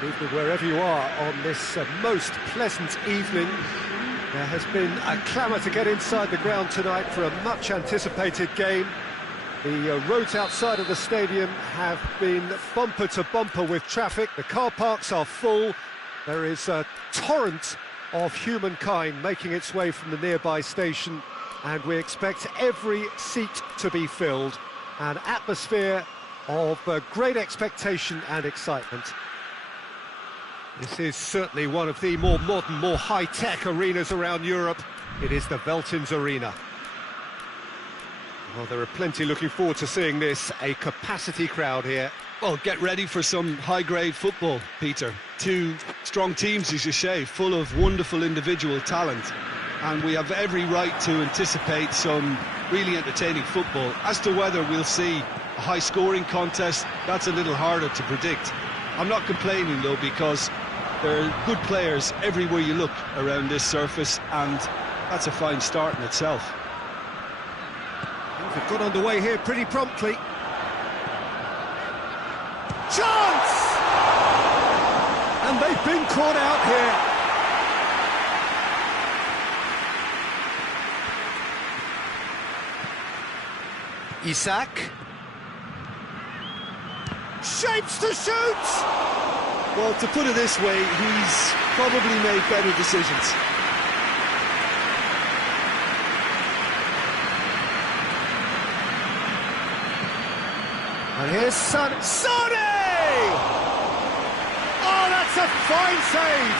Good evening wherever you are on this most pleasant evening. There has been a clamour to get inside the ground tonight for a much anticipated game. The roads outside of the stadium have been bumper to bumper with traffic. The car parks are full. There is a torrent of humankind making its way from the nearby station, and we expect every seat to be filled. An atmosphere of great expectation and excitement. This is certainly one of the more modern, more high-tech arenas around Europe. It is the Veltins Arena. Well, there are plenty looking forward to seeing this, a capacity crowd here. Well, get ready for some high-grade football, Peter. Two strong teams, as you say, full of wonderful individual talent. And we have every right to anticipate some really entertaining football. As to whether we'll see a high-scoring contest, that's a little harder to predict. I'm not complaining, though, because there are good players everywhere you look around this surface, and that's a fine start in itself. Things have got underway here pretty promptly. Chance! And they've been caught out here. Isak. Shapes to shoot! Well, to put it this way, he's probably made better decisions. And here's Sane! Oh, that's a fine save!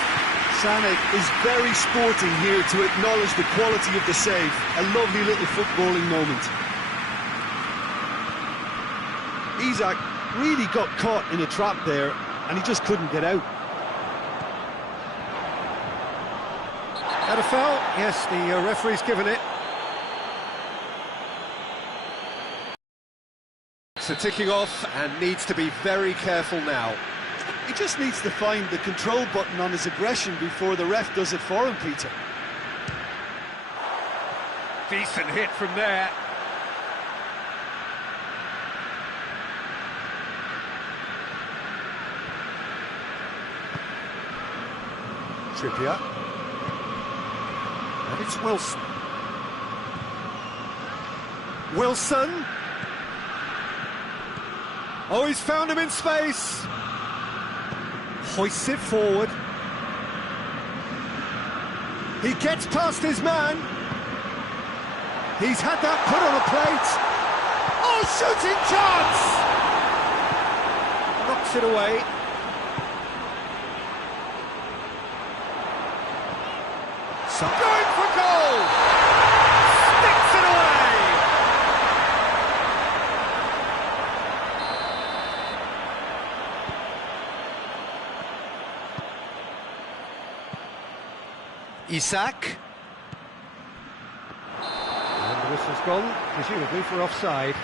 Sane is very sporting here to acknowledge the quality of the save. A lovely little footballing moment. Isak really got caught in a trap there, and he just couldn't get out. Had a foul? Yes, the referee's given it. So ticking off, and needs to be very careful now. He just needs to find the control button on his aggression before the ref does it for him, Peter. Decent hit from there. Trippier. And it's Wilson. Wilson. Oh, he's found him in space. Hoists it forward. He gets past his man. He's had that put on a plate. Oh, shooting chance! Knocks it away. Going for goal! Sticks it away! Isak. And the whistle's gone, presumably for offside.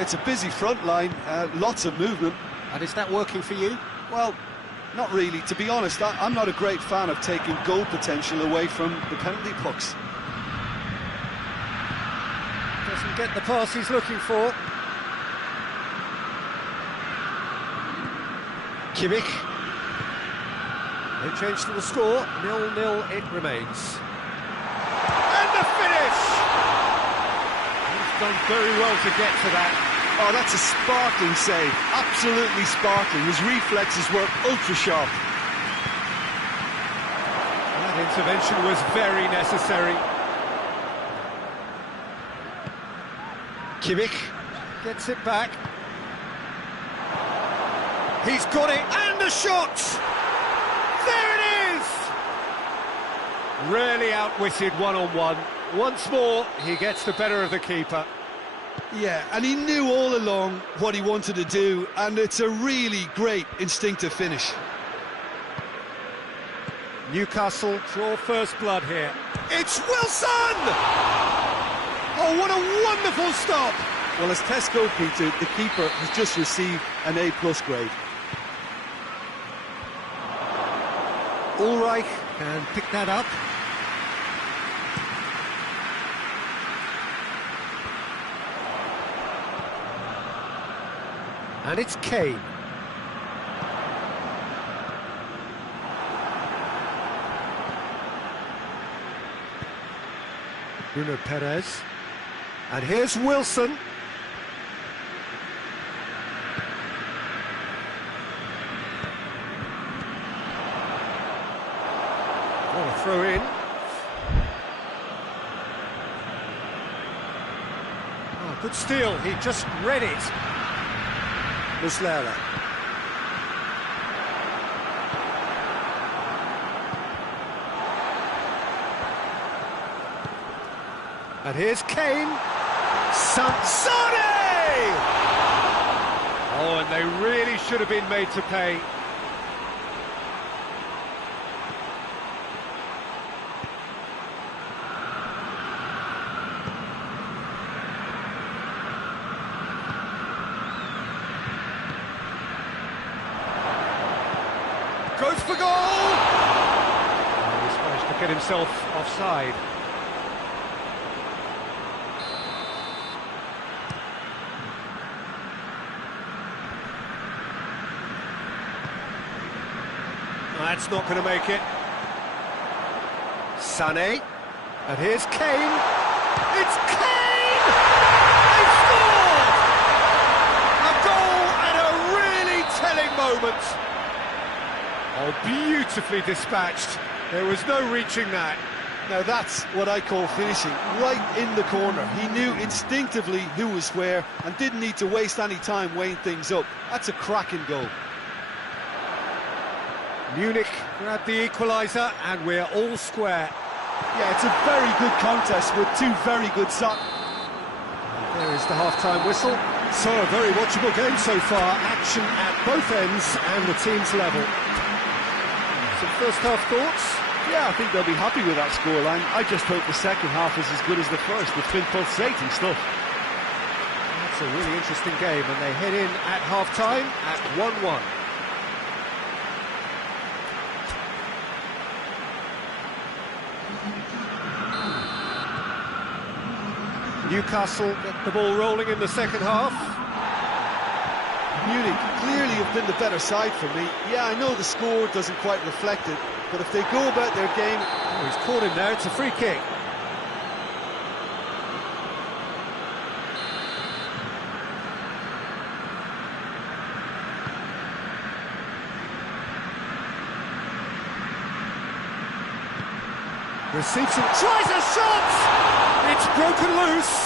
It's a busy front line, lots of movement. And is that working for you? Well, not really. To be honest, I'm not a great fan of taking goal potential away from the penalty pucks. Doesn't get the pass he's looking for. Kimmich. No change to the score, 0-0 it remains. And the finish! He's done very well to get to that. Oh, that's a sparkling save, absolutely sparkling. His reflexes were ultra-sharp. That intervention was very necessary. Kimmich gets it back. He's got it, and the shot! There it is! Really outwitted one-on-one. Once more, he gets the better of the keeper. Yeah, and he knew all along what he wanted to do, and it's a really great instinctive finish. Newcastle draw first blood here. It's Wilson! Oh, what a wonderful stop! Well, as Tesco, Peter, the keeper has just received an A+ grade. Ulreich can pick that up. And it's Kane. Bruno Perez. And here's Wilson. Oh, a throw in. Oh, good steal. He just read it. Muslera. And here's Kane. Sane! Oh, and they really should have been made to pay. Goes for goal! Oh, he's managed to get himself offside. That's not going to make it. Sané. And here's Kane. It's Kane! They scored! A goal at a really telling moment. Oh, beautifully dispatched. There was no reaching that. Now that's what I call finishing, right in the corner. He knew instinctively who was where and didn't need to waste any time weighing things up. That's a cracking goal. Munich grabbed the equaliser and we're all square. Yeah, it's a very good contest with two very good sides. There is the half-time whistle. So a very watchable game so far. Action at both ends and the team's level. Some first-half thoughts? Yeah, I think they'll be happy with that scoreline. I just hope the second half is as good as the first. It's been pulsating stuff. That's a really interesting game, and they head in at half-time at 1-1. Newcastle get the ball rolling in the second half. Munich clearly have been the better side for me. Yeah, I know the score doesn't quite reflect it, but if they go about their game... Oh, he's caught him there, it's a free kick. Receives it, tries a shot! It's broken loose!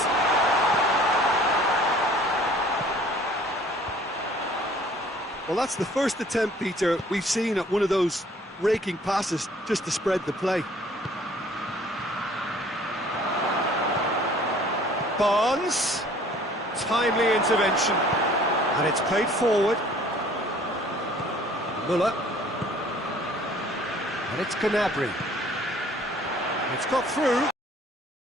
Well, that's the first attempt, Peter, we've seen at one of those raking passes just to spread the play. Barnes, timely intervention, and it's played forward. Muller, and it's Gnabry. It's got through.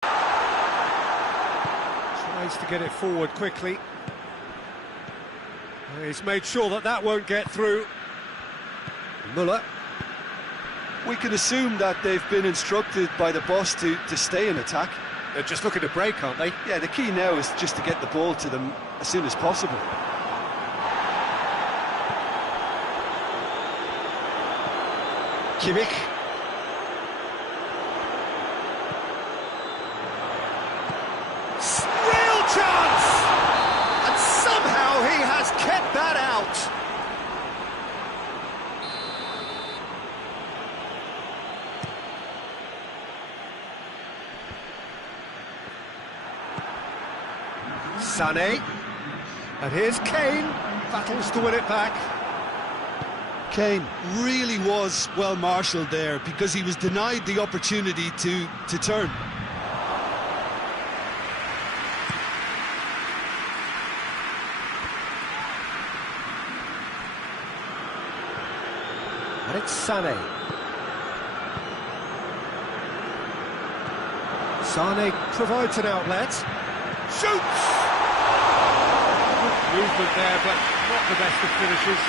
Tries to get it forward quickly. He's made sure that that won't get through. Muller. We can assume that they've been instructed by the boss to stay in attack. They're just looking to break, aren't they? Yeah, the key now is just to get the ball to them as soon as possible. Kimmich. Real chance! And somehow he has kept that out. Sané. And here's Kane. Battles to win it back. Kane really was well marshalled there because he was denied the opportunity to turn. And it's Sané. Sané provides an outlet. Shoots! Good movement there, but not the best of finishes.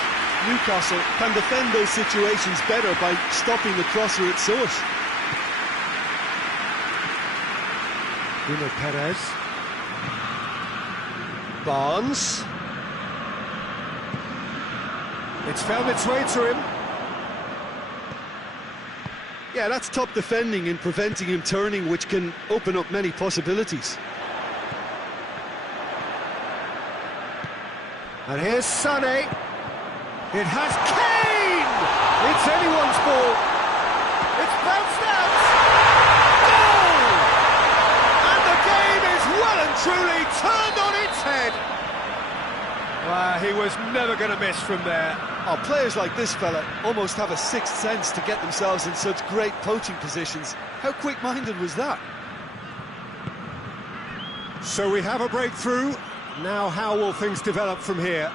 Newcastle can defend those situations better by stopping the crosser at source. Bruno Perez. Barnes. It's found its way to him. Yeah, that's top defending and preventing him turning, which can open up many possibilities. And here's Sané. It has Kane! It's anyone's ball. It's bounced out. Goal! And the game is well and truly turned on its head. He was never going to miss from there. Oh, players like this fella almost have a sixth sense to get themselves in such great poaching positions. How quick-minded was that? So we have a breakthrough. Now how will things develop from here?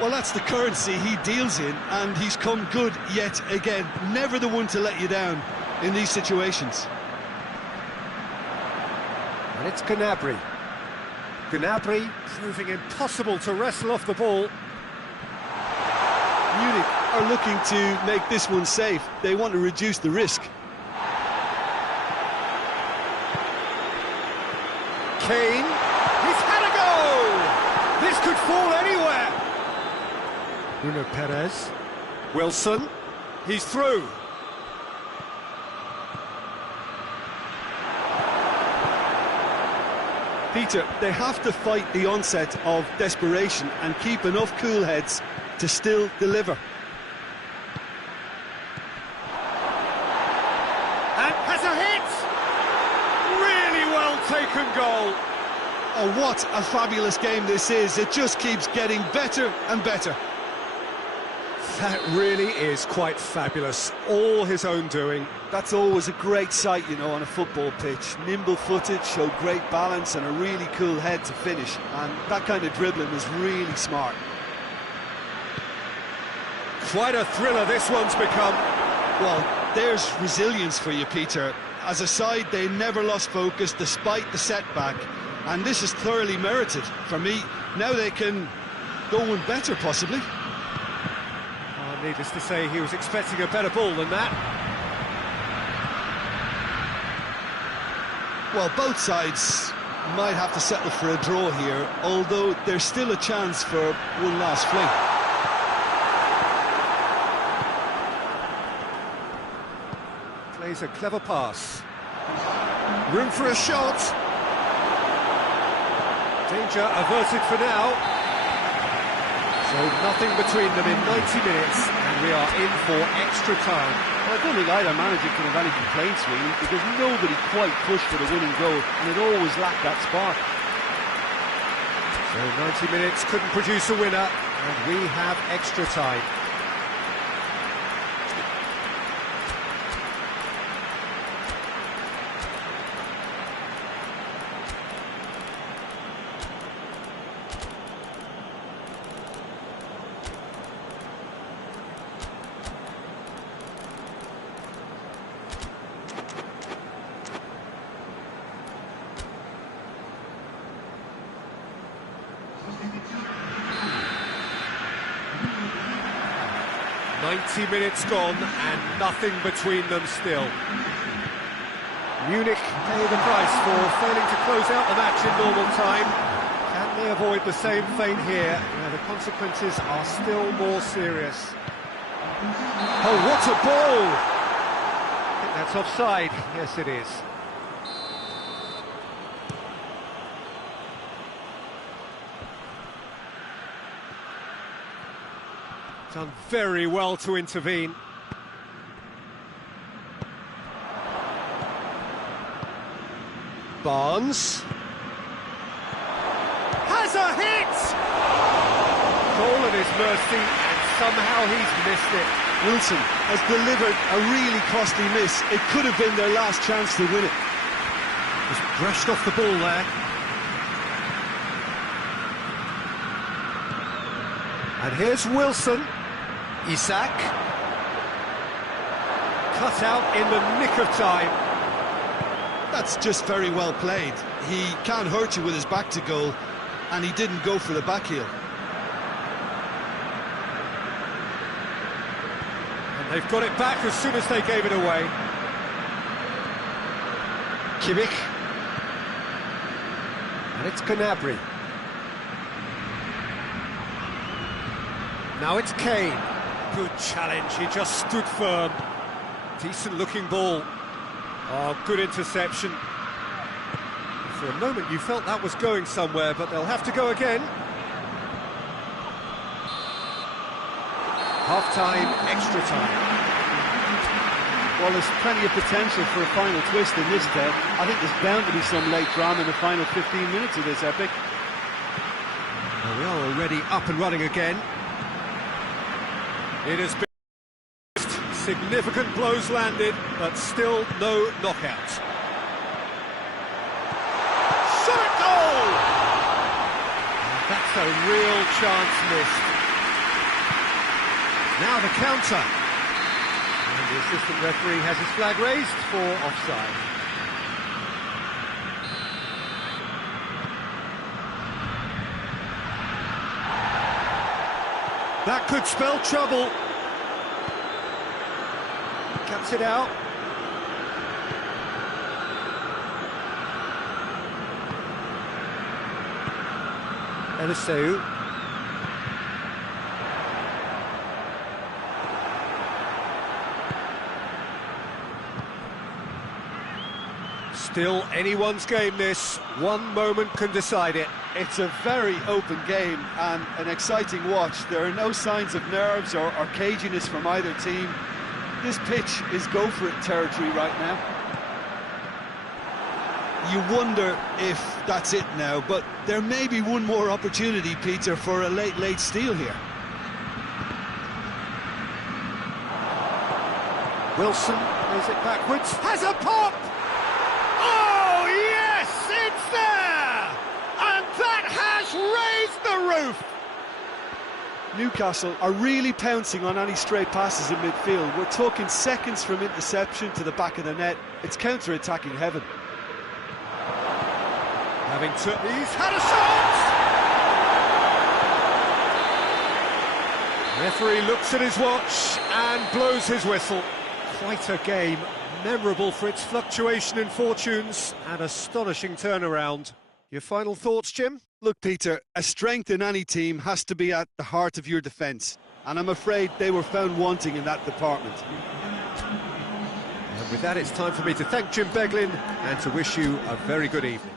Well, that's the currency he deals in, and he's come good yet again. Never the one to let you down in these situations. And it's Gnabry. Gnabry proving impossible to wrestle off the ball. Munich are looking to make this one safe. They want to reduce the risk. Kane, he's had a go! This could fall anywhere! Bruno Perez. Wilson, he's through. Peter, they have to fight the onset of desperation and keep enough cool heads to still deliver. And has a hit! Really well taken goal. Oh, what a fabulous game this is. It just keeps getting better and better. That really is quite fabulous. All his own doing. That's always a great sight, you know, on a football pitch. Nimble-footed, showed great balance and a really cool head to finish. And that kind of dribbling is really smart. Quite a thriller this one's become. Well, there's resilience for you, Peter. As a side, they never lost focus despite the setback. And this is thoroughly merited for me. Now they can go one better, possibly. Needless to say, he was expecting a better ball than that. Well, both sides might have to settle for a draw here, although there's still a chance for one last fling. Plays a clever pass. Room for a shot. Danger averted for now. So nothing between them in 90 minutes, and we are in for extra time. Well, I don't think either manager can have any complaints, really, because nobody quite pushed for the winning goal, and it always lacked that spark. So 90 minutes couldn't produce a winner, and we have extra time. Minutes gone and nothing between them still. Munich pay the price for failing to close out the match in normal time. Can they avoid the same fate here, where the consequences are still more serious? Oh, what a ball! I think that's offside. Yes, it is. Done very well to intervene. Barnes has a hit! Goal at his mercy, and somehow he's missed it. Wilson has delivered a really costly miss. It could have been their last chance to win it. Just brushed off the ball there. And here's Wilson. Isak. Cut out in the nick of time. That's just very well played. He can't hurt you with his back to goal, and he didn't go for the back heel. And they've got it back as soon as they gave it away. Kimmich. And it's Gnabry. Now it's Kane. Good challenge, he just stood firm. Decent looking ball. Oh, good interception. For a moment you felt that was going somewhere, but they'll have to go again. Half-time, extra time. Well, there's plenty of potential for a final twist in this, Ted. I think there's bound to be some late drama in the final 15 minutes of this epic. Well, we are already up and running again. It has been significant blows landed, but still no knockouts. Shot at goal! That's a real chance missed. Now the counter. And the assistant referee has his flag raised for offside. That could spell trouble. Cuts it out. Eliseu. Still anyone's game this. One moment can decide it. It's a very open game and an exciting watch. There are no signs of nerves or caginess from either team. This pitch is go-for-it territory right now. You wonder if that's it now, but there may be one more opportunity, Peter, for a late steal here. Wilson plays it backwards. Has a pop! Oh, yes! It's there! And that has raised the roof! Newcastle are really pouncing on any stray passes in midfield. We're talking seconds from interception to the back of the net. It's counter-attacking heaven. Having took, he's had a shot! Referee looks at his watch and blows his whistle. Quite a game, memorable for its fluctuation in fortunes and astonishing turnaround. Your final thoughts, Jim? Look, Peter, a strength in any team has to be at the heart of your defence, and I'm afraid they were found wanting in that department. And with that, it's time for me to thank Jim Beglin and to wish you a very good evening.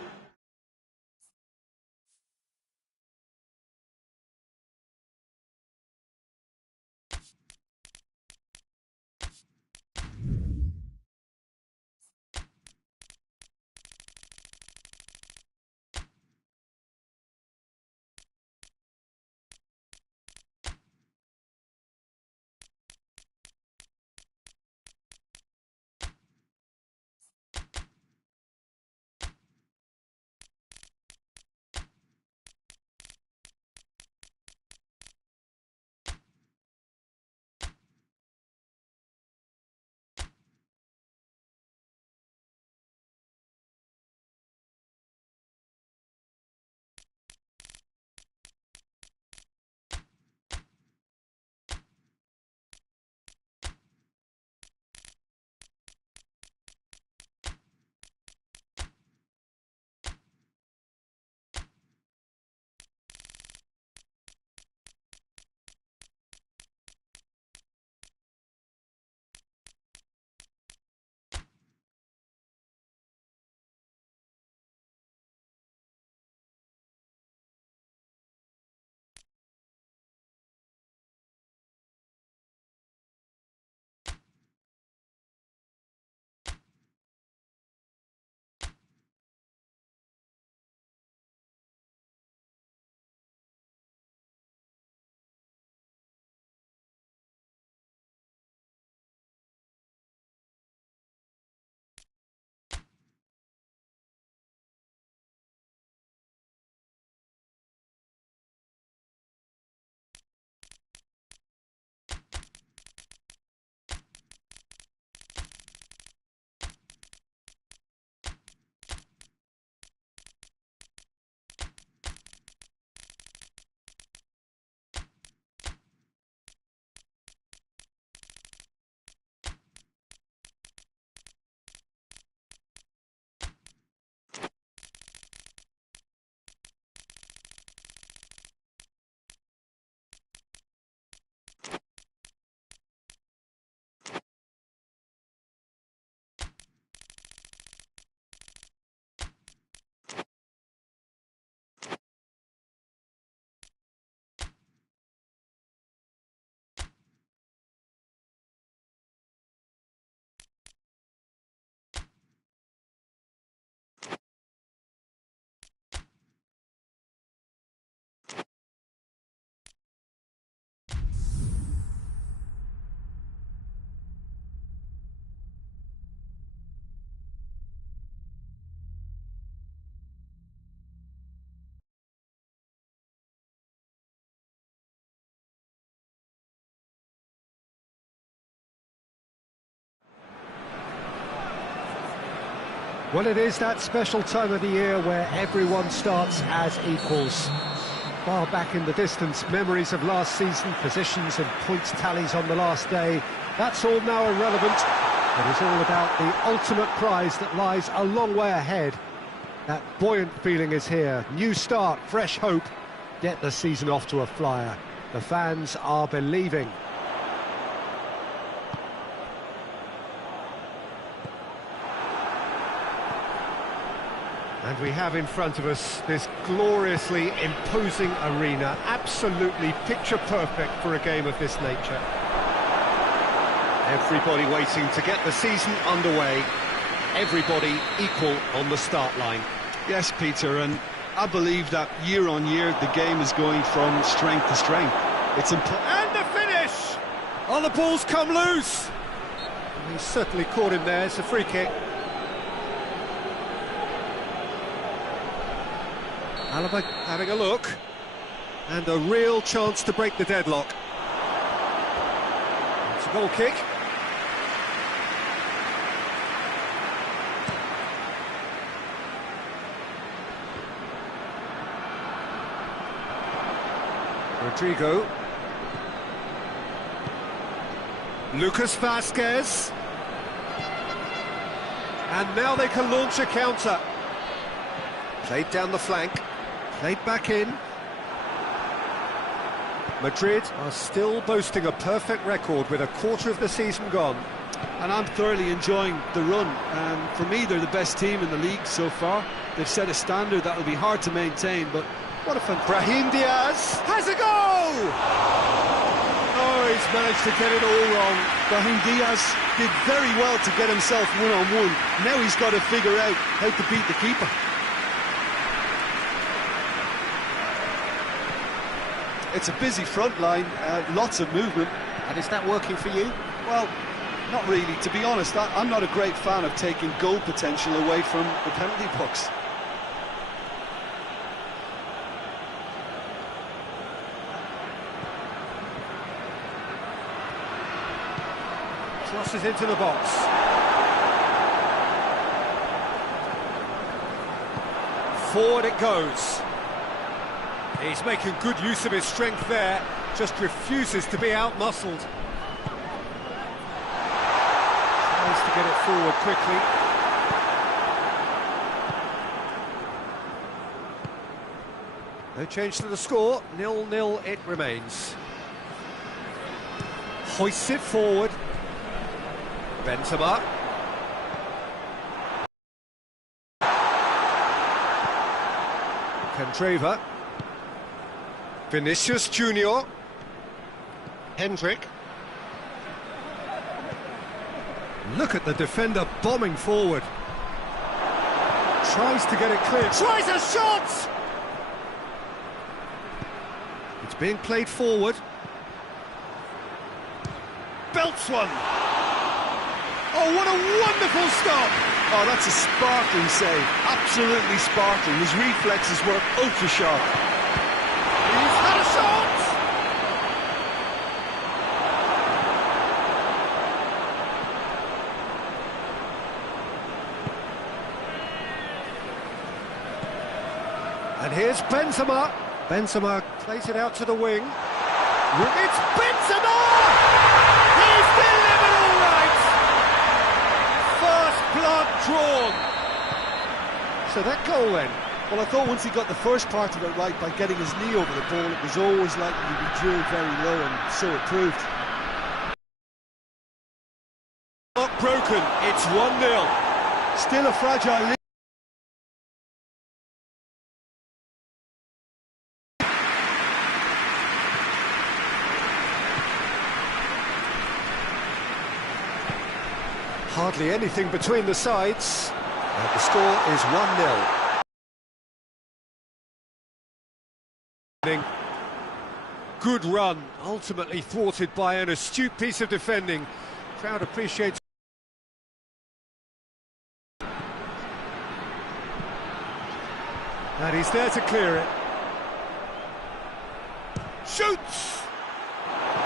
Well, it is that special time of the year where everyone starts as equals. Far back in the distance, memories of last season, positions and points tallies on the last day, that's all now irrelevant. It is all about the ultimate prize that lies a long way ahead. That buoyant feeling is here. New start, fresh hope. Get the season off to a flyer. The fans are believing. And we have in front of us this gloriously imposing arena, absolutely picture perfect for a game of this nature. Everybody waiting to get the season underway, everybody equal on the start line. Yes, Peter, and I believe that year on year the game is going from strength to strength. It's and the finish! Oh, the ball's come loose! And he's certainly caught him there, it's a free kick. Malam having a look, and a real chance to break the deadlock. It's a goal kick. Rodrigo. Lucas Vasquez. And now they can launch a counter. Played down the flank. Played back in. Madrid are still boasting a perfect record with a quarter of the season gone. And I'm thoroughly enjoying the run. For me, they're the best team in the league so far. They've set a standard that will be hard to maintain, but what a Brahim Diaz has a goal! Oh, he's managed to get it all wrong. Brahim Diaz did very well to get himself one-on-one. Now he's got to figure out how to beat the keeper. It's a busy front line, lots of movement. And is that working for you? Well, not really. To be honest, I'm not a great fan of taking goal potential away from the penalty box. Crosses into the box. Forward it goes. He's making good use of his strength there, just refuses to be out-muscled. Tries to get it forward quickly. No change to the score, 0-0 it remains. Hoists it forward. Benzema. Candreva. Vinicius Junior. Hendrick. Look at the defender bombing forward. Tries to get it clear. Tries a shot! It's being played forward. Belts one. Oh, what a wonderful stop! Oh, that's a sparkling save. Absolutely sparkling. His reflexes were ultra sharp. He's had a shot! And here's Benzema. Benzema plays it out to the wing. It's Benzema! He's delivered all right! First blood drawn. So that goal then. Well, I thought once he got the first part of it right by getting his knee over the ball, it was always likely to be drilled very low, and so it proved. Not broken, it's 1-0. Still a fragile lead. Hardly anything between the sides. And the score is 1-0. Good run, ultimately thwarted by an astute piece of defending. Crowd appreciates. And he's there to clear it. Shoots!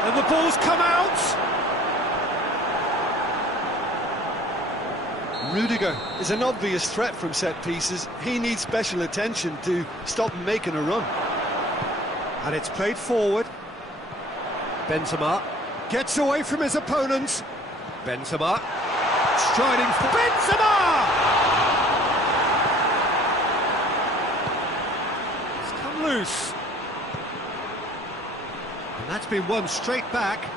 And the ball's come out! Rudiger is an obvious threat from set pieces. He needs special attention to stop him making a run. And it's played forward. Benzema gets away from his opponents. Benzema striding for Benzema! It's come loose. And that's been won straight back.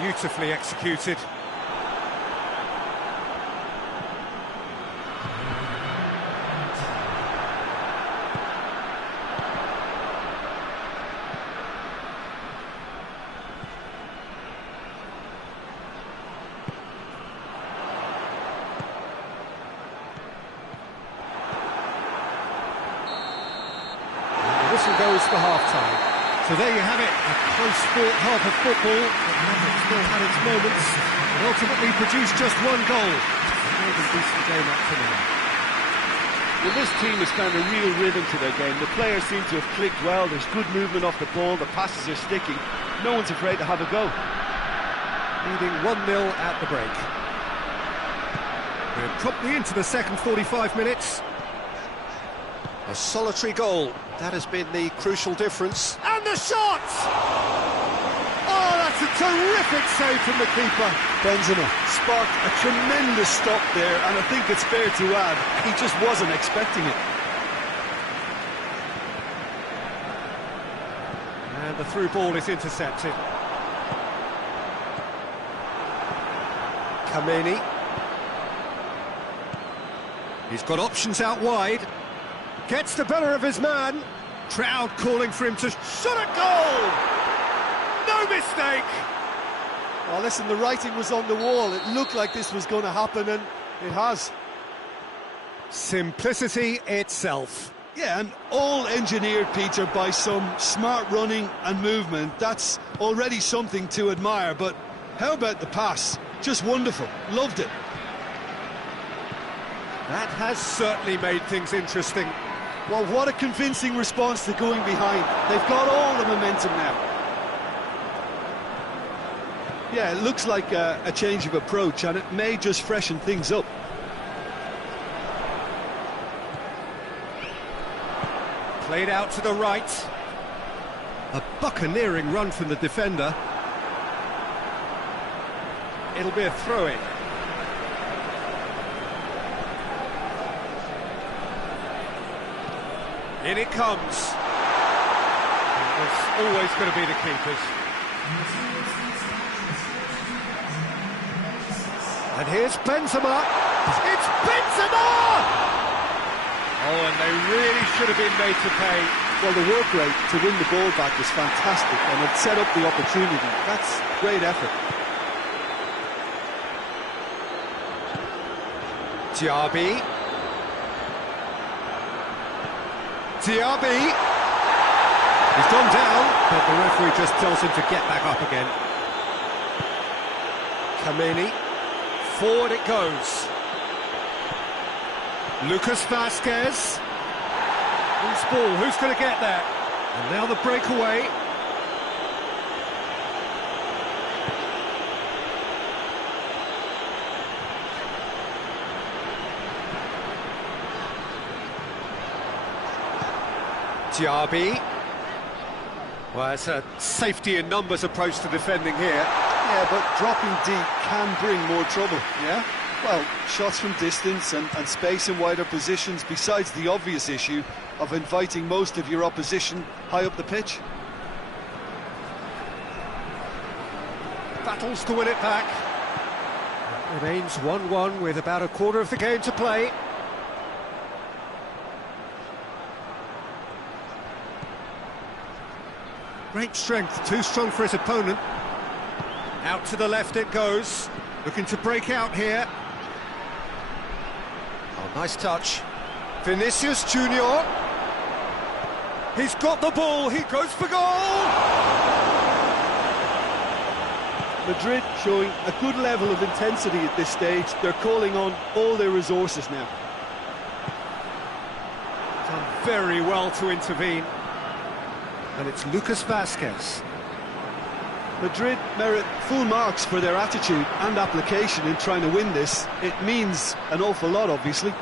Beautifully executed. Whistle goes for half-time. So there you have it, a close-fought half of football that still had its moments, and ultimately produced just one goal. More than decent game up to now. Well, this team has found a real rhythm to their game. The players seem to have clicked well, there's good movement off the ball, the passes are sticking. No one's afraid to have a go. Leading 1-0 at the break. We're promptly into the second 45 minutes. A solitary goal, that has been the crucial difference. And the shot! Oh, that's a terrific save from the keeper. Benzema sparked a tremendous stop there, and I think it's fair to add, he just wasn't expecting it. And the through ball is intercepted. Kameni. He's got options out wide. Gets the better of his man. Crowd calling for him to shot a goal! No mistake! Well, listen, the writing was on the wall. It looked like this was going to happen, and it has. Simplicity itself. Yeah, and all engineered, Peter, by some smart running and movement. That's already something to admire, but how about the pass? Just wonderful. Loved it. That has certainly made things interesting. Well, what a convincing response to going behind. They've got all the momentum now. Yeah, it looks like a change of approach, and it may just freshen things up. Played out to the right. A buccaneering run from the defender. It'll be a throw-in. In it comes. It's always going to be the keepers. And here's Benzema. It's Benzema! Oh, and they really should have been made to pay. Well, the work rate to win the ball back was fantastic, and it set up the opportunity. That's great effort. Diaby. Diaby. He's gone down, but the referee just tells him to get back up again. Kameni. Forward it goes. Lucas Vazquez. Who's ball? Who's going to get there? And now the breakaway. Diaby. Well, it's a safety in numbers approach to defending here. Yeah, but dropping deep can bring more trouble, yeah? Well, shots from distance and space in wider positions, besides the obvious issue of inviting most of your opposition high up the pitch. Battles to win it back. It remains 1-1 with about a quarter of the game to play. Great strength, too strong for his opponent. Out to the left it goes. Looking to break out here. Oh, nice touch. Vinicius Junior. He's got the ball, he goes for goal! Madrid showing a good level of intensity at this stage. They're calling on all their resources now. Done very well to intervene. And it's Lucas Vazquez. Madrid merit full marks for their attitude and application in trying to win this. It means an awful lot, obviously.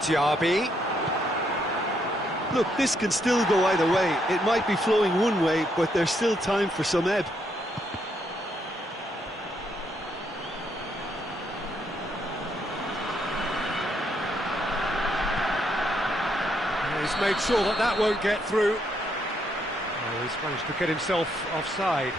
Diaby. Look, this can still go either way. It might be flowing one way, but there's still time for some ebb. He's made sure that that won't get through. Oh, he's managed to get himself offside.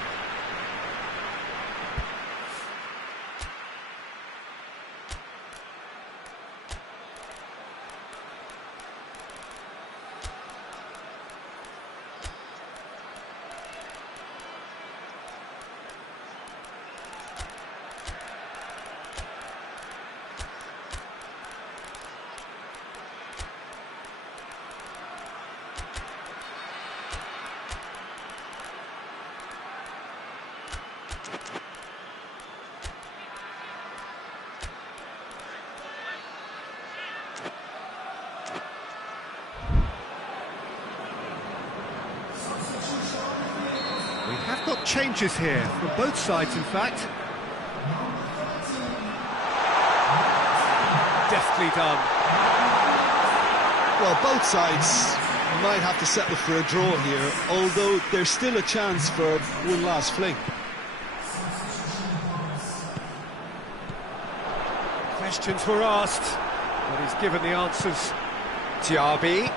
We have got changes here, from both sides in fact. Deftly done. Well, both sides might have to settle for a draw here, although there's still a chance for one last fling. Questions were asked, but he's given the answers. Diaby,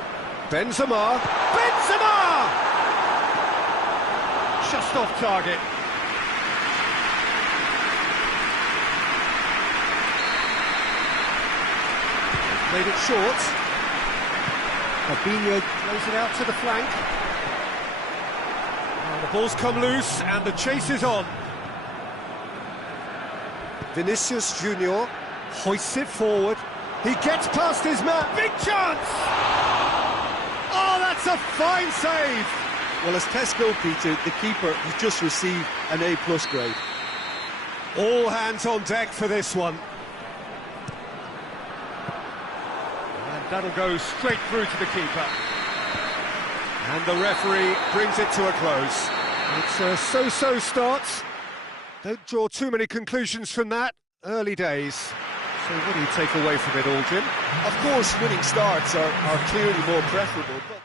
Benzema, Benzema! Just off target. Made it short. Fabinho plays it out to the flank. Now the ball's come loose and the chase is on. Vinicius Junior hoists it forward. He gets past his man. Big chance! Oh, that's a fine save! Well, as tests go, Peter, the keeper has just received an A+ grade. All hands on deck for this one. And that'll go straight through to the keeper. And the referee brings it to a close. It's a so-so start. Don't draw too many conclusions from that. Early days. So what do you take away from it all, Jim? Of course, winning starts are clearly more preferable, but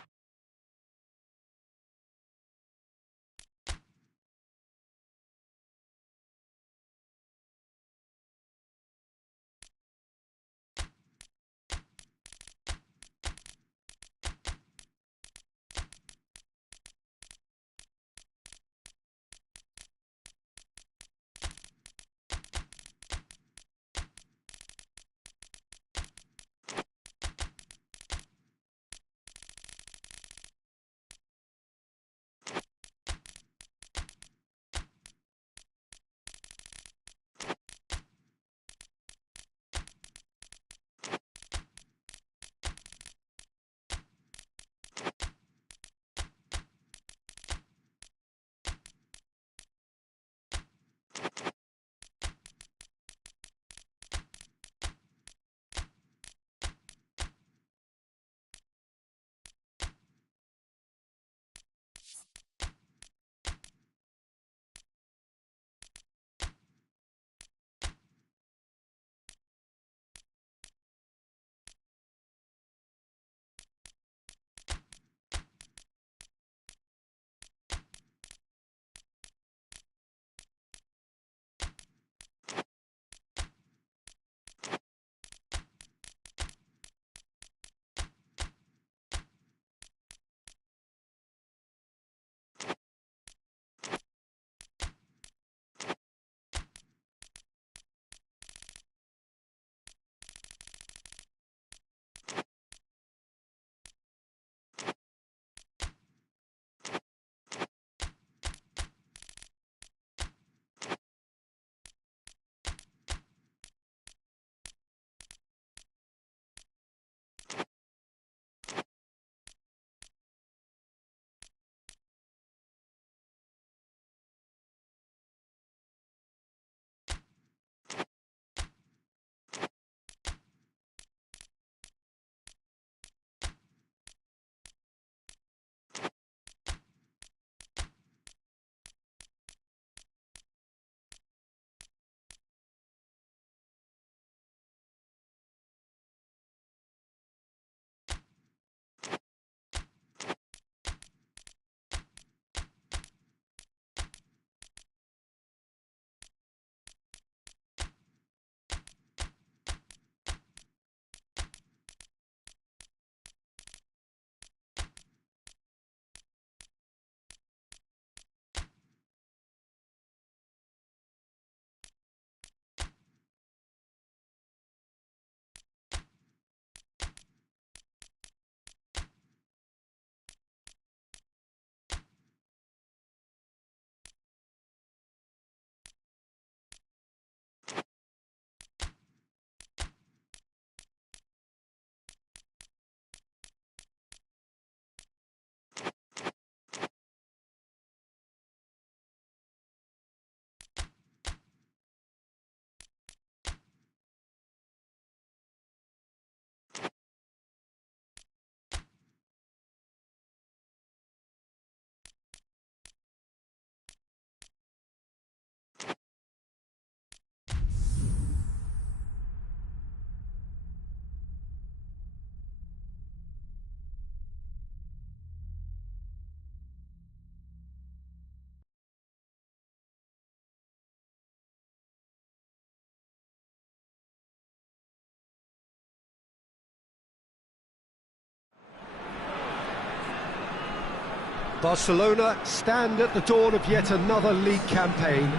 Barcelona stand at the dawn of yet another league campaign.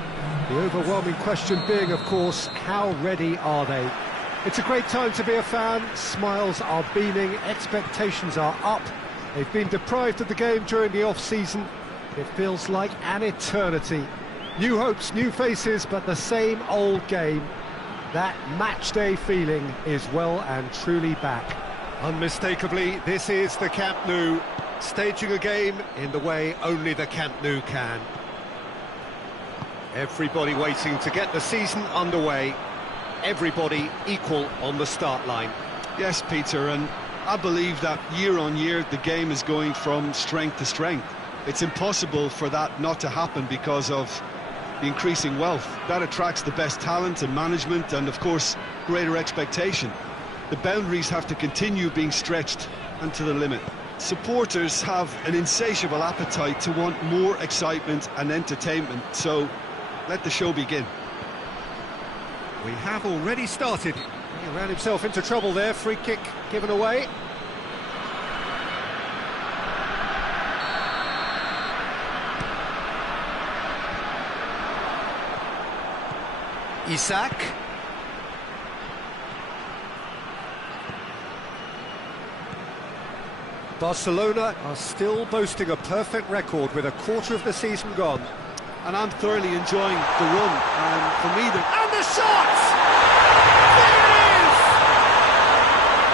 The overwhelming question being, of course, how ready are they? It's a great time to be a fan. Smiles are beaming, expectations are up. They've been deprived of the game during the off-season. It feels like an eternity. New hopes, new faces, but the same old game. That match-day feeling is well and truly back. Unmistakably, this is the Camp Nou, staging a game in the way only the Camp Nou can. Everybody waiting to get the season underway. Everybody equal on the start line. Yes, Peter, and I believe that year on year the game is going from strength to strength. It's impossible for that not to happen because of the increasing wealth. That attracts the best talent and management and, of course, greater expectation. The boundaries have to continue being stretched and to the limit. Supporters have an insatiable appetite to want more excitement and entertainment, so let the show begin. We have already started. He ran himself into trouble there, free kick given away. Isak. Barcelona are still boasting a perfect record with a quarter of the season gone. And I'm thoroughly enjoying the run, and for me And the shot! There it is!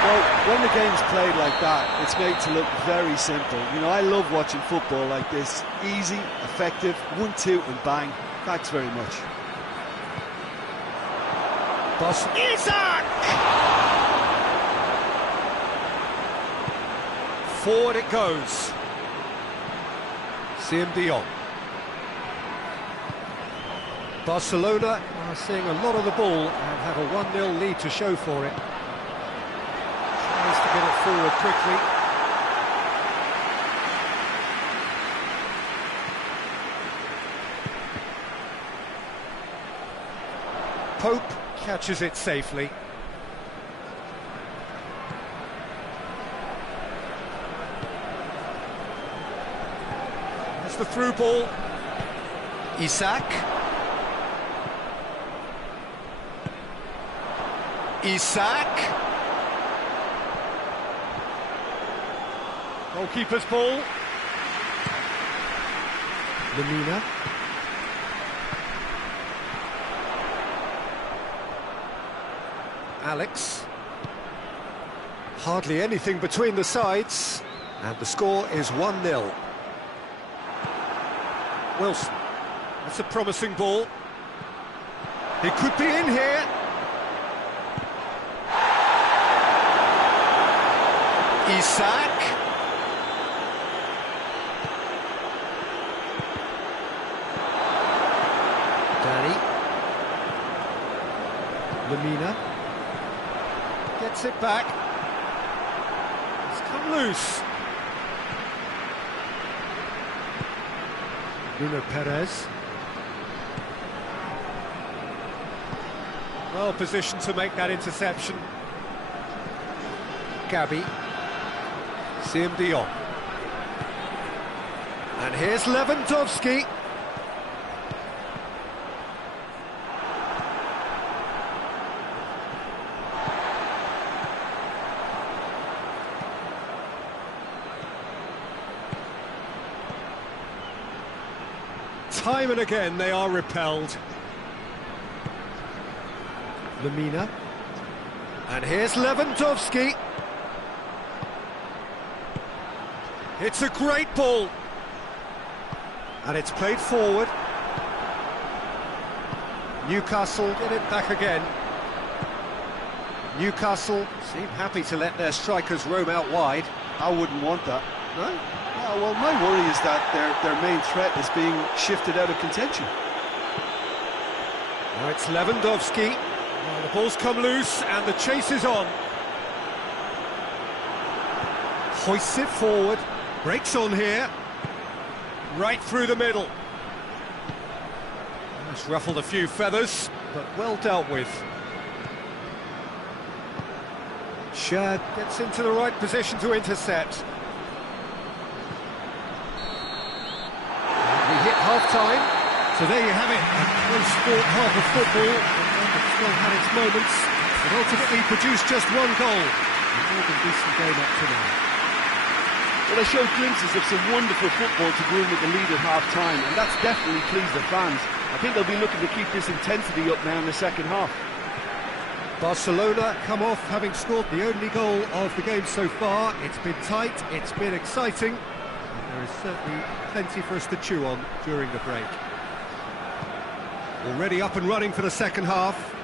well, when the game's played like that, it's made to look very simple. You know, I love watching football like this. Easy, effective, 1-2 and bang. Thanks very much. Isak! Forward it goes. Siem de Jong. Barcelona are seeing a lot of the ball and have a 1-0 lead to show for it. Tries to get it forward quickly. Pope catches it safely. That's the through ball. Isak. Isak. Goalkeeper's ball. Lemina. Alex. Hardly anything between the sides, and the score is 1-0. Wilson. That's a promising ball. He could be in here. Isak. Danny. Lemina. Gets it back. It's come loose. Bruno Perez. Well positioned to make that interception. Gabi. Siem de Jong. And here's Lewandowski. Time and again they are repelled. Lemina. And here's Lewandowski. It's a great ball. And it's played forward. Newcastle get it back again. Newcastle seem happy to let their strikers roam out wide. I wouldn't want that. No? Well, my worry is that their main threat is being shifted out of contention. Now it's Lewandowski. Well, the ball's come loose and the chase is on. Hoists it forward. Breaks on here. Right through the middle. It's ruffled a few feathers, but well dealt with. Shad gets into the right position to intercept. half-time. So there you have it, a close-fought half of football. It still had its moments, but ultimately produced just one goal. A more than decent game up to now. Well, they showed glimpses of some wonderful football to go in with the lead at half-time, and that's definitely pleased the fans. I think they'll be looking to keep this intensity up now in the second half. Barcelona come off having scored the only goal of the game so far. It's been tight, it's been exciting, and there is certainly plenty for us to chew on during the break. Already up and running for the second half.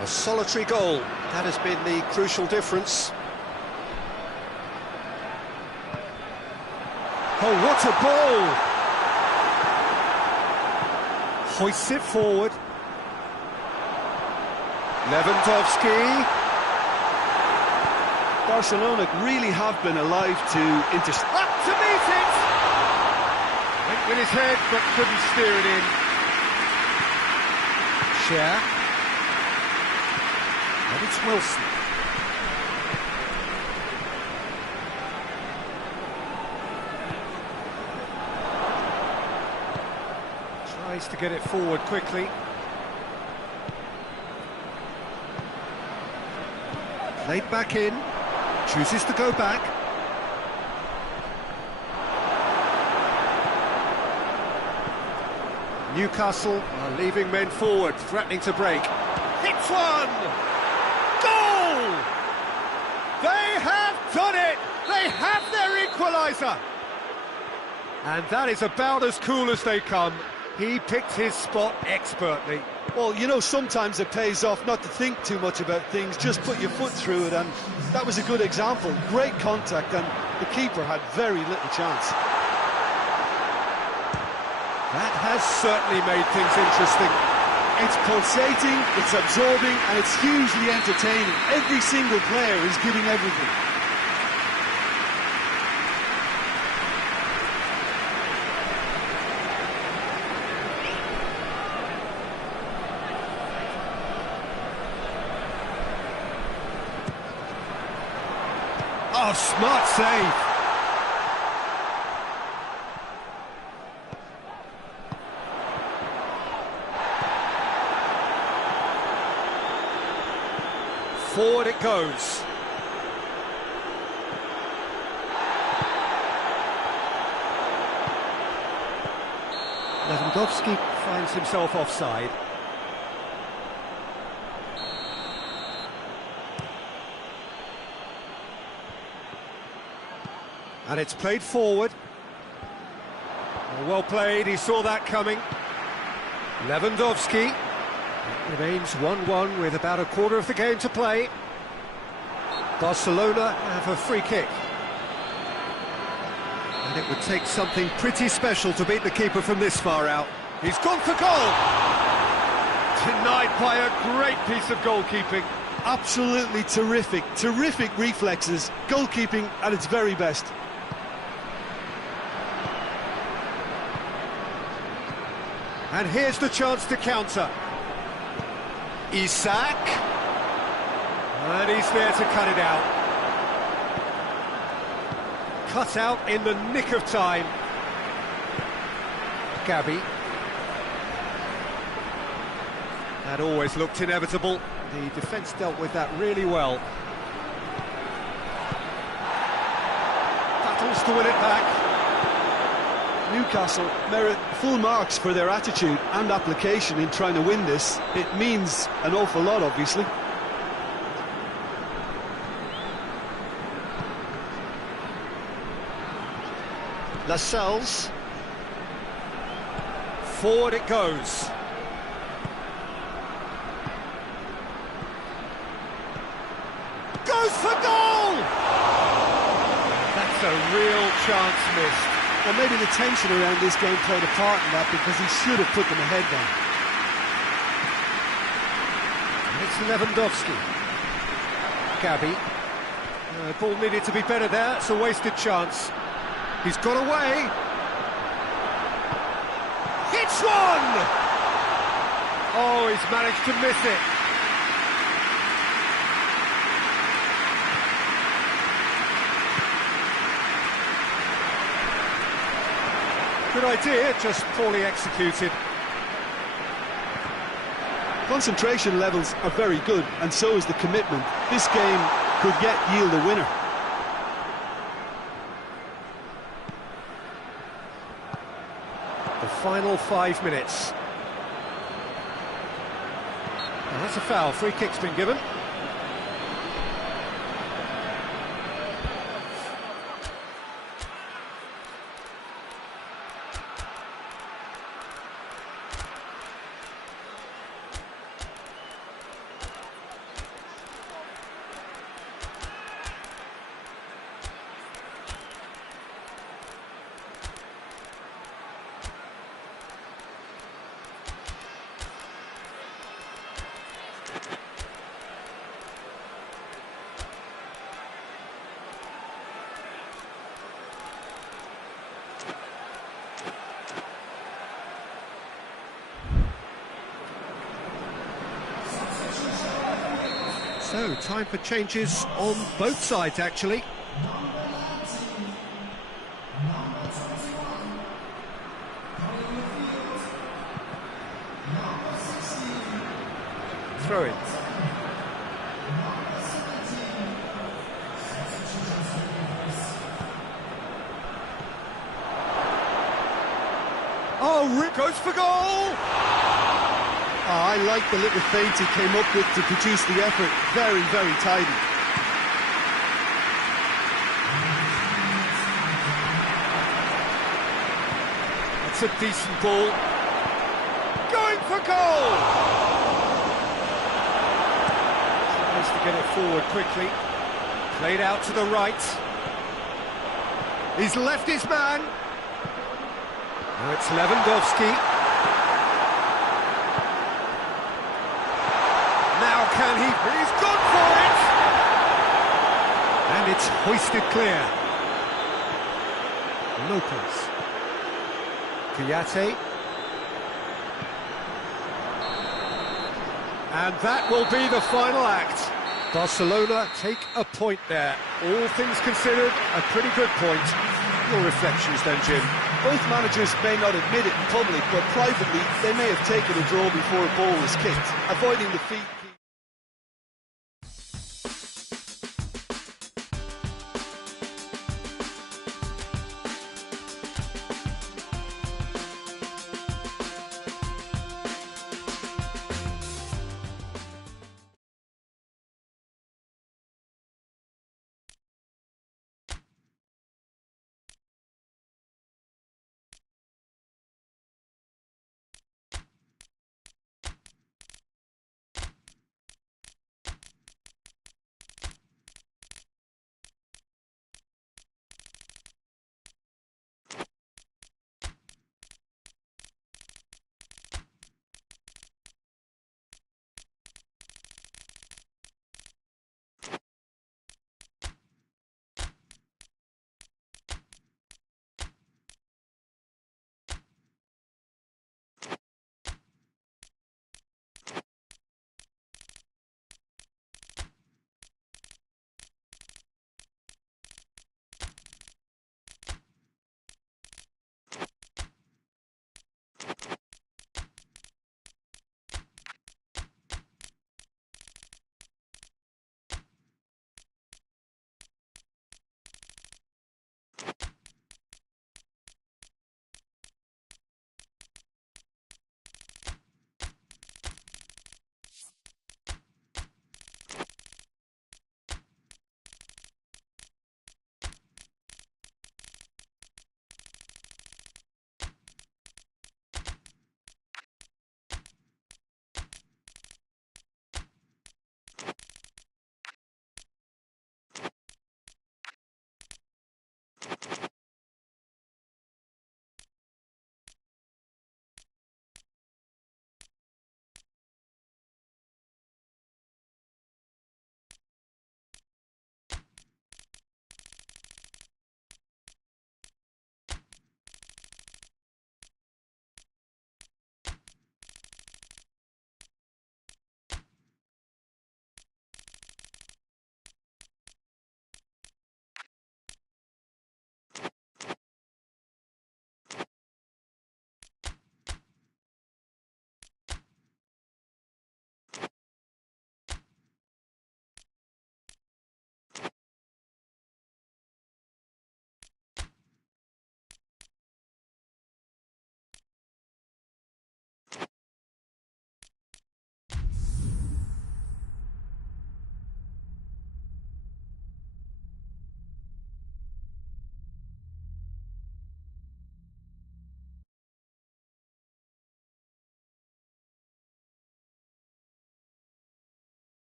A solitary goal, that has been the crucial difference. Oh, what a ball! Hoists it forward. Lewandowski. Barcelona really have been alive to intercept. Up to meet it! Went with his head, but couldn't steer it in. Share. And it's Wilson. Tries to get it forward quickly. Played back in, chooses to go back. Newcastle are leaving men forward, threatening to break. Hits one! Goal! They have done it! They have their equaliser! And that is about as cool as they come. He picked his spot expertly. Well, you know, sometimes it pays off not to think too much about things, just put your foot through it, and that was a good example. Great contact, and the keeper had very little chance. That has certainly made things interesting. It's pulsating, it's absorbing, and it's hugely entertaining. Every single player is giving everything. Oh, smart save. Forward it goes. Lewandowski finds himself offside. And it's played forward. Well played, he saw that coming. Lewandowski. It remains 1-1 with about a quarter of the game to play. Barcelona have a free kick. And it would take something pretty special to beat the keeper from this far out. He's gone for goal! Denied by a great piece of goalkeeping. Absolutely terrific, terrific reflexes. Goalkeeping at its very best. And here's the chance to counter. Isak. And he's there to cut it out. Cut out in the nick of time. Gabi. That always looked inevitable. The defence dealt with that really well. Battles to win it back. Newcastle merit full marks for their attitude and application in trying to win this. It means an awful lot, obviously. Lascelles. Forward it goes. Goes for goal! That's a real chance missed. Well, maybe the tension around this game played a part in that, because he should have put them ahead then. It's Lewandowski. Gabi. Ball needed to be better there, it's a wasted chance. He's got away. Hits one! Oh, he's managed to miss it. good idea, just poorly executed. Concentration levels are very good, and so is the commitment. This game could yet yield a winner. The final 5 minutes. Well, that's a foul. Free kick's been given. So, time for changes on both sides, actually. Throw it. Oh, Rick goes for goal! I like the little feint he came up with to produce the effort. Very, very tidy. It's a decent ball. Going for goal! Tries to get it forward quickly. Played out to the right. He's left his man. Now it's Lewandowski. Now can he? He's gone for it! And it's hoisted clear. Lopez. Kouyaté. And that will be the final act. Barcelona take a point there. All things considered, a pretty good point. Your reflections then, Jim? Both managers may not admit it in public, but privately they may have taken a draw before a ball was kicked, avoiding defeat.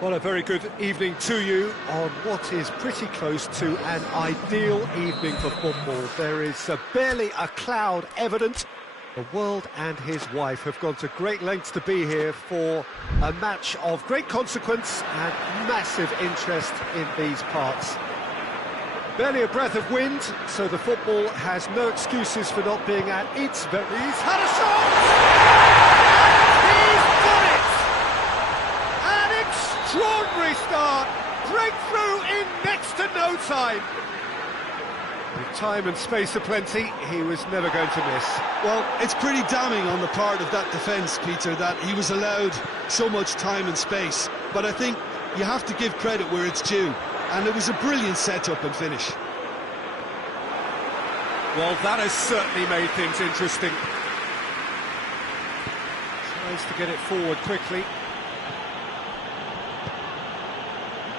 Well, a very good evening to you on what is pretty close to an ideal evening for football. There is barely a cloud evident. The world and his wife have gone to great lengths to be here for a match of great consequence and massive interest in these parts. Barely a breath of wind, so the football has no excuses for not being at its very... He's had a shot! And he's got it! An extraordinary start! Breakthrough in next to no time! With time and space aplenty, he was never going to miss. Well, it's pretty damning on the part of that defence, Peter, that he was allowed so much time and space. But I think you have to give credit where it's due. And it was a brilliant set-up and finish. Well, that has certainly made things interesting. Tries to get it forward quickly.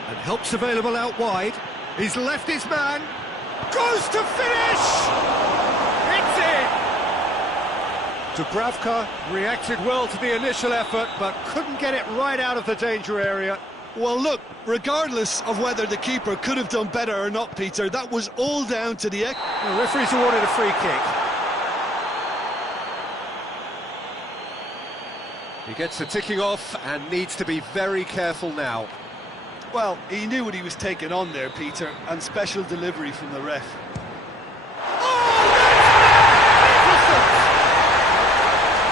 And help's available out wide. He's left his man. Goes to finish! It's in! Dubravka reacted well to the initial effort, but couldn't get it right out of the danger area. Well, look, regardless of whether the keeper could have done better or not, Peter, that was all down to the... The referee's awarded a free kick. He gets the ticking off and needs to be very careful now. Well, he knew what he was taking on there, Peter, and special delivery from the ref. Oh, that's magnificent!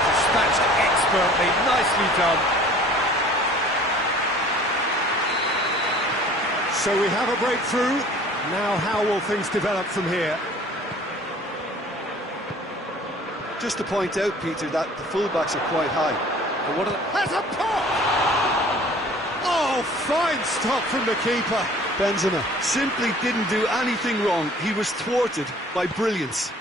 Dispatched expertly, nicely done. So we have a breakthrough. Now how will things develop from here? Just to point out, Peter, that the fullbacks are quite high. And what are the... There's a pop! Oh, fine stop from the keeper. Benzema simply didn't do anything wrong. He was thwarted by brilliance.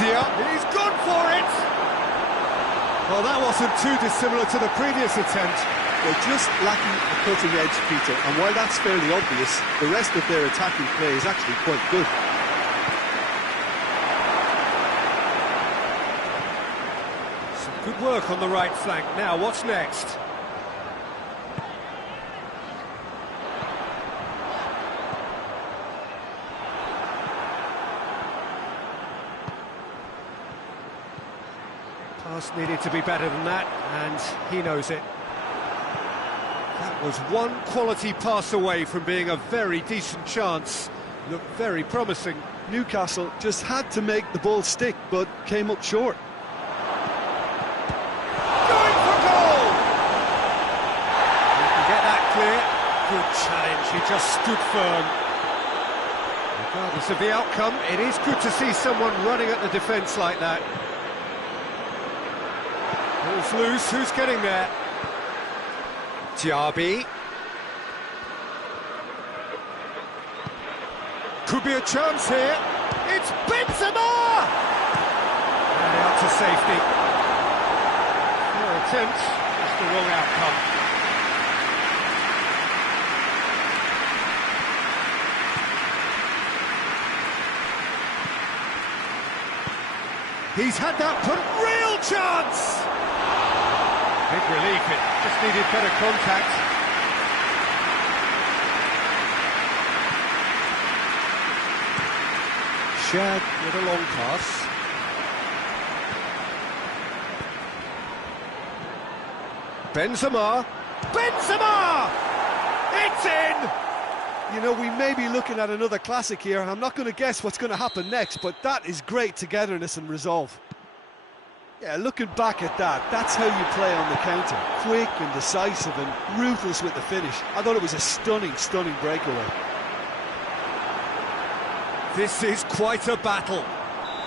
He's gone for it! Well, that wasn't too dissimilar to the previous attempt. They're just lacking a cutting edge, Peter, and while that's fairly obvious, the rest of their attacking play is actually quite good. Some good work on the right flank. Now, what's next? Pass needed to be better than that, and he knows it. That was one quality pass away from being a very decent chance. Looked very promising. Newcastle just had to make the ball stick, but came up short. Going for goal! He can get that clear. Good challenge, he just stood firm. Regardless of the outcome, it is good to see someone running at the defence like that. Ball's loose, who's getting there? Diaby. Could be a chance here. It's Benzema! And out to safety. Fair attempt, just the wrong outcome. He's had that real chance! Big relief, it just needed better contact. Shad with a long pass. Benzema! Benzema! It's in! You know, we may be looking at another classic here. I'm not going to guess what's going to happen next, but that is great togetherness and resolve. Yeah, looking back at that, that's how you play on the counter. Quick and decisive and ruthless with the finish. I thought it was a stunning, stunning breakaway. This is quite a battle.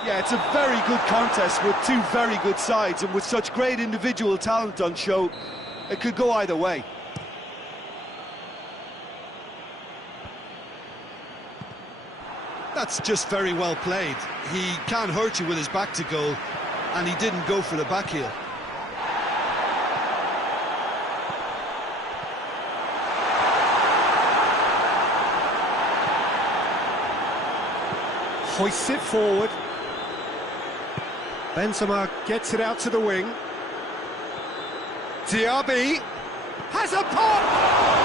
Yeah, it's a very good contest with two very good sides, and with such great individual talent on show, it could go either way. That's just very well played. He can't hurt you with his back to goal, and he didn't go for the back heel. Hoists it forward. Benzema gets it out to the wing. Diaby has a pop!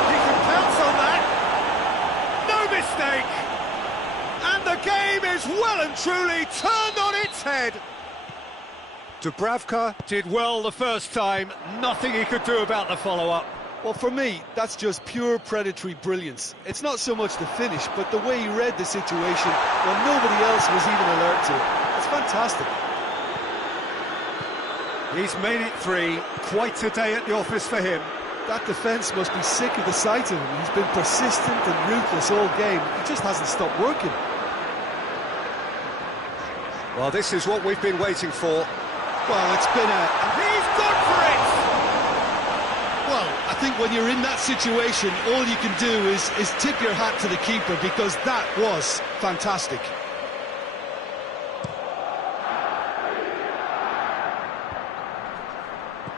He can pounce on that! No mistake! And the game is well and truly turned on its head! Dubravka did well the first time, nothing he could do about the follow-up. Well, for me, that's just pure predatory brilliance. It's not so much the finish, but the way he read the situation when nobody else was even alert to it. It's fantastic. He's made it 3, quite a day at the office for him. That defence must be sick of the sight of him. He's been persistent and ruthless all game. He just hasn't stopped working. Well, this is what we've been waiting for. Well, it's been a... He's gone for it! Well, I think when you're in that situation, all you can do is tip your hat to the keeper, because that was fantastic.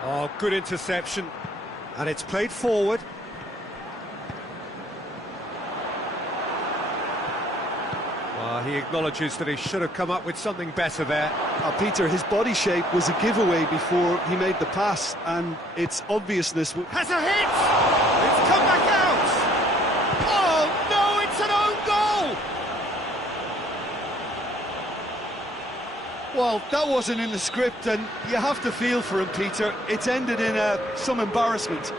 Oh, good interception. And it's played forward. Well, he acknowledges that he should have come up with something better there. Peter, his body shape was a giveaway before he made the pass, and its obviousness... Has a hit! It's come back out! Oh, no, it's an own goal! Well, that wasn't in the script, and you have to feel for him, Peter. It's ended in some embarrassment.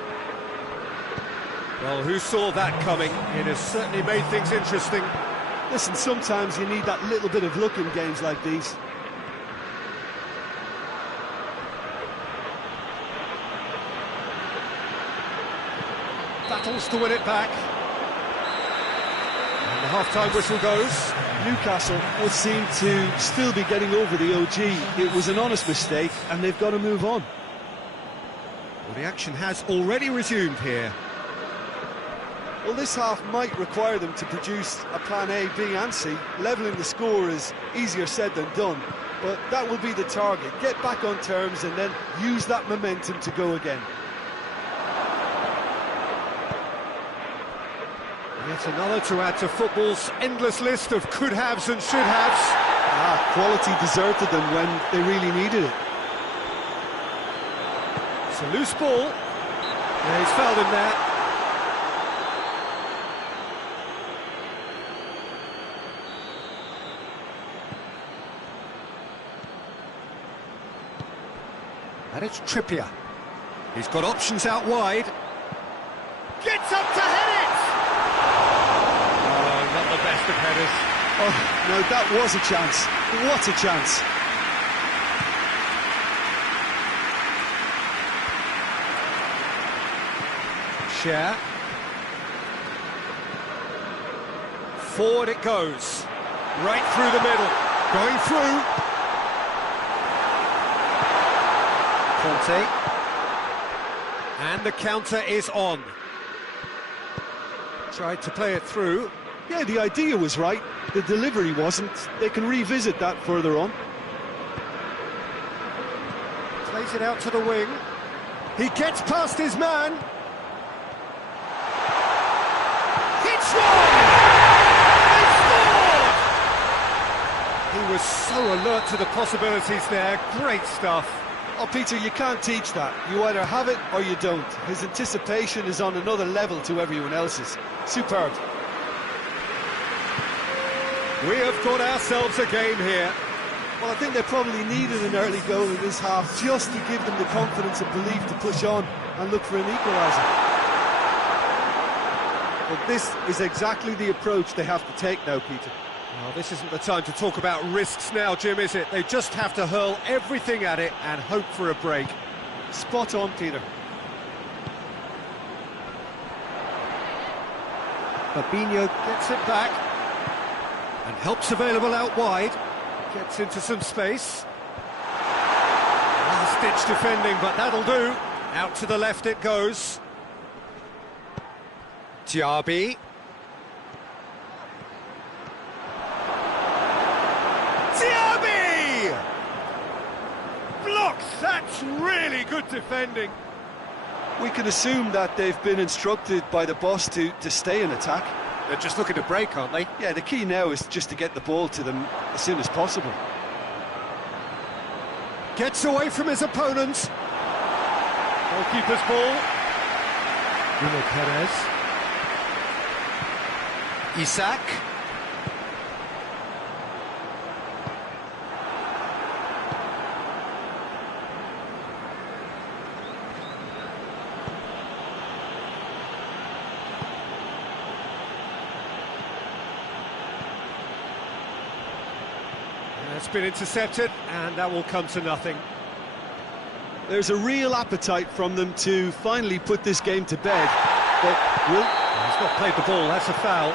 Well, who saw that coming? It has certainly made things interesting. Listen, sometimes you need that little bit of luck in games like these. Battles to win it back. And the half-time whistle goes. Newcastle will seem to still be getting over the OG. It was an honest mistake, and they've got to move on. Well, the action has already resumed here. Well, this half might require them to produce a plan A, B and C. Levelling the score is easier said than done, but that will be the target. Get back on terms and then use that momentum to go again. Yet another to add to football's endless list of could-haves and should-haves. Quality deserted them when they really needed it. It's a loose ball. Yeah, he's fouled him there. And it's Trippier. He's got options out wide. Gets up to head it! Oh, not the best of headers. Oh, no, that was a chance. What a chance. Share. Forward it goes. Right through the middle. Going through. Conte. And the counter is on. Tried to play it through. Yeah, the idea was right. The delivery wasn't. They can revisit that further on. Plays it out to the wing. He gets past his man. It's one! They scored! He was so alert to the possibilities there. Great stuff. Oh, Peter, you can't teach that. You either have it or you don't. His anticipation is on another level to everyone else's. Superb. We have got ourselves a game here. Well, I think they probably needed an early goal in this half just to give them the confidence and belief to push on and look for an equaliser. But this is exactly the approach they have to take now, Peter. Well, this isn't the time to talk about risks now, Jim, is it? They just have to hurl everything at it and hope for a break. Spot on, Peter. Fabinho gets it back and helps available out wide. Gets into some space. Last-ditch defending, but that'll do. Out to the left it goes. Diaby. Diaby! Blocks! That's really good defending. We can assume that they've been instructed by the boss to stay in attack. They're just looking to break, aren't they? Yeah, the key now is just to get the ball to them as soon as possible. Gets away from his opponent. Goalkeeper's ball. Perez. Isak. It's been intercepted, and that will come to nothing. There's a real appetite from them to finally put this game to bed, but He's not played the ball, that's a foul.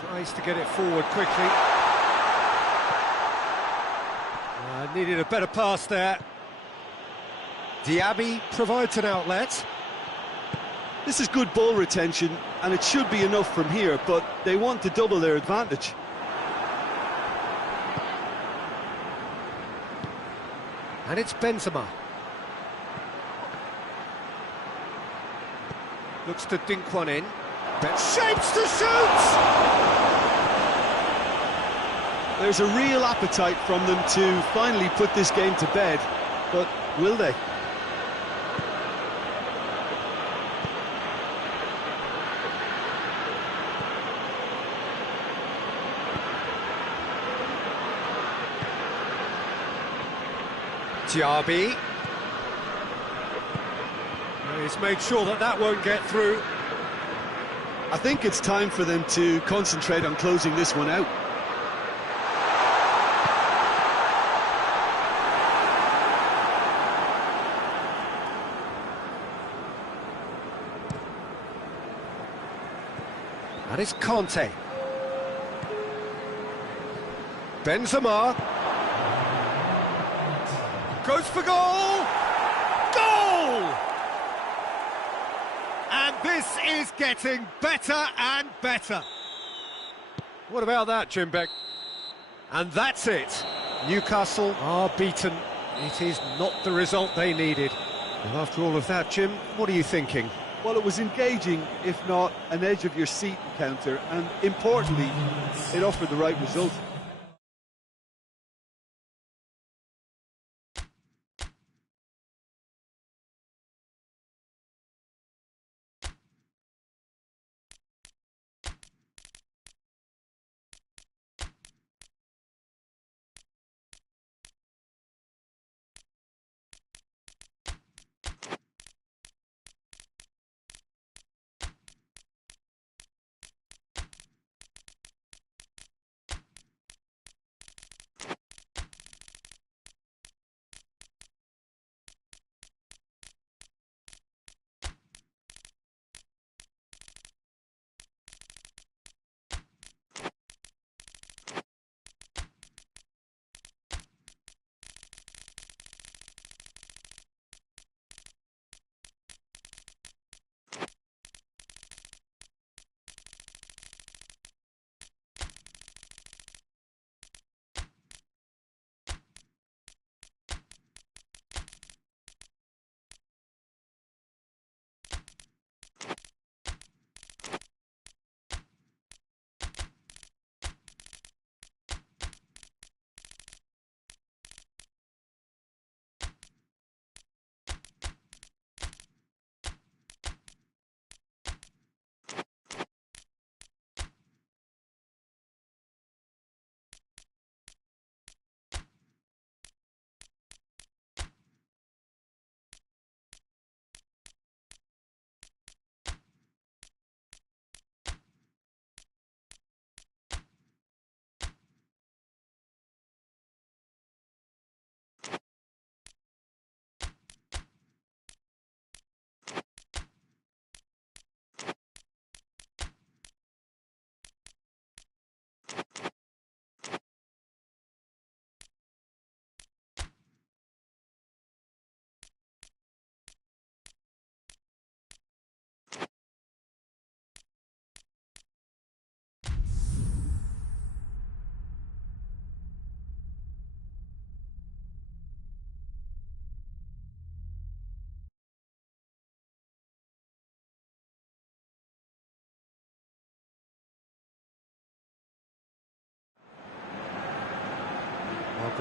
Tries to get it forward quickly. Needed a better pass there. Diaby provides an outlet. this is good ball retention, and it should be enough from here, but they want to double their advantage. And it's Benzema. Looks to dink one in. Shapes to shoot! There's a real appetite from them to finally put this game to bed, but will they? Diaby. He's made sure that that won't get through. I think it's time for them to concentrate on closing this one out. And it's Conte. Benzema. Goes for goal! Goal! And this is getting better and better. What about that, Jim Beck? And that's it. Newcastle are beaten. It is not the result they needed. And after all of that, Jim, what are you thinking? Well, it was engaging, if not an edge-of-your-seat encounter, and importantly, it offered the right result.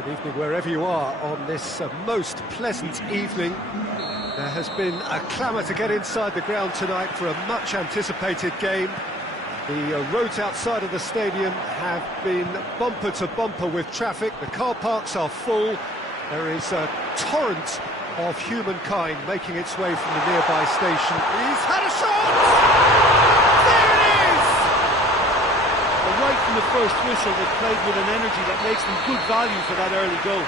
Good evening wherever you are on this most pleasant evening. There has been a clamour to get inside the ground tonight for a much anticipated game. The roads outside of the stadium have been bumper to bumper with traffic. The car parks are full. There is a torrent of humankind making its way from the nearby station. He's had a shot! There it is! Right from the first whistle, they played with an energy that makes them good value for that early goal.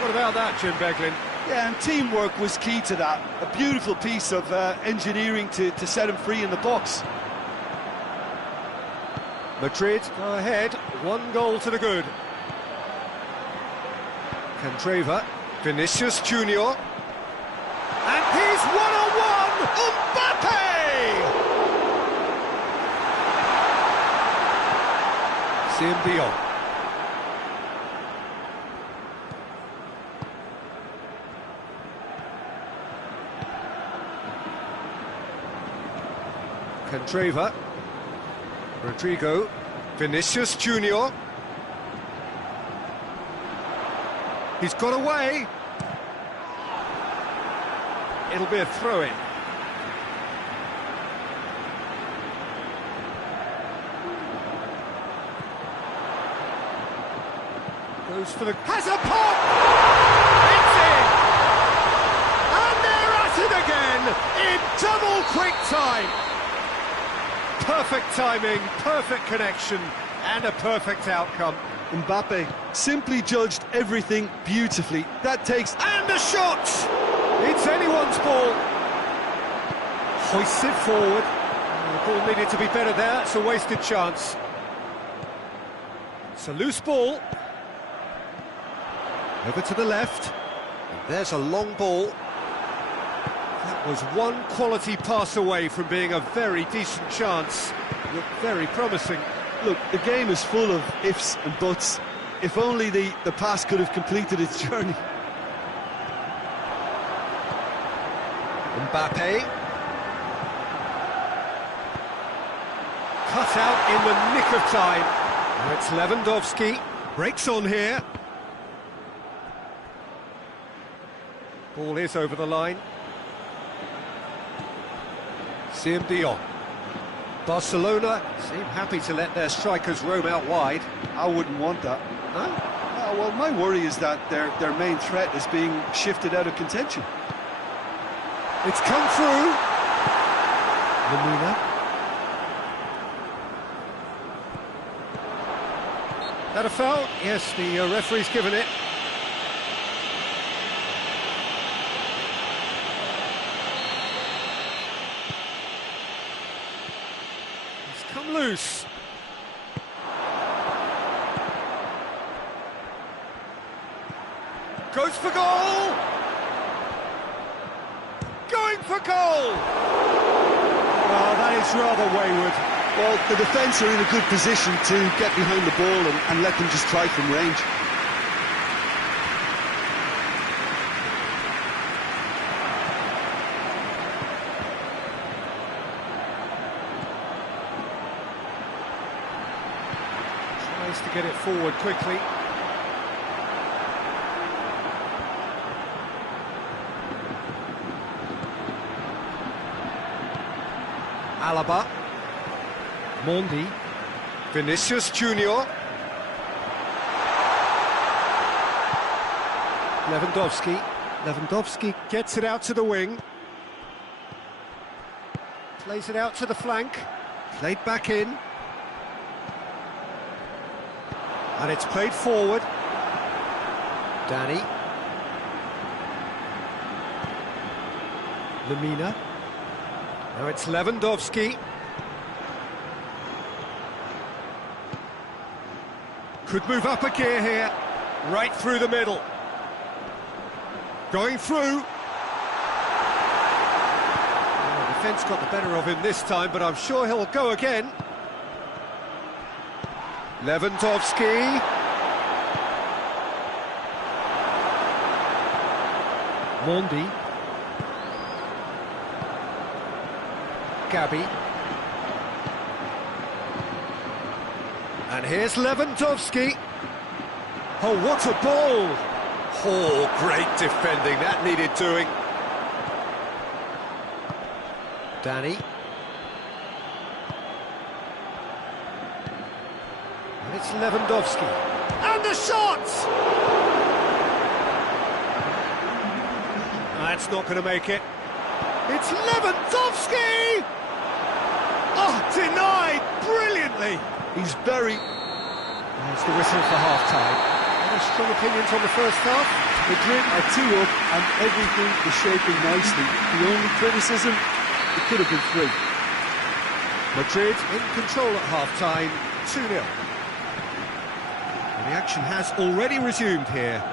What about that, Jim Beglin? Yeah, and teamwork was key to that. A beautiful piece of engineering to set him free in the box. Madrid go ahead, 1 goal to the good. Candreva, Vinicius Junior. And he's one-on-one! Mbappe! Dion. Candreva, Rodrigo, Vinicius Junior. He's got away. It'll be a throw-in. Goes for the... has a pop! It's in! And they're at it again in double quick time. Perfect timing, perfect connection, and a perfect outcome. Mbappe simply judged everything beautifully. That takes... and a shot! It's anyone's ball. Hoists it forward. The ball needed to be better there. It's a wasted chance. It's a loose ball. Over to the left, and there's a long ball. That was one quality pass away from being a very decent chance. Looked very promising. Look, the game is full of ifs and buts. If only the pass could have completed its journey. Mbappe. Cut out in the nick of time. Now it's Lewandowski. Breaks on here. Ball is over the line. Dion. Barcelona seem happy to let their strikers roam out wide. I wouldn't want that. No? Well, my worry is that their main threat is being shifted out of contention. It's come through. Lamina. That a foul? Yes, the referee's given it. Come loose. Goes for goal. Going for goal. Oh, that is rather wayward. Well, the defence are in a good position to get behind the ball and let them just try from range. To get it forward quickly. Alaba. Mondi. Vinicius Junior. Lewandowski. Lewandowski gets it out to the wing. Plays it out to the flank. Played back in. And it's played forward. Danny. Lamina. Now it's Lewandowski. Could move up a gear here. Right through the middle. Going through. The defence got the better of him this time, but I'm sure he'll go again. Lewandowski. Mondi. Gabi. And here's Lewandowski. Oh, what a ball! Oh, great defending, that needed doing. Danny. And it's Lewandowski. And the shot! That's not going to make it. It's Lewandowski! Oh, denied brilliantly! He's very... There's the whistle for half-time. Any strong opinions on the first half? Madrid are 2 up and everything is shaping nicely. The only criticism, it could have been 3. Madrid in control at half-time, 2-0. And the action has already resumed here.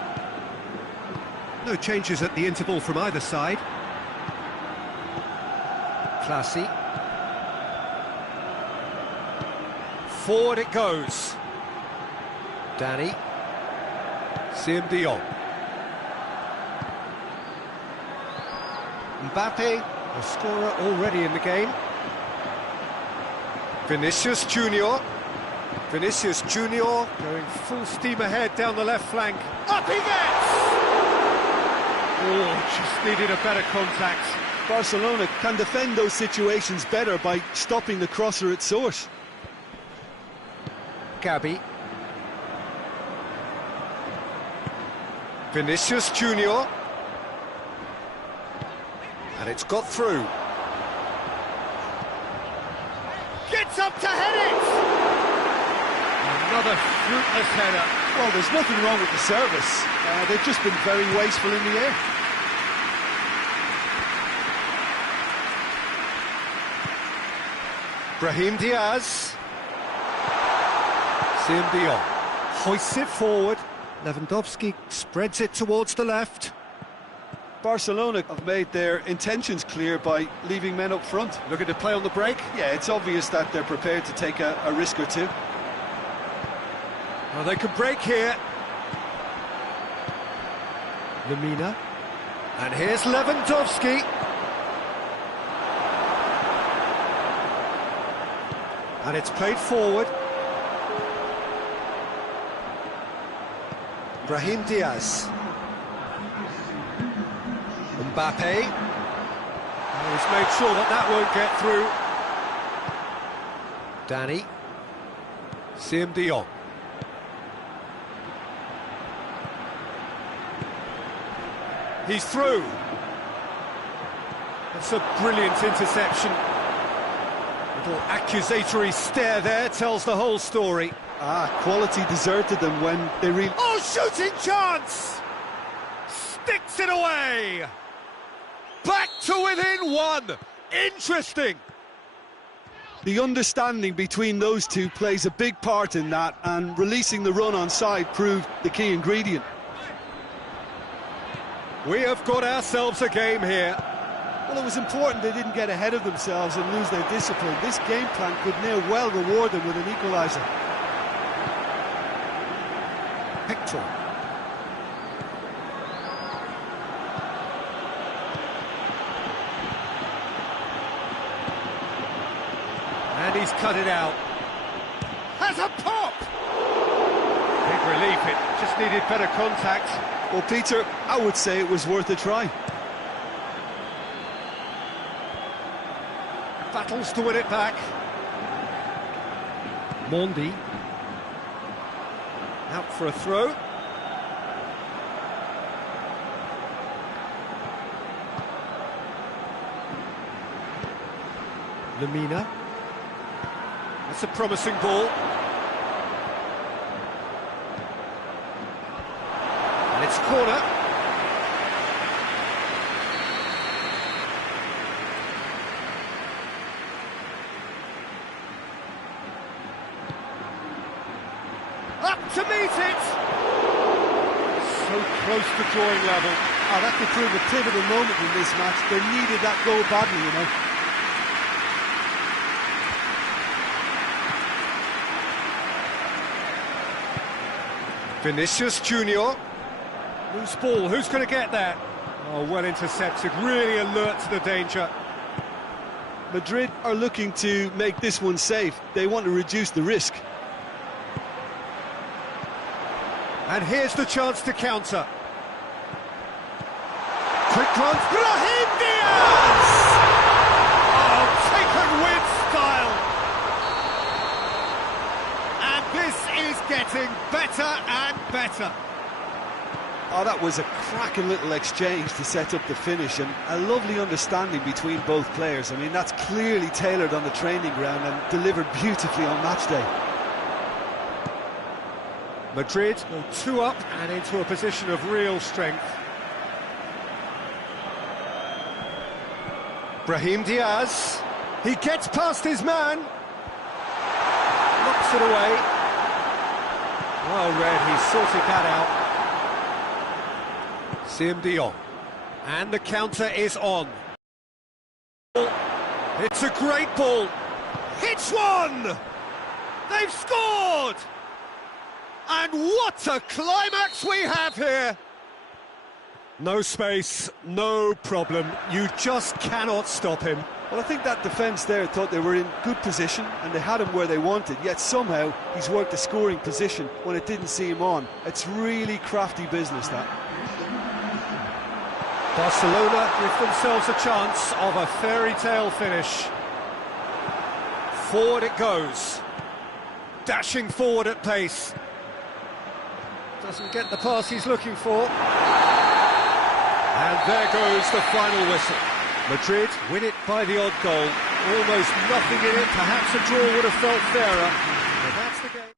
No changes at the interval from either side. Classy. Forward it goes. Danny. Dion. Mbappe, the scorer already in the game. Vinicius Junior. Vinicius Junior going full steam ahead down the left flank. Up he gets! Oh, just needed a better contact. Barcelona can defend those situations better by stopping the crosser at source. Gabi. Vinicius Junior. And it's got through. Gets up to head it! Another fruitless header. Well, there's nothing wrong with the service. They've just been very wasteful in the air. Brahim Diaz. Dion hoists it forward. Lewandowski spreads it towards the left. Barcelona have made their intentions clear by leaving men up front. Looking to play on the break. Yeah, it's obvious that they're prepared to take a risk or two. Well, they can break here. Lamina. And here's Lewandowski. And it's played forward. Brahim Diaz. Mbappe. Oh, he's made sure that that won't get through. Danny. Dion. He's through. That's a brilliant interception. Little accusatory stare there tells the whole story. Quality deserted them when they really... Oh, shooting chance! Sticks it away! Back to within 1! Interesting! The understanding between those two plays a big part in that, and releasing the run on side proved the key ingredient. We have got ourselves a game here. Well, it was important they didn't get ahead of themselves and lose their discipline. This game plan could now well reward them with an equaliser. Hector. And he's cut it out. Has a pop! Big relief, it just needed better contact. Well, Peter, I would say it was worth a try. Battles to win it back. Mondi. Out for a throw. Lamina. That's a promising ball. And it's corner. Up to meet it! So close to drawing level. Oh, that could prove a pivotal moment in this match. They needed that goal badly, you know. Vinicius Junior. Loose ball, who's going to get that? Oh, well intercepted, really alert to the danger. Madrid are looking to make this one safe. They want to reduce the risk. And here's the chance to counter. Quick glance, Brahim Diaz! Oh, taken with style! And this is getting better and better. Oh, that was a cracking little exchange to set up the finish, and a lovely understanding between both players. I mean, that's clearly tailored on the training ground and delivered beautifully on match day. Madrid go 2 up and into a position of real strength. Brahim Diaz, he gets past his man, knocks it away. Well read, he sorted that out. Siem de Jong, and the counter is on. It's a great ball, hits one! They've scored! And what a climax we have here! No space, no problem, you just cannot stop him. Well, I think that defence there thought they were in good position and they had him where they wanted, yet somehow he's worked the scoring position when it didn't see him on. It's really crafty business, that. Barcelona give themselves a chance of a fairy tale finish. Forward it goes, dashing forward at pace. Doesn't get the pass he's looking for. And there goes the final whistle. Madrid win it by the odd goal. Almost nothing in it. Perhaps a draw would have felt fairer. But that's the game.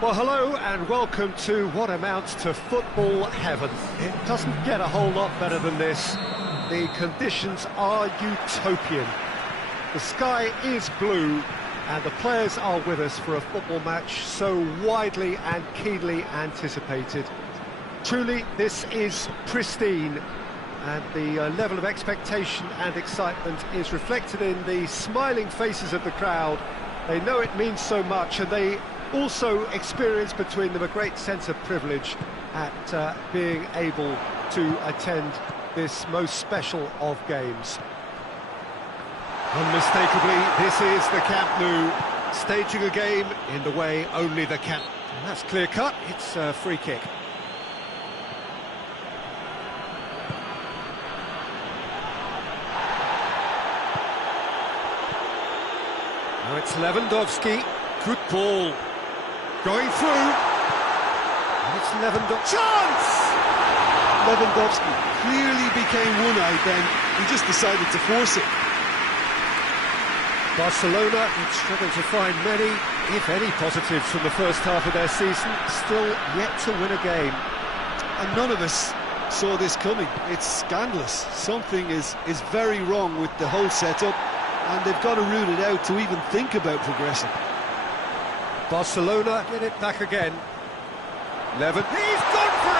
Well, hello and welcome to what amounts to football heaven. It doesn't get a whole lot better than this. The conditions are utopian. The sky is blue and the players are with us for a football match so widely and keenly anticipated. Truly, this is pristine, and the level of expectation and excitement is reflected in the smiling faces of the crowd. They know it means so much, and they also experience between them a great sense of privilege at being able to attend this most special of games. Unmistakably, this is the Camp Nou, staging a game in the way only the Camp. And that's clear-cut, it's a free kick. Now it's Lewandowski, good ball, going through, and it's Lewandowski, chance! Lewandowski clearly became one-eyed then, he just decided to force it. Barcelona would struggle to find many, if any, positives from the first half of their season, still yet to win a game. And none of us saw this coming. It's scandalous. Something is very wrong with the whole setup, and they've got to root it out to even think about progressing. Barcelona get it back again. Levin, he's gone for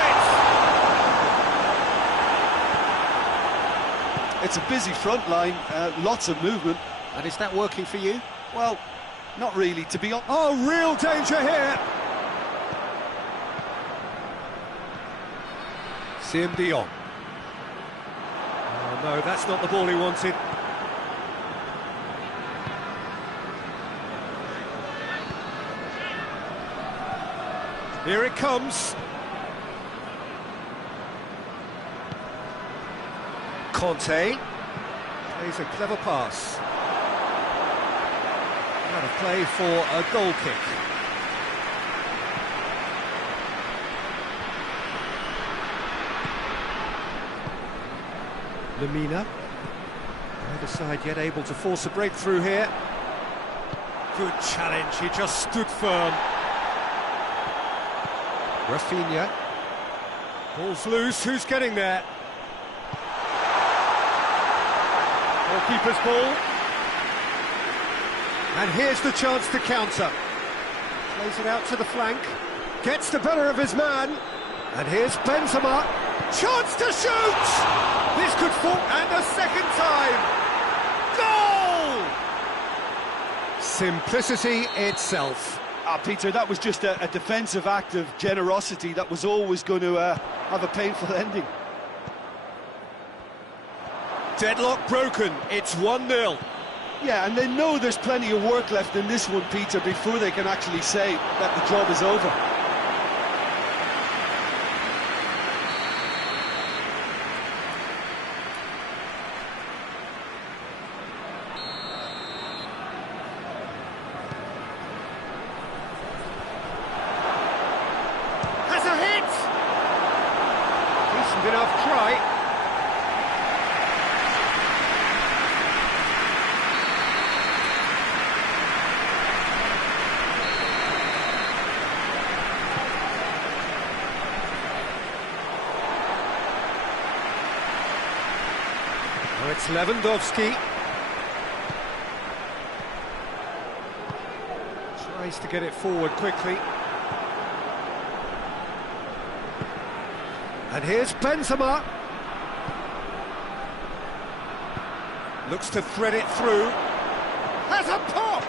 it! It's a busy front line, lots of movement. And is that working for you? Well, not really, to be honest. Oh, real danger here! Siem de Jong. Oh no, that's not the ball he wanted. Here it comes. Conte plays a clever pass. Out of play for a goal kick. Lemina. Neither side yet able to force a breakthrough here. Good challenge, he just stood firm. Rafinha. Ball's loose, who's getting there? Goalkeeper's ball. And here's the chance to counter. Plays it out to the flank. Gets the better of his man. And here's Benzema. Chance to shoot! This could fall, and a second time! Goal! Simplicity itself. Peter, that was just a defensive act of generosity that was always going to have a painful ending. Deadlock broken, it's 1-0. Yeah, and they know there's plenty of work left in this one, Peter, before they can actually say that the job is over. Has a hit! Decent enough try. It's Lewandowski. Tries to get it forward quickly. And here's Benzema. Looks to thread it through. Has a pop!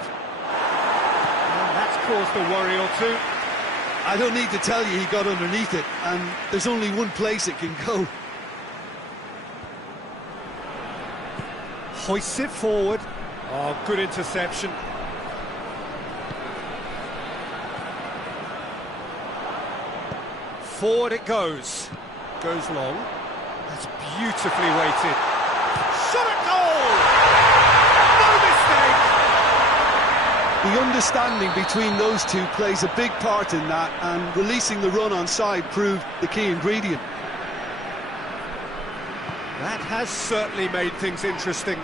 And that's caused a worry or two. I don't need to tell you he got underneath it, and there's only one place it can go. Hoists it forward. Oh, good interception. Forward it goes. Goes long. That's beautifully weighted. Shot at goal! No mistake! The understanding between those two plays a big part in that, and releasing the run on side proved the key ingredient. That has certainly made things interesting.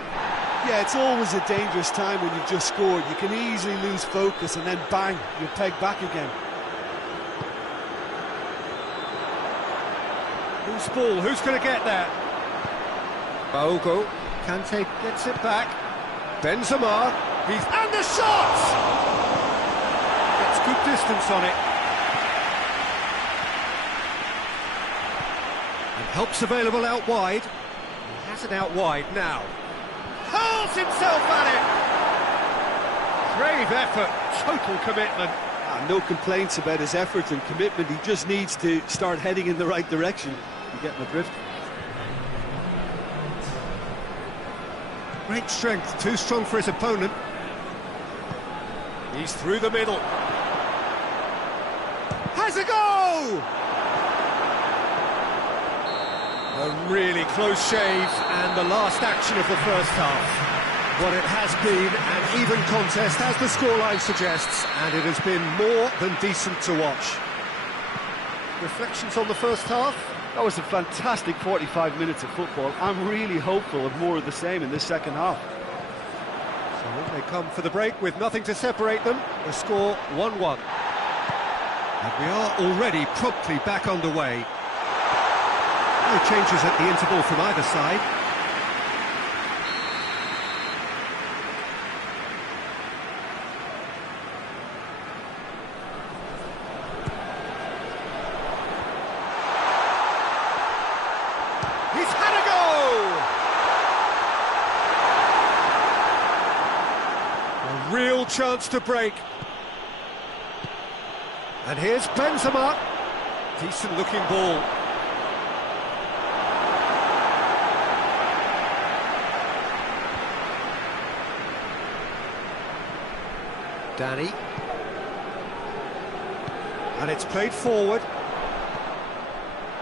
Yeah, it's always a dangerous time when you've just scored. You can easily lose focus and then bang, you're pegged back again. Who's ball? Who's going to get there? Bogo. Kante gets it back. Benzema. And the shot! Gets good distance on it. Help's available out wide. He has it out wide now. Hurls himself at it! Brave effort, total commitment. No complaints about his effort and commitment. He just needs to start heading in the right direction. You get my drift. Great strength, too strong for his opponent. He's through the middle. Has a go! A really close shave, and the last action of the first half. What it has been an even contest, as the scoreline suggests, and it has been more than decent to watch. Reflections on the first half? That was a fantastic 45 minutes of football. I'm really hopeful of more of the same in this second half. So they come for the break with nothing to separate them. The score 1-1. And we are already promptly back underway. No changes at the interval from either side. He's had a go! A real chance to break. And here's Benzema. Decent looking ball. Danny. And it's played forward.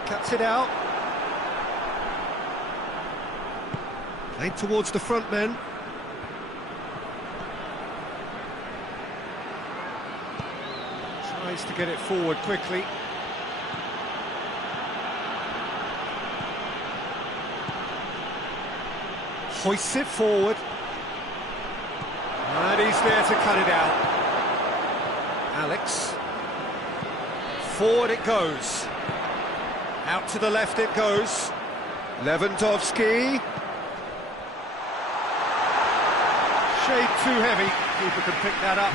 Cuts it out. Played towards the front men. Tries to get it forward quickly. Hoists it forward. And he's there to cut it out. Alex. Forward it goes. Out to the left it goes. Lewandowski. Shade too heavy. Keeper can pick that up.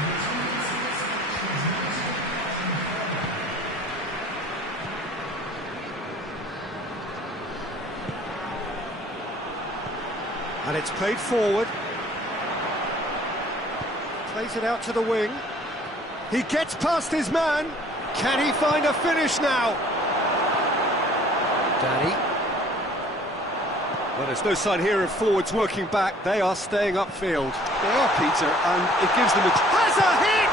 And it's played forward. Plays it out to the wing. He gets past his man. Can he find a finish now? Danny. Well, there's no sign here of forwards working back. They are staying upfield. They are, Peter, and it gives them a... Has a hit!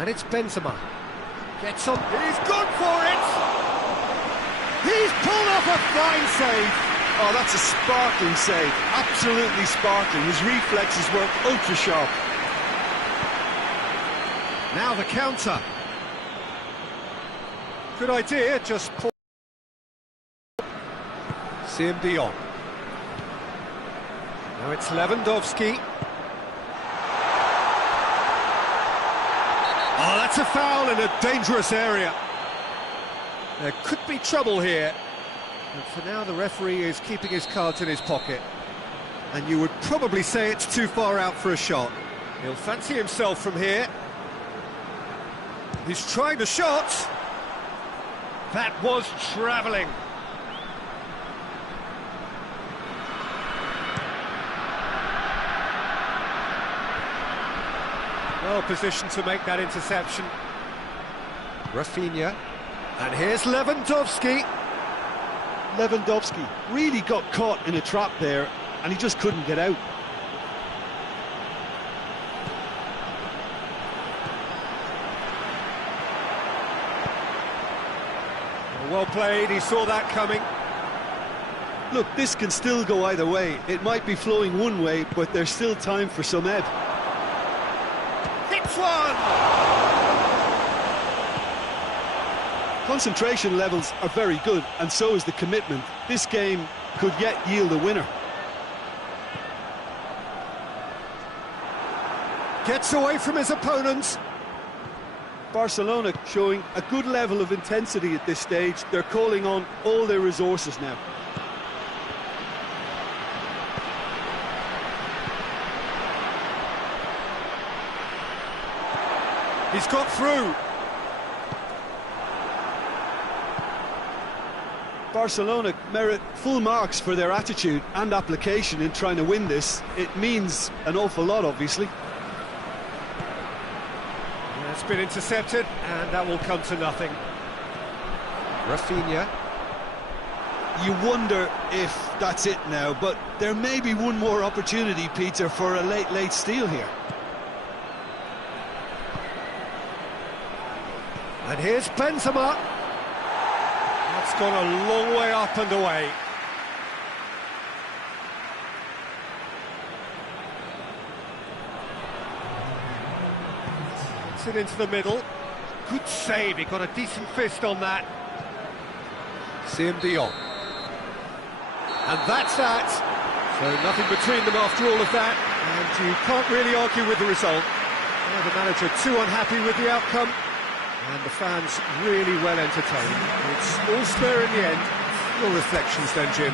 And it's Benzema. Gets on. He's gone for it! He's pulled off a fine save. Oh, that's a sparkling save. Absolutely sparkling. His reflexes work ultra sharp. Now the counter. Good idea, just pull. See him beyond. Now it's Lewandowski. Oh, that's a foul in a dangerous area. There could be trouble here. And for now, the referee is keeping his cards in his pocket. And you would probably say it's too far out for a shot. He'll fancy himself from here. He's trying the shot. That was travelling. Well positioned to make that interception. Rafinha. And here's Lewandowski. Lewandowski really got caught in a trap there, and he just couldn't get out. Well played, he saw that coming. Look, this can still go either way. It might be flowing one way, but there's still time for some ebb. Hits one! Concentration levels are very good, and so is the commitment. This game could yet yield a winner. Gets away from his opponents. Barcelona showing a good level of intensity at this stage. They're calling on all their resources now. He's got through. Barcelona merit full marks for their attitude and application in trying to win this. It means an awful lot, obviously. It's been intercepted, and that will come to nothing. Rafinha. You wonder if that's it now, but there may be one more opportunity, Peter, for a late steal here. And here's Benzema. That's gone a long way up and away. It's it into the middle. Good save, he got a decent fist on that. Siem de Jong. And that's that. So nothing between them after all of that, and you can't really argue with the result. The manager too unhappy with the outcome, and the fans really well entertained. It's all square in the end. Your reflections then, Jim?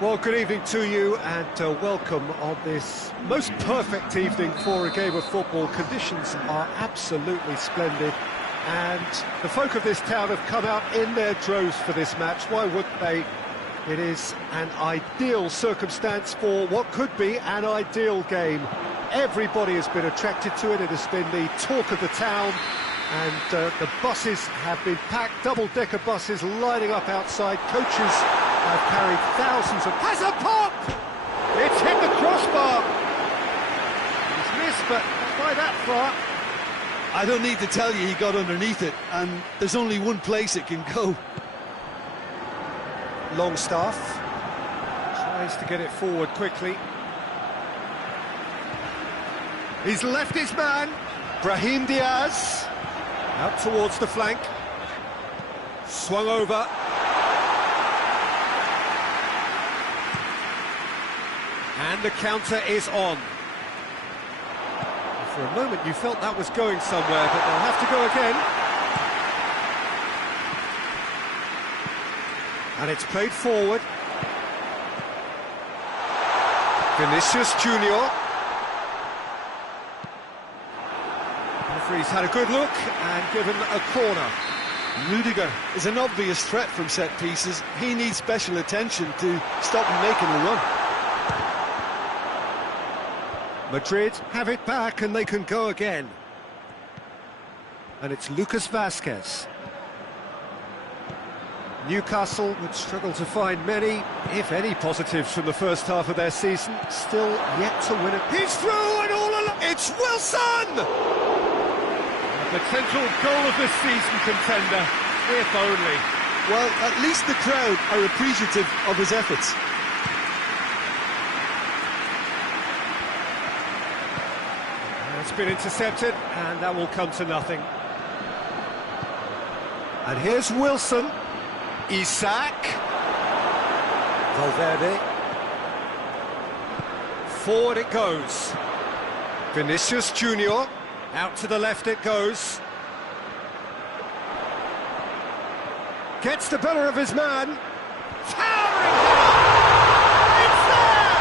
Well, good evening to you, and welcome on this most perfect evening for a game of football. Conditions are absolutely splendid, and the folk of this town have come out in their droves for this match. Why wouldn't they? It is an ideal circumstance for what could be an ideal game. Everybody has been attracted to it. It has been the talk of the town, and the buses have been packed, double-decker buses lining up outside. Coaches have carried thousands of... Has a pop! It's hit the crossbar! He's missed, but not by that far. I don't need to tell you he got underneath it, and there's only one place it can go. Longstaff tries to get it forward quickly. He's left his man. Brahim Diaz out towards the flank. Swung over. And the counter is on. For a moment you felt that was going somewhere, but they'll have to go again. And it's played forward. Vinicius Junior. Referee's had a good look and given a corner. Rudiger is an obvious threat from set pieces. He needs special attention to stop him making a run. Madrid have it back and they can go again. And it's Lucas Vazquez. Newcastle would struggle to find many, if any, positives from the first half of their season. Still yet to win it. He's through and all along. It's Wilson! A potential goal of the season contender, if only. Well, at least the crowd are appreciative of his efforts. It's been intercepted, and that will come to nothing. And here's Wilson. Isak. Valverde. Forward it goes. Vinicius Junior. Out to the left it goes. Gets the better of his man. Towering header! It's there!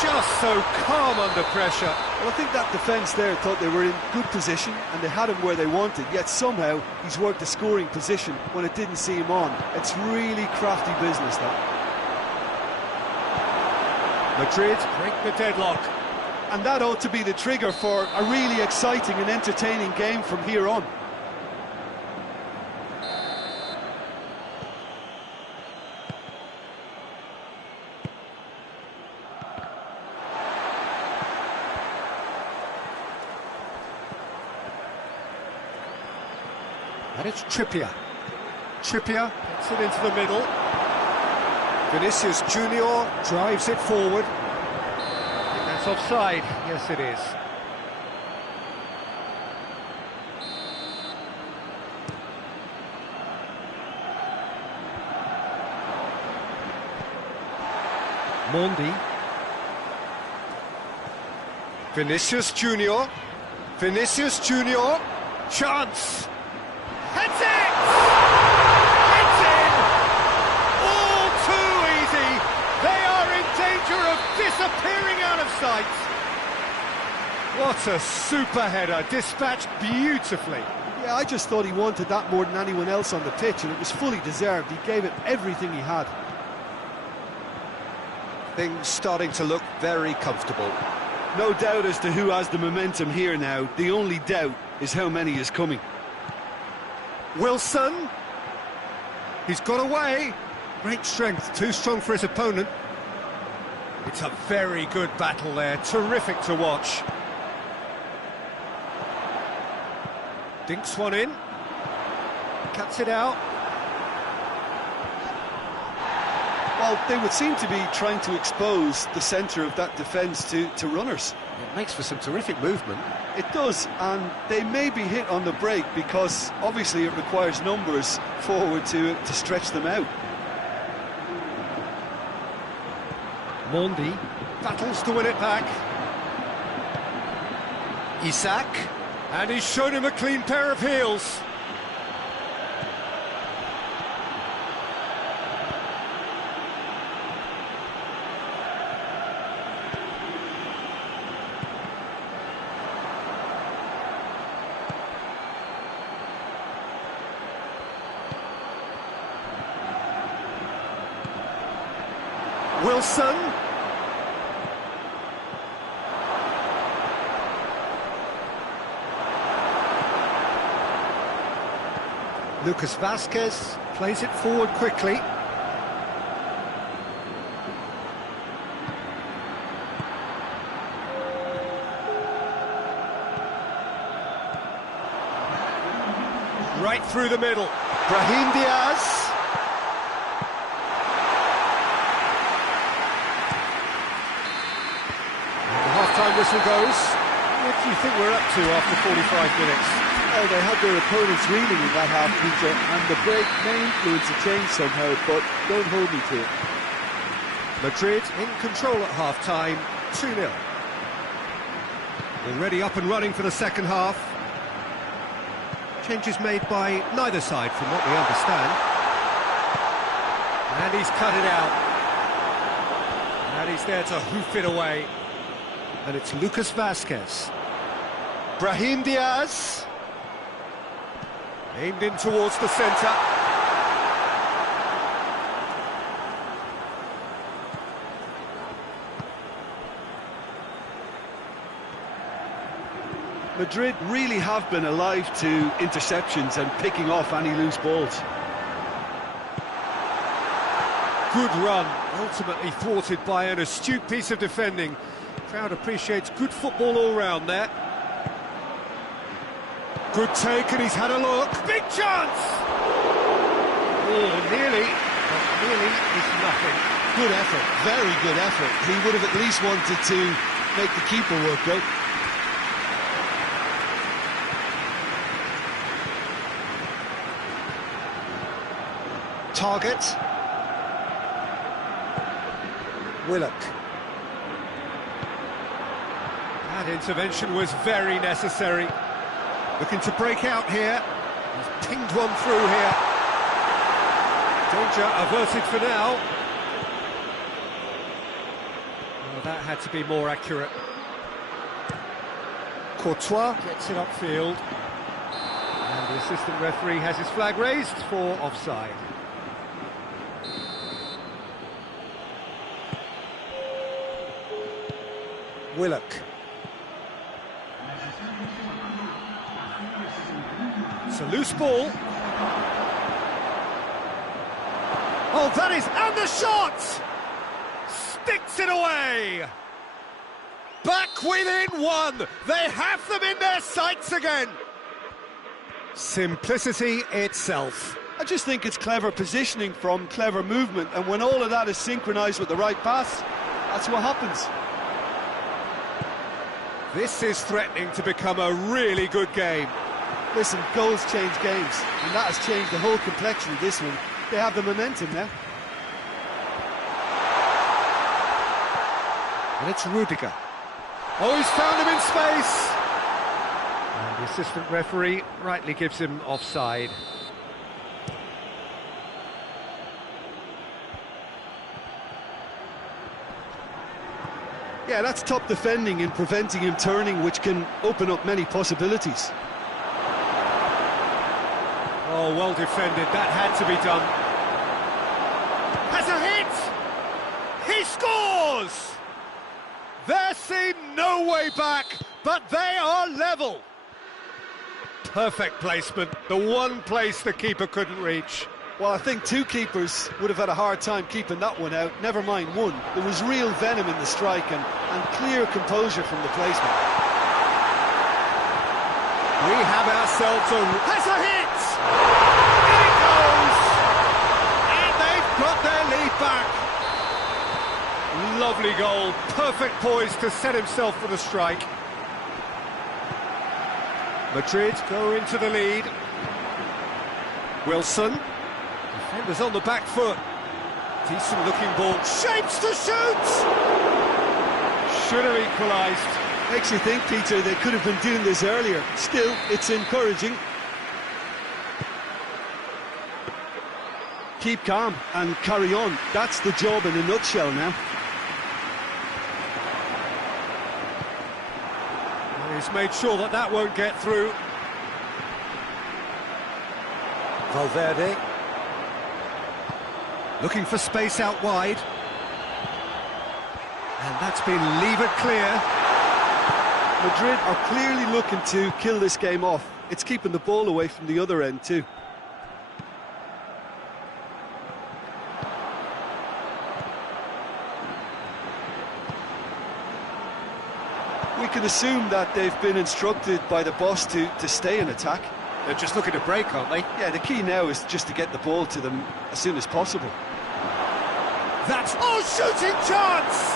Just so calm under pressure. Well, I think that defence there thought they were in good position and they had him where they wanted, yet somehow he's worked the scoring position when it didn't see him on. It's really crafty business, that. Madrid break the deadlock. And that ought to be the trigger for a really exciting and entertaining game from here on. And it's Trippier. Trippier gets it into the middle. Vinicius Junior drives it forward. I think that's offside. Yes, it is. Mondi. Vinicius Junior. Vinicius Junior. Chance. Heads it! It's in! All too easy! They are in danger of disappearing out of sight! What a super header, dispatched beautifully. Yeah, I just thought he wanted that more than anyone else on the pitch, and it was fully deserved. He gave it everything he had. Things starting to look very comfortable. No doubt as to who has the momentum here now. The only doubt is how many is coming. Wilson. He's got away. Great strength, too strong for his opponent. It's a very good battle there, terrific to watch. Dinks one in. Cuts it out. Well, they would seem to be trying to expose the centre of that defence to runners. It makes for some terrific movement. It does, and they may be hit on the break because obviously it requires numbers forward to stretch them out. Mondi battles to win it back. Isak, and he's shown him a clean pair of heels. Wilson. Lucas Vazquez plays it forward quickly. Right through the middle. Brahim Diaz. Time whistle goes. What do you think we're up to after 45 minutes? Well, they had their opponents reeling in that half, Peter, and the break may influence a change somehow, but don't hold me to it. Madrid in control at half-time, 2-0. Already up and running for the second half. Changes made by neither side, from what we understand. And he's cut it out. And he's there to hoof it away. And it's Lucas Vazquez. Brahim Diaz. Aimed in towards the centre. Madrid really have been alive to interceptions and picking off any loose balls. Good run, ultimately thwarted by an astute piece of defending. Crowd appreciates good football all round there. Good take, and he's had a look. Big chance! Oh, nearly, but nearly is nothing. Good effort, very good effort. He would have at least wanted to make the keeper work out. Target. Willock. That intervention was very necessary. Looking to break out here. He's pinged one through here. Danger averted for now. Oh, that had to be more accurate. Courtois gets it upfield. And the assistant referee has his flag raised for offside. Willock. It's a loose ball. Oh, that is... and the shot! Sticks it away! Back within one! They have them in their sights again! Simplicity itself. I just think it's clever positioning from clever movement, and when all of that is synchronised with the right pass, that's what happens. This is threatening to become a really good game. Listen, goals change games, and that has changed the whole complexion of this one. They have the momentum now. And it's Rudiger. Oh, he's found him in space! And the assistant referee rightly gives him offside. Yeah, that's top defending and preventing him turning, which can open up many possibilities. Oh, well defended, that had to be done. Has a hit! He scores! There seemed no way back, but they are level. Perfect placement, the one place the keeper couldn't reach. Well, I think two keepers would have had a hard time keeping that one out, never mind one. There was real venom in the strike and clear composure from the placement. We have ourselves a... has a hit! In it goes! And they've got their lead back. Lovely goal, perfect poise to set himself for the strike. Madrid go into the lead. Wilson. Defenders on the back foot. Decent looking ball. Shapes to shoot! Should have equalised. Makes you think, Peter, they could have been doing this earlier. Still, it's encouraging. Keep calm and carry on. That's the job in a nutshell now. He's made sure that that won't get through. Valverde. Looking for space out wide. And that's been levered clear. Madrid are clearly looking to kill this game off. It's keeping the ball away from the other end too. We can assume that they've been instructed by the boss to stay in attack. They're just looking to break, aren't they? Yeah, the key now is just to get the ball to them as soon as possible. That's... oh, shooting chance!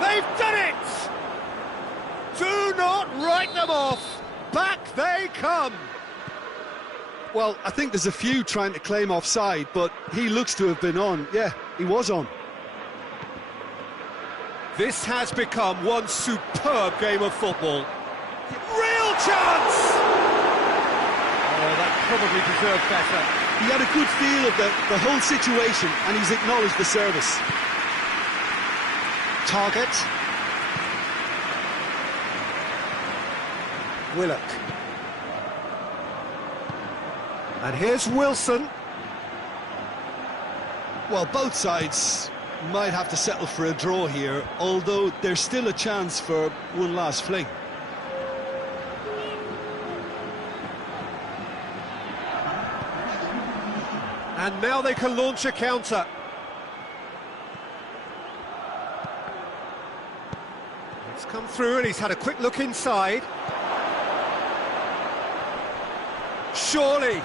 They've done it! Do not write them off! Back they come! Well, I think there's a few trying to claim offside, but he looks to have been on. Yeah, he was on. This has become one superb game of football. Real chance! Oh, that probably deserved better. He had a good feel of the whole situation, and he's acknowledged the service. Target. Willock. And here's Wilson. Well, both sides might have to settle for a draw here, although there's still a chance for one last fling. And now they can launch a counter. come through and he's had a quick look inside. Surely.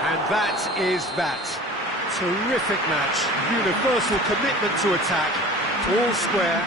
And that is that. Terrific match. Universal commitment to attack. All square.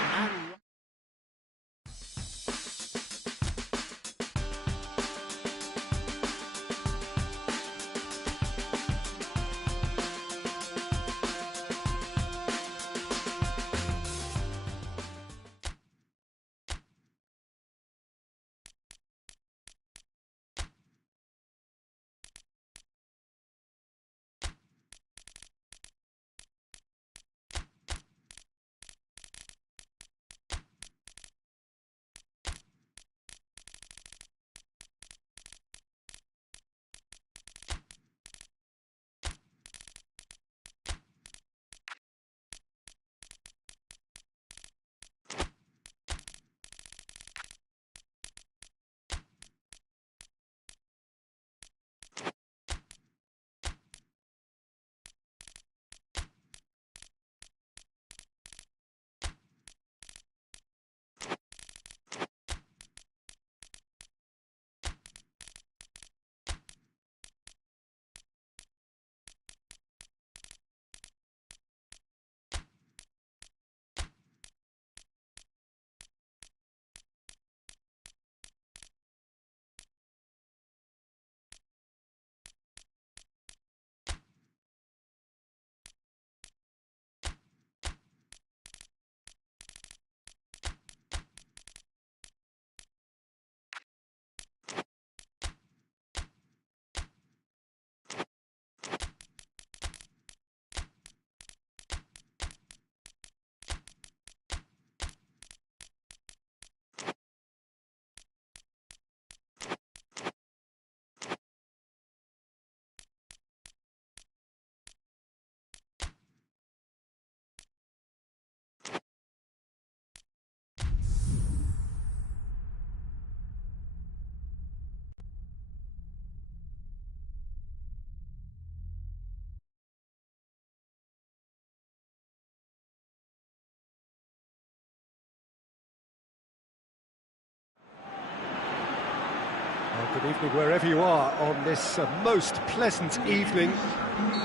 Well, good evening wherever you are on this most pleasant evening.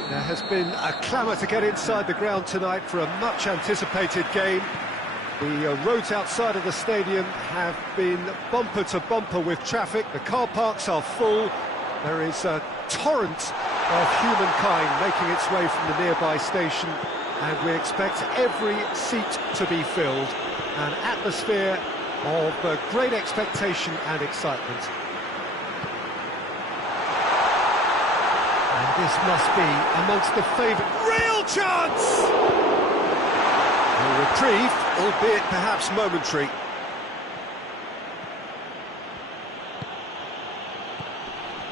There has been a clamour to get inside the ground tonight for a much anticipated game. The roads outside of the stadium have been bumper to bumper with traffic. The car parks are full. There is a torrent of humankind making its way from the nearby station, and we expect every seat to be filled. An atmosphere of great expectation and excitement. And this must be amongst the favourite. Real chance! A reprieve, albeit perhaps momentary.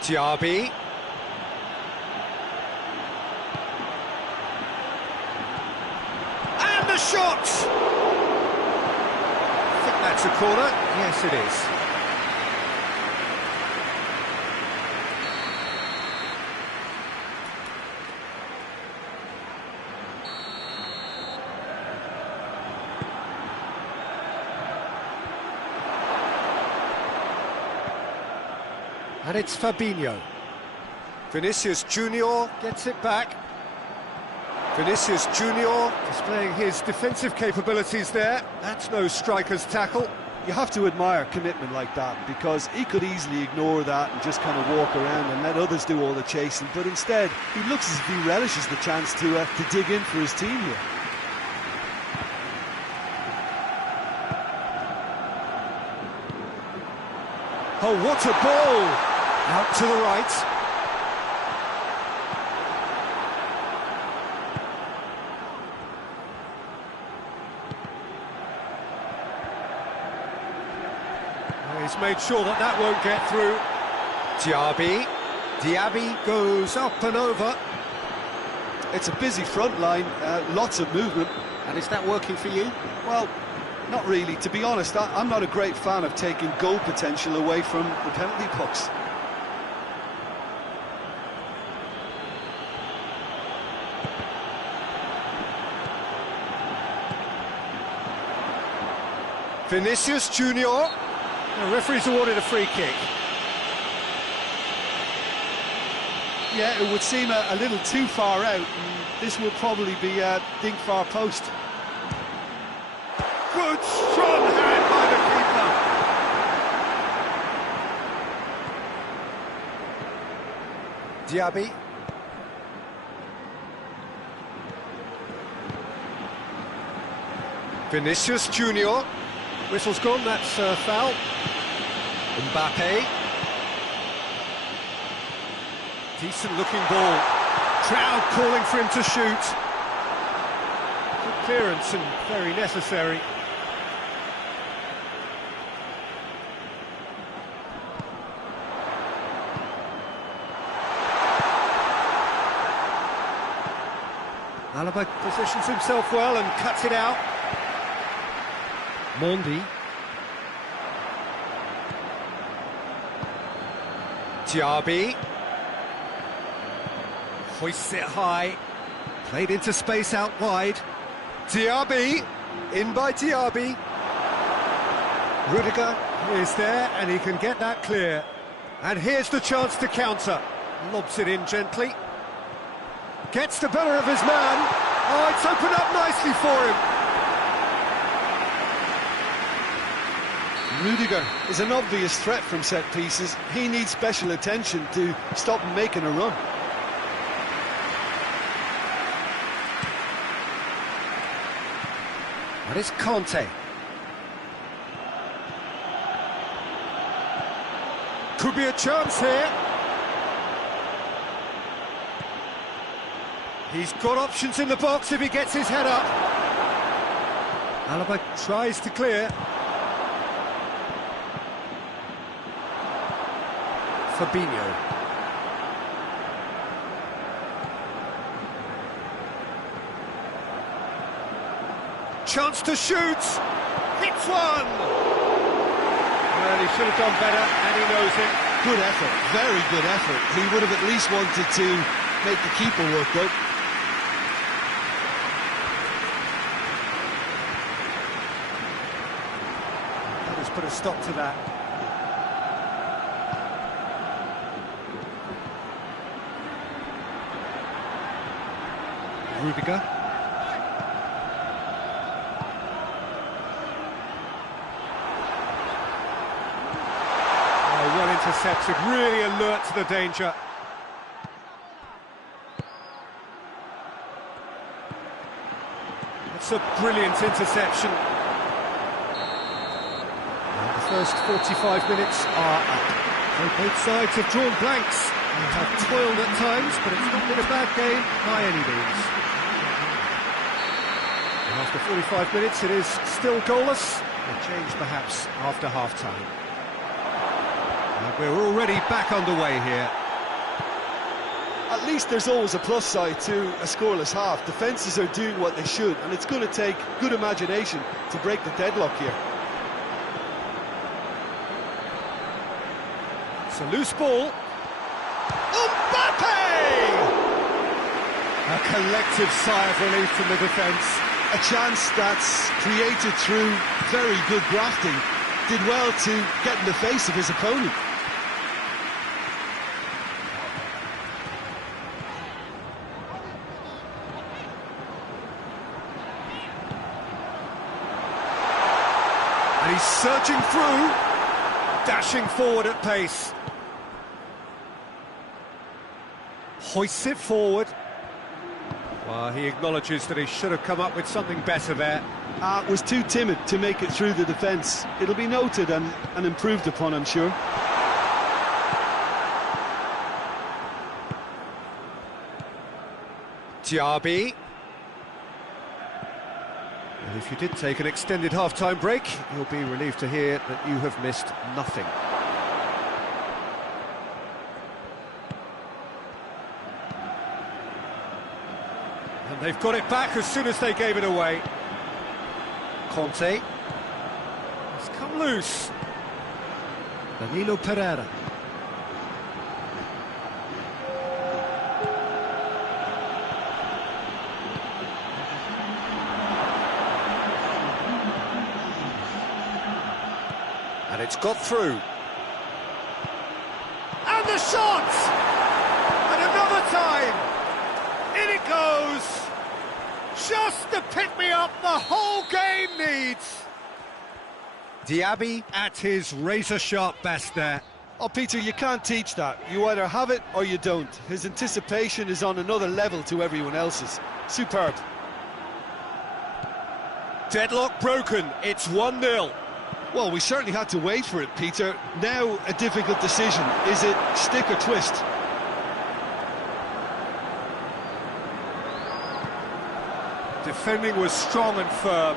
Diaby. And the shot! I think that's a corner. Yes, it is. And it's Fabinho. Vinicius Junior gets it back. Vinicius Junior displaying his defensive capabilities there. That's no striker's tackle. You have to admire commitment like that, because he could easily ignore that and just kind of walk around and let others do all the chasing, but instead he looks as if he relishes the chance to dig in for his team here. Oh, what a ball! Out to the right. Oh, he's made sure that that won't get through. Diaby goes up and over. It's a busy front line, lots of movement. And is that working for you? Well, not really. To be honest, I'm not a great fan of taking goal potential away from the penalty box. Vinicius Junior. The referee's awarded a free kick. Yeah, it would seem a little too far out, and this will probably be a dink far post. Good strong hand by the keeper. Diaby. Vinicius Junior. Whistle's gone, that's foul. Mbappe. Decent looking ball. Crowd calling for him to shoot. Good clearance and very necessary. Alaba positions himself well and cuts it out. Mondi. Diaby. Hoists it high. Played into space out wide. Diaby. In by Diaby. Rudiger is there and he can get that clear. And here's the chance to counter. Lobs it in gently. Gets the better of his man. Oh, it's opened up nicely for him. Rudiger is an obvious threat from set pieces. He needs special attention to stop him making a run. And it's Conte. Could be a chance here. He's got options in the box if he gets his head up. Alaba tries to clear. Fabinho. Chance to shoot. Hits one. Well, he should have done better, and he knows it. Good effort, very good effort. He would have at least wanted to make the keeper work, though. That has put a stop to that. Rudiger. Oh, well intercepted, really alert to the danger. That's a brilliant interception. And the first 45 minutes are up. So both sides have drawn blanks. They have toiled at times, but it's not been a bad game by any means. And after 45 minutes, it is still goalless. A change perhaps after half-time. And we're already back underway here. At least there's always a plus side to a scoreless half. Defences are doing what they should, and it's going to take good imagination to break the deadlock here. It's a loose ball. Mbappe! A collective sigh of relief from the defence. A chance that's created through very good grafting. Did well to get in the face of his opponent. And he's surging through, dashing forward at pace. Hoists it forward. Well, he acknowledges that he should have come up with something better there. Was too timid to make it through the defence. It'll be noted and improved upon, I'm sure. Diaby. And if you did take an extended half-time break, you'll be relieved to hear that you have missed nothing. And they've got it back as soon as they gave it away. Conte. It's come loose. Danilo Pereira. It's got through. And the shot! And another time! In it goes! Just the pick-me-up the whole game needs! Diaby at his razor-sharp best there. Oh, Peter, you can't teach that. You either have it or you don't. His anticipation is on another level to everyone else's. Superb. Deadlock broken, it's 1-0. Well, we certainly had to wait for it, Peter. Now a difficult decision. Is it stick or twist? Defending was strong and firm.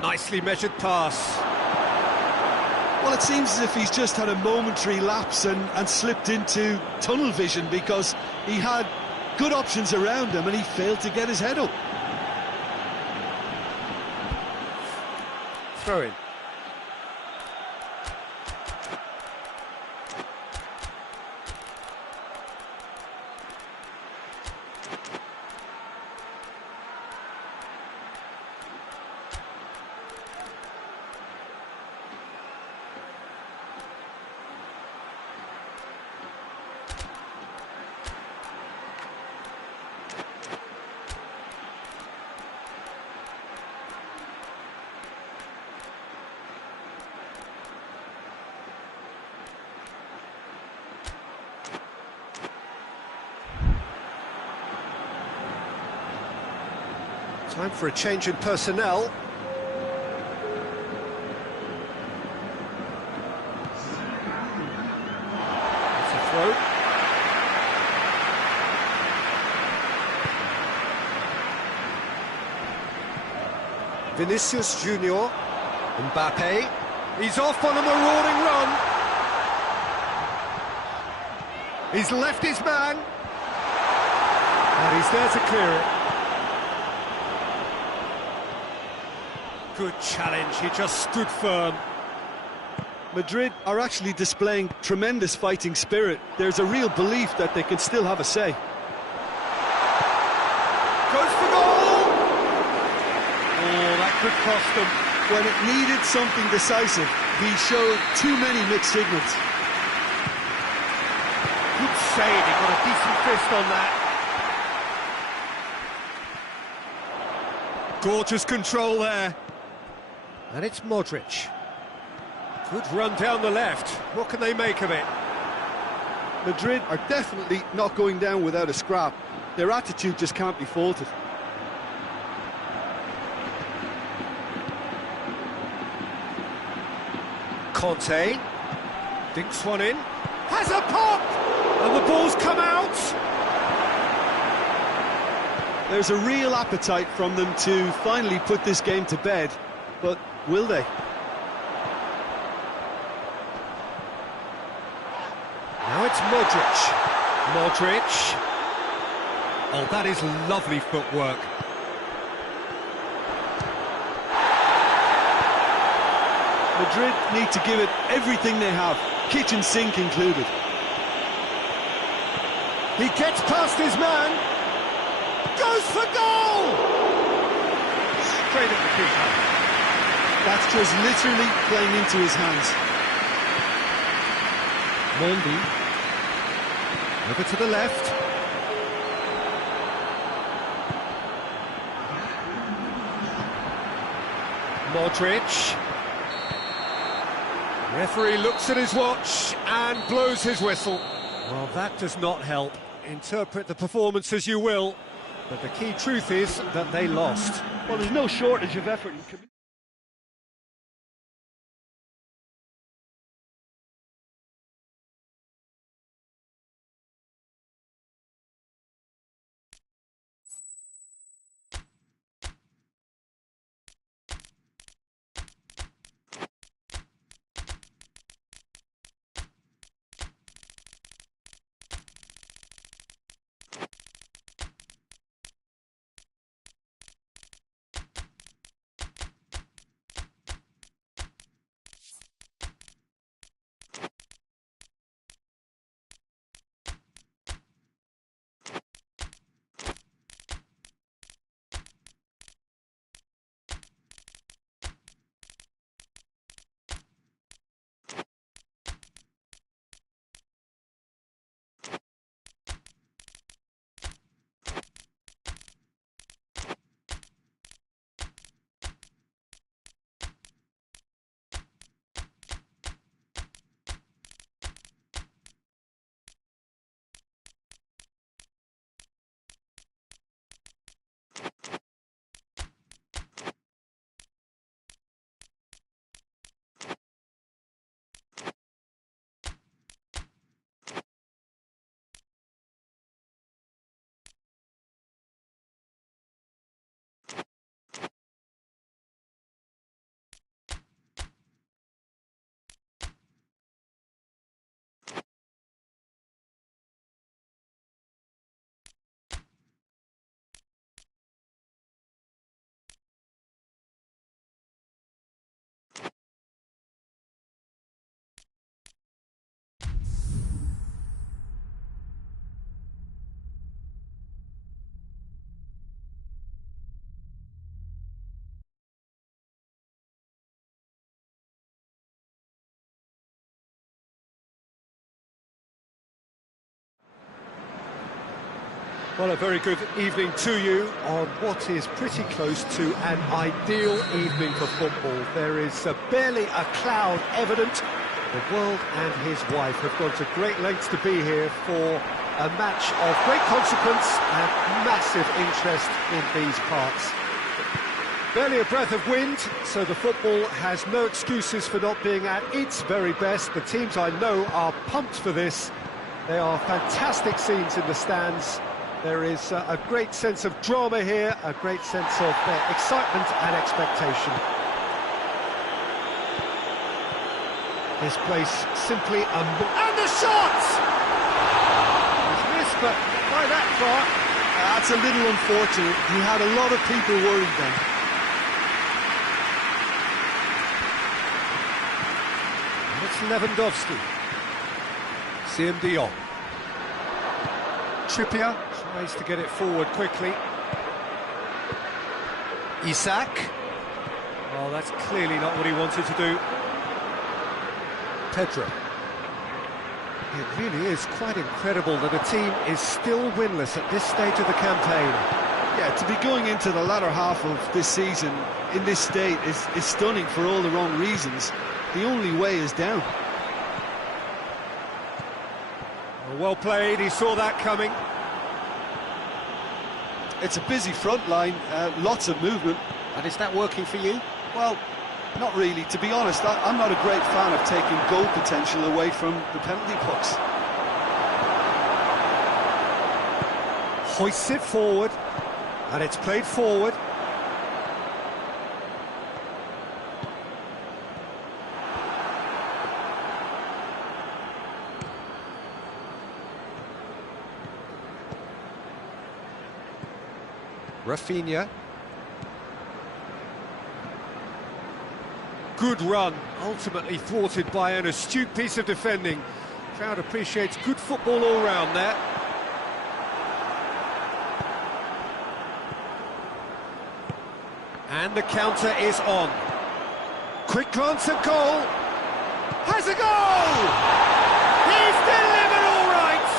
Nicely measured pass. Well, it seems as if he's just had a momentary lapse and slipped into tunnel vision, because he had good options around him and he failed to get his head up. Throw in. Time for a change in personnel. That's a throw. Vinicius Junior, Mbappe. He's off on a marauding run. He's left his man. And he's there to clear it. Good challenge, he just stood firm. Madrid are actually displaying tremendous fighting spirit. There's a real belief that they can still have a say. Goes for goal! Oh, that could cost them. When it needed something decisive, he showed too many mixed signals. Good save, he got a decent fist on that. Gorgeous control there. And it's Modric. Good run down the left. What can they make of it? Madrid are definitely not going down without a scrap. Their attitude just can't be faulted. Conte dinks one in. Has a pop! And the ball's come out! There's a real appetite from them to finally put this game to bed, but will they? Now it's Modric. Modric. Oh, that is lovely footwork. Madrid need to give it everything they have, kitchen sink included. He gets past his man. Goes for goal! Straight at the keeper. That's just literally playing into his hands. Mondi. Over to the left. Modric. Referee looks at his watch and blows his whistle. Well, that does not help. Interpret the performance as you will, but the key truth is that they lost. Well, there's no shortage of effort and commitment. Well, a very good evening to you on what is pretty close to an ideal evening for football. There is barely a cloud evident. The world and his wife have gone to great lengths to be here for a match of great consequence and massive interest in these parts. Barely a breath of wind, so the football has no excuses for not being at its very best. The teams I know are pumped for this. They are fantastic scenes in the stands. There is a great sense of drama here, a great sense of excitement and expectation. This place simply and the shot! He's missed, but by that far. That's a little unfortunate. He had a lot of people worried then. It's Lewandowski. Siem de Jong. Trippier tries to get it forward quickly. Isak. Well, that's clearly not what he wanted to do. Pedro. It really is quite incredible that a team is still winless at this stage of the campaign. Yeah, to be going into the latter half of this season in this state is stunning for all the wrong reasons. The only way is down. Well played, he saw that coming. It's a busy front line, lots of movement. And is that working for you? Well, not really. To be honest, I'm not a great fan of taking goal potential away from the penalty box. Hoists it forward, and it's played forward. Rafinha. Good run, ultimately thwarted by an astute piece of defending. Crowd appreciates good football all round there. And the counter is on. Quick glance at goal. Has a goal! He's delivered all right!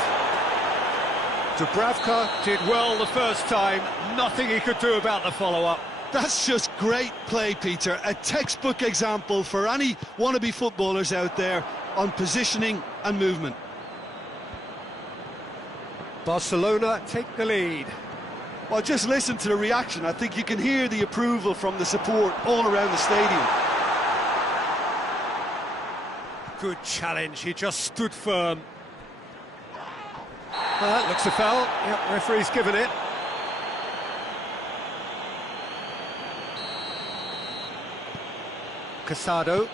Dubravka did well the first time. Nothing he could do about the follow-up. That's just great play, Peter. A textbook example for any wannabe footballers out there on positioning and movement. Barcelona take the lead. Well, just listen to the reaction. I think you can hear the approval from the support all around the stadium. Good challenge, he just stood firm. That looks a foul. Yep, referee's given it. Casado.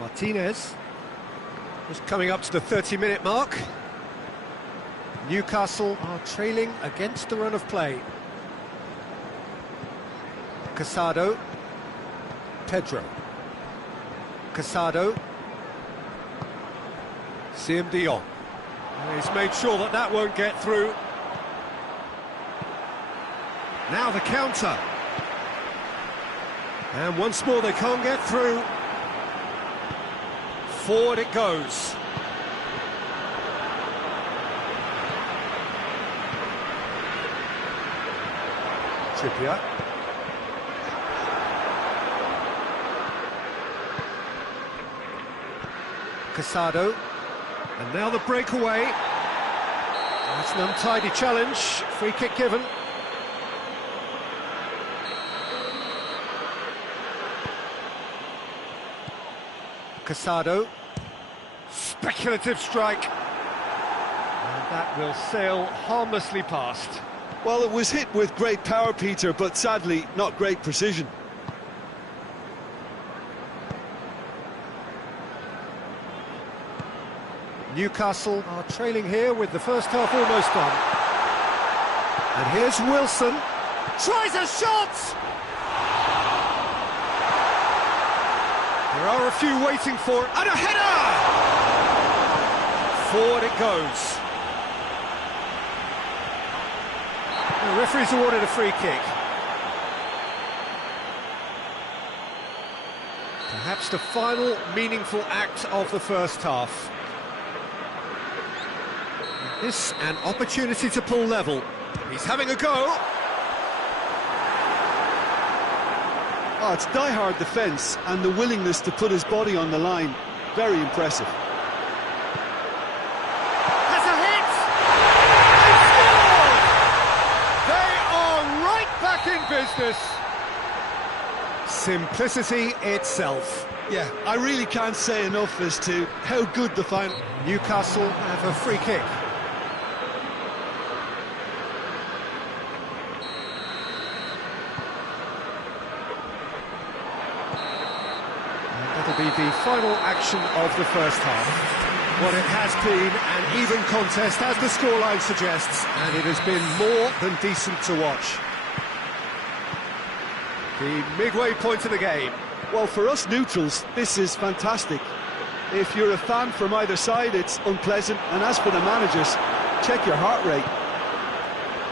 Martinez. Just coming up to the 30-minute mark. Newcastle are trailing against the run of play. Casado. Pedro. Casado. Siem de Jong. He's made sure that that won't get through. Now the counter. And once more they can't get through. Forward it goes. Trippier. Casado. And now the breakaway. That's an untidy challenge. Free kick given. Casado. Speculative strike. And that will sail harmlessly past. Well, it was hit with great power, Peter, but sadly not great precision. Newcastle are trailing here with the first half almost done. And here's Wilson. Tries a shot! There are a few waiting for it. And a header! Forward it goes. The referee's awarded a free kick. Perhaps the final meaningful act of the first half. This an opportunity to pull level. He's having a go. Oh, it's die-hard defence and the willingness to put his body on the line. Very impressive. Has a hit! They scored! They are right back in business. Simplicity itself. Yeah, I really can't say enough as to how good the final... Newcastle have a free kick. That'll be the final action of the first half. What it has been an even contest, as the scoreline suggests, and it has been more than decent to watch. The midway point of the game. Well, for us neutrals, this is fantastic. If you're a fan from either side, it's unpleasant, and as for the managers, check your heart rate.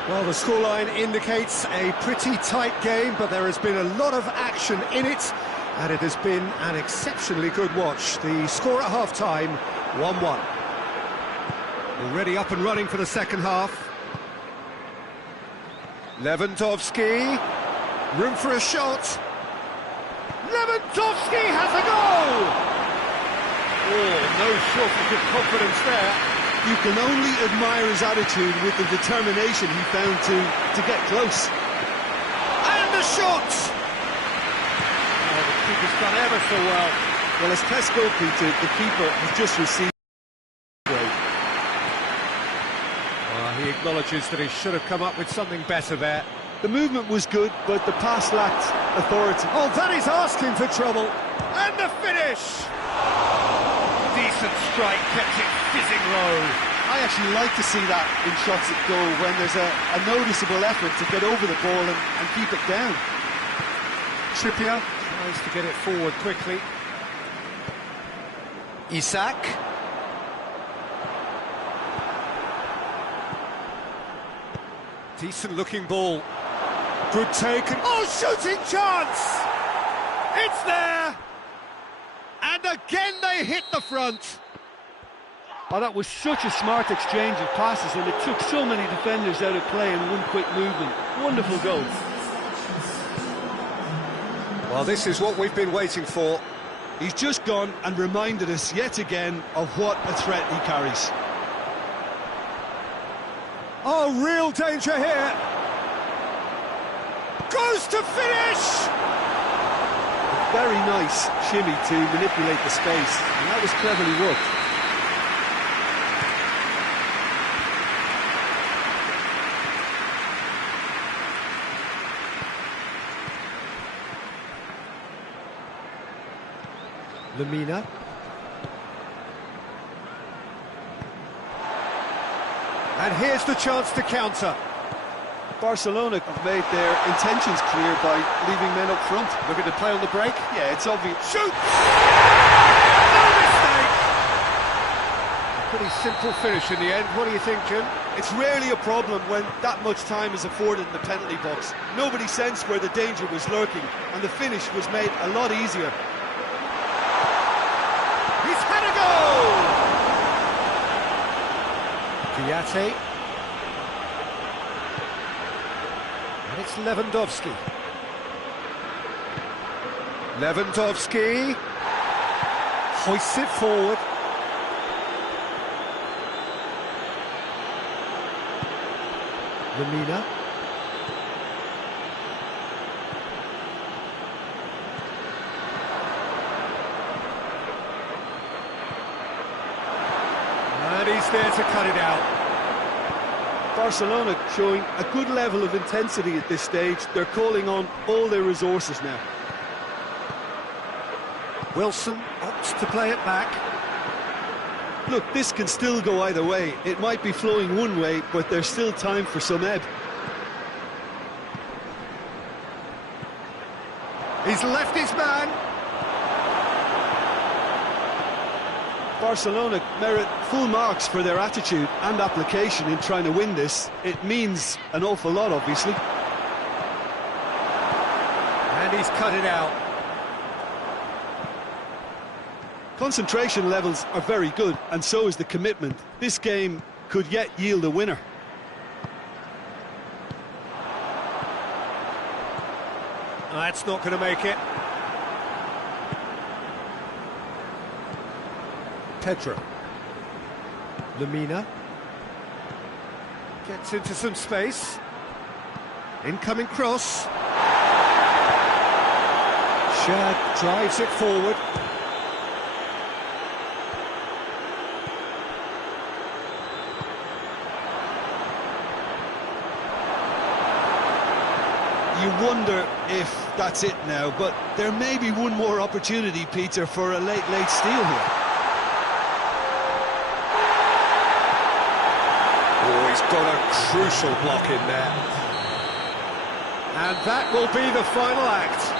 Well, the scoreline indicates a pretty tight game, but there has been a lot of action in it, and it has been an exceptionally good watch. The score at half-time, 1-1. Already up and running for the second half. Lewandowski, room for a shot. Lewandowski has a goal! Oh, no shortage of confidence there. You can only admire his attitude with the determination he found to get close. And the shot! Oh, the keeper's done ever so well. Well, as test goalkeeper, the keeper has just received... He acknowledges that he should have come up with something better there. The movement was good, but the pass lacked authority. Oh, that is asking for trouble. And the finish! Decent strike, kept it fizzing low. I actually like to see that in shots at goal, when there's a noticeable effort to get over the ball and keep it down. Trippier tries to get it forward quickly. Isak. Decent looking ball. Good take. Oh, shooting chance! It's there! And again they hit the front. Oh, that was such a smart exchange of passes, and it took so many defenders out of play in one quick movement. Wonderful goal. Well, this is what we've been waiting for. He's just gone and reminded us yet again of what a threat he carries. Oh, real danger here. Goes to finish! Very nice shimmy to manipulate the space, and that was cleverly worked. Lamina. And here's the chance to counter. Barcelona have made their intentions clear by leaving men up front. Looking to play on the break. Yeah, it's obvious. Shoot! No mistake! A pretty simple finish in the end. What do you think, Jim? It's rarely a problem when that much time is afforded in the penalty box. Nobody sensed where the danger was lurking, and the finish was made a lot easier. He's had a go! Diate. And it's Lewandowski. Lewandowski hoists it forward. Lamina. And he's there to cut it out. Barcelona showing a good level of intensity at this stage. They're calling on all their resources now. Wilson opts to play it back. Look, this can still go either way. It might be flowing one way, but there's still time for some ebb. He's left his man. Barcelona merit full marks for their attitude and application in trying to win this. It means an awful lot, obviously. And he's cut it out. Concentration levels are very good, and so is the commitment. This game could yet yield a winner. That's not going to make it. Pedro. Lamina. Gets into some space. Incoming cross. Shad drives it forward. You wonder if that's it now, but there may be one more opportunity, Peter, for a late steal here. Oh, he's got a crucial block in there. And that will be the final act.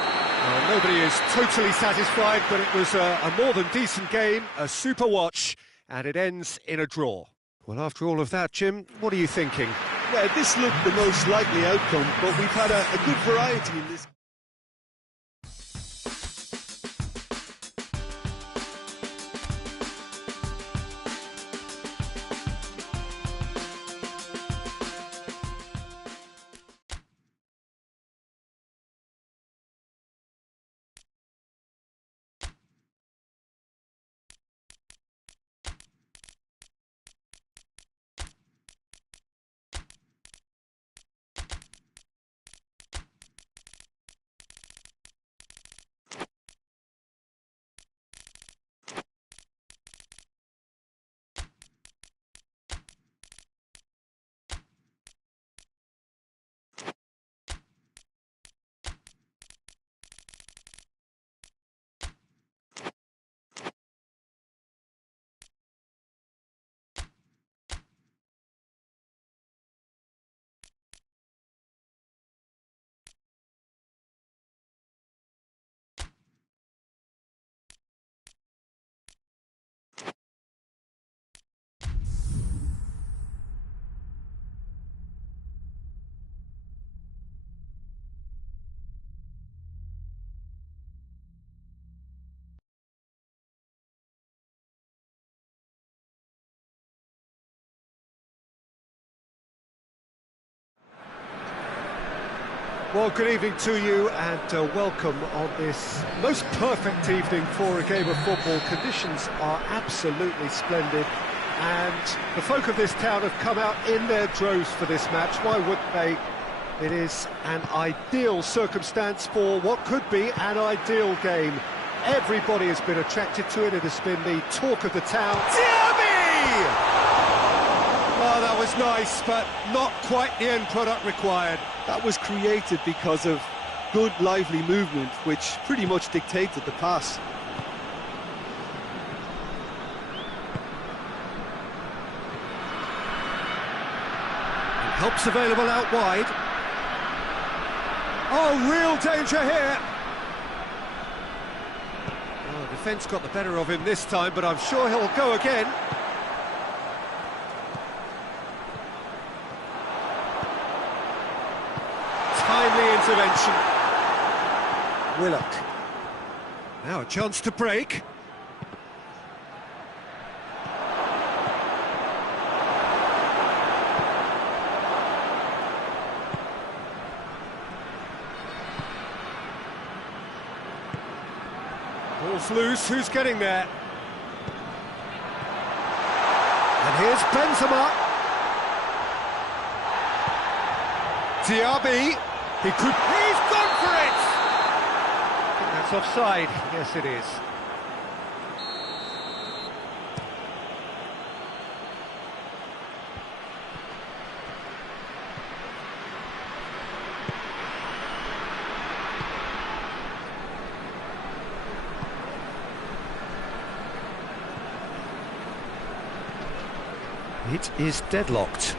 Nobody is totally satisfied, but it was a more than decent game, a super watch, and it ends in a draw. Well, after all of that, Jim, what are you thinking? Well, this looked the most likely outcome, but we've had a good variety in this. Well, good evening to you and welcome on this most perfect evening for a game of football. Conditions are absolutely splendid and the folk of this town have come out in their droves for this match. Why wouldn't they? It is an ideal circumstance for what could be an ideal game. Everybody has been attracted to it. It has been the talk of the town. Diaby! Oh, that was nice, but not quite the end product required. That was created because of good, lively movement, which pretty much dictated the pass. And help's available out wide. Oh, real danger here. Oh, defence got the better of him this time, but I'm sure he'll go again. Timely intervention. Willock. Now a chance to break. Ball's loose, who's getting there? And here's Benzema. Diaby. He's gone for it! I think that's offside. Yes, it is. It is deadlocked.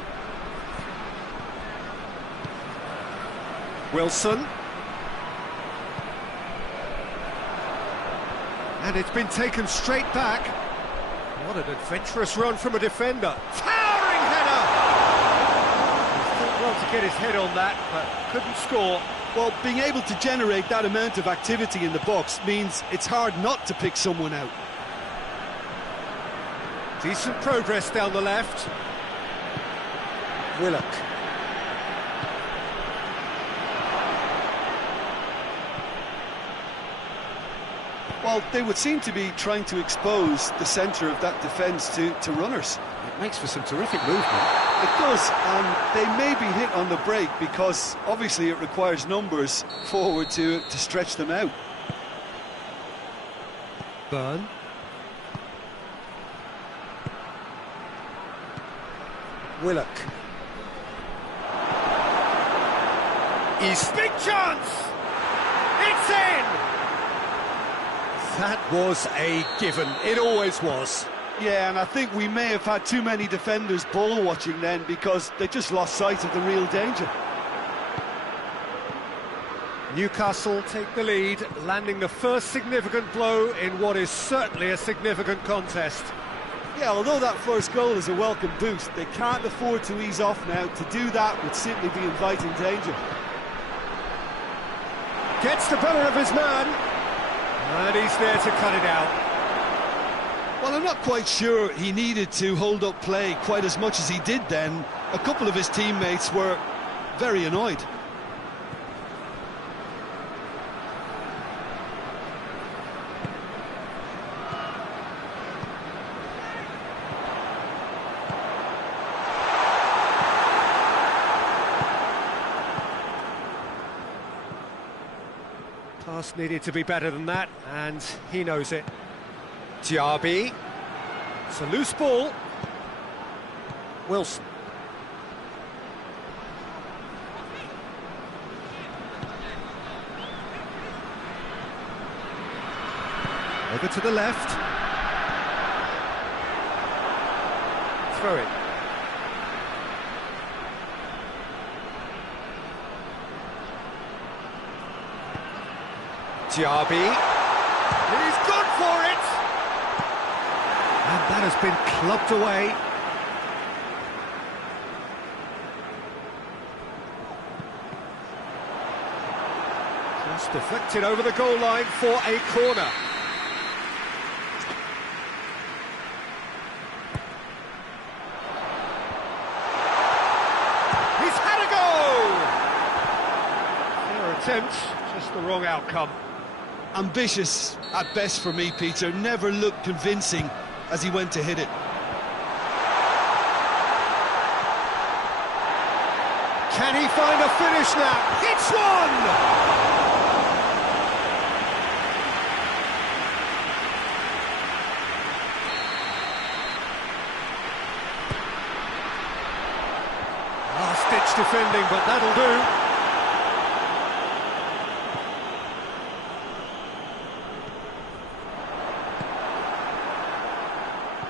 Wilson. And it's been taken straight back. What an adventurous run from a defender. Towering header! He thought well to get his head on that, but couldn't score. Well, being able to generate that amount of activity in the box means it's hard not to pick someone out. Decent progress down the left. Willock. Well, they would seem to be trying to expose the centre of that defence to runners. It makes for some terrific movement. It does, and they may be hit on the break because obviously it requires numbers forward to stretch them out. Burn. Willock. Big chance! It's in! That was a given. It always was. Yeah, and I think we may have had too many defenders ball watching then because they just lost sight of the real danger. Newcastle take the lead, landing the first significant blow in what is certainly a significant contest. Yeah, although that first goal is a welcome boost, they can't afford to ease off now. To do that would simply be inviting danger. Gets the better of his man, and he's there to cut it out. Well, I'm not quite sure he needed to hold up play quite as much as he did then. A couple of his teammates were very annoyed. Pass needed to be better than that, and he knows it. Diaby. It's a loose ball. Wilson. Over to the left. Throw it. Diaby. He's gone for it! And that has been clubbed away. Just deflected over the goal line for a corner. He's had a go! Fair attempt, just the wrong outcome. Ambitious at best for me, Peter. Never looked convincing as he went to hit it. Can he find a finish now? It's one! Last-ditch defending, but that'll do.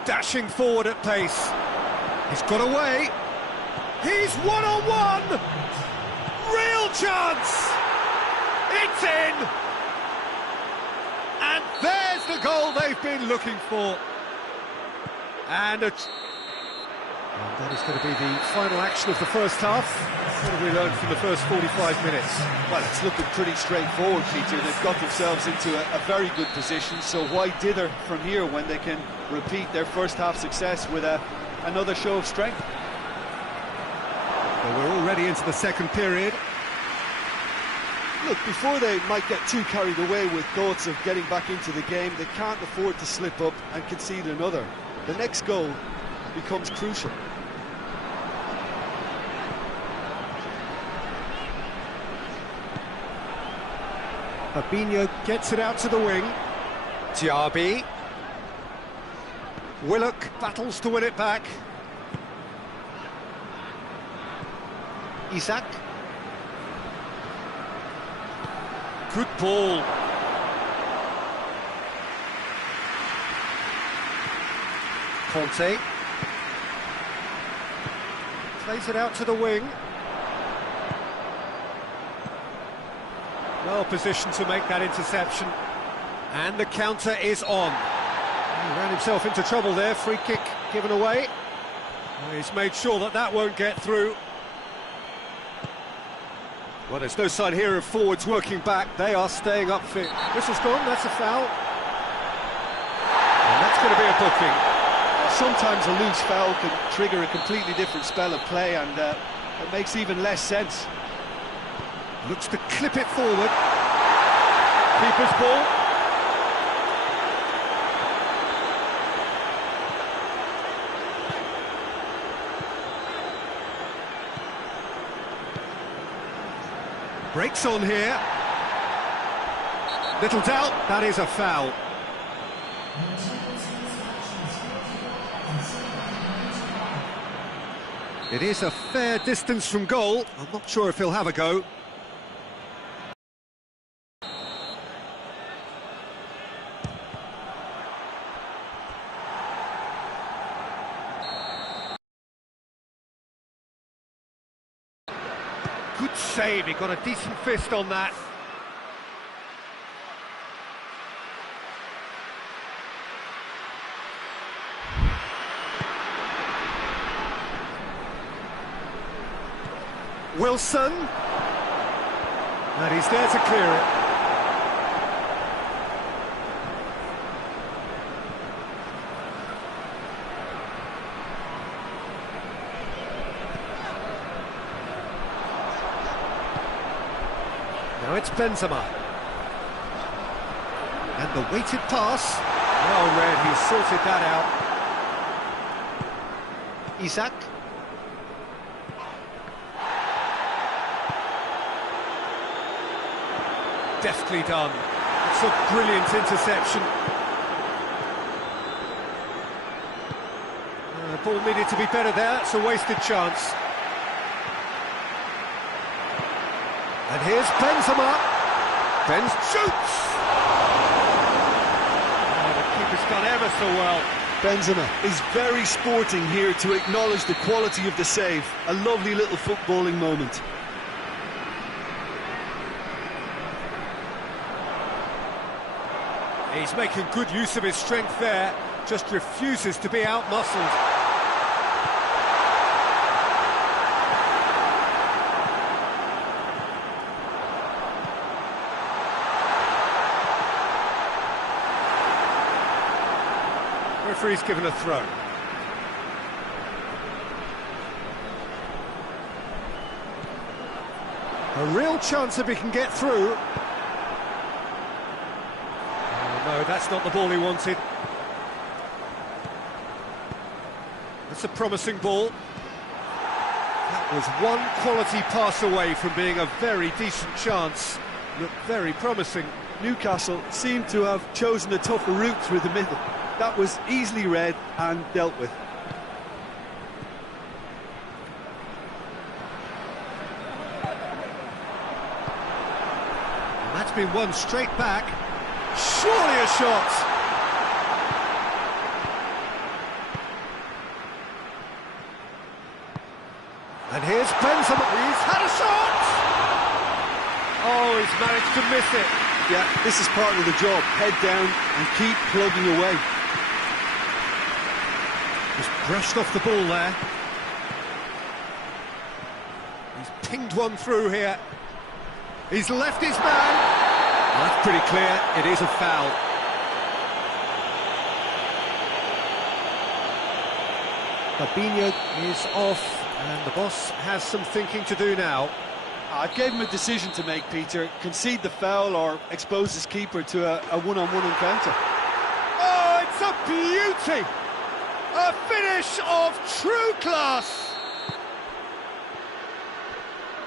Dashing forward at pace. He's got away. He's one-on-one! Real chance! It's in! And there's the goal they've been looking for. And that is going to be the final action of the first half. What have we learned from the first 45 minutes? Well, it's looking pretty straightforward, Peter. They've got themselves into a very good position, so why dither from here when they can repeat their first half success with another show of strength? Well, we're already into the second period. Look, before they might get too carried away with thoughts of getting back into the game, they can't afford to slip up and concede another. The next goal becomes crucial. Fabinho gets it out to the wing. Diaby. Willock battles to win it back. Isak. Good ball. Conte. Plays it out to the wing. Well positioned to make that interception. And the counter is on. He ran himself into trouble there. Free kick given away. Well, he's made sure that that won't get through. Well, there's no sign here of forwards working back. They are staying up fit. Whistle's gone, that's a foul. And that's going to be a booking. sometimes a loose foul can trigger a completely different spell of play, and it makes even less sense. Looks to clip it forward. Keeper's ball. Breaks on here. Little doubt, that is a foul. It is a fair distance from goal. I'm not sure if he'll have a go. Good save, he got a decent fist on that. Wilson, and he's there to clear it. Now it's Benzema, and the weighted pass. Well read, he sorted that out. Isak. Deftly done. It's a brilliant interception. The ball needed to be better there. It's a wasted chance. And here's Benzema. Benz shoots. Oh, the keeper's done ever so well. Benzema is very sporting here to acknowledge the quality of the save. A lovely little footballing moment. He's making good use of his strength there, just refuses to be out-muscled. Referee's given a throw. A real chance if he can get through. No, that's not the ball he wanted. That's a promising ball. That was one quality pass away from being a very decent chance. Looked very promising. Newcastle seemed to have chosen a tougher route through the middle. That was easily read and dealt with. And that's been won straight back. Surely a shot! And here's Benzema, he's had a shot! Oh, he's managed to miss it. Yeah, this is part of the job. Head down and keep plugging away. Just brushed off the ball there. He's pinged one through here. He's left his man. Well, that's pretty clear, it is a foul. Fabinho is off, and the boss has some thinking to do now. I gave him a decision to make, Peter. Concede the foul or expose his keeper to a one-on-one encounter. Oh, it's a beauty! A finish of true class!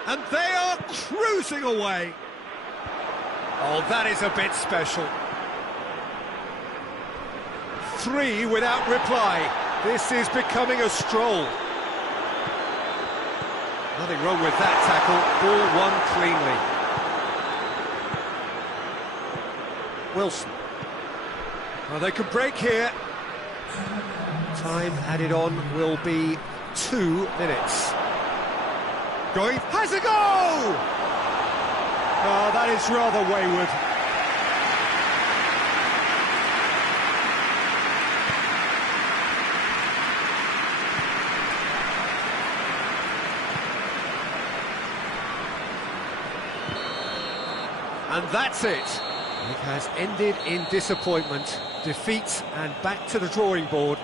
And they are cruising away. Oh, that is a bit special. 3 without reply. This is becoming a stroll. Nothing wrong with that tackle. Ball won cleanly. Wilson. Well, they could break here. Time added on will be 2 minutes. Going, has a go! Oh, that is rather wayward. And that's it. It has ended in disappointment, defeat, and back to the drawing board.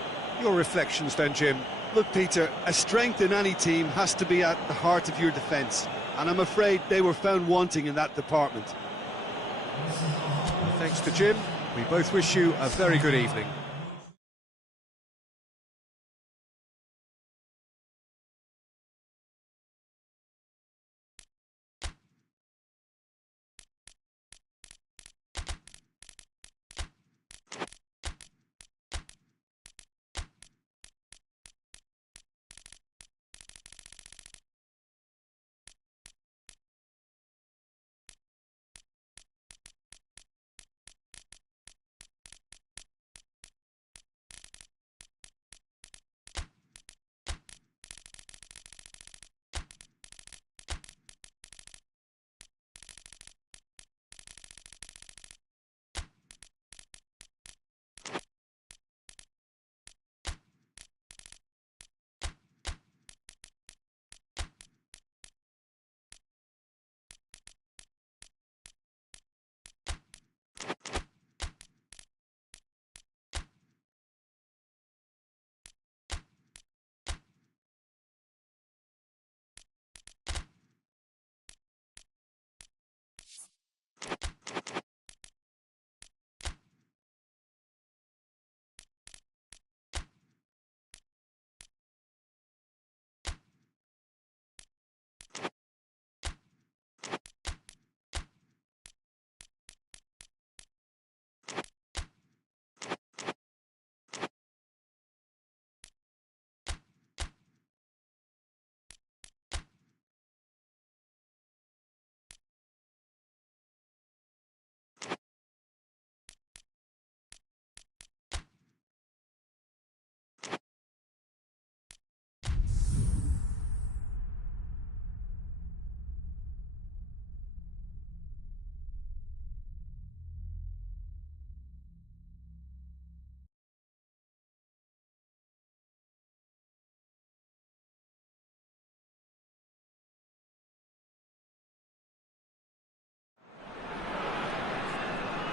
Your reflections then, Jim? Look, Peter, a strength in any team has to be at the heart of your defence, and I'm afraid they were found wanting in that department. Thanks to Jim. We both wish you a very good evening.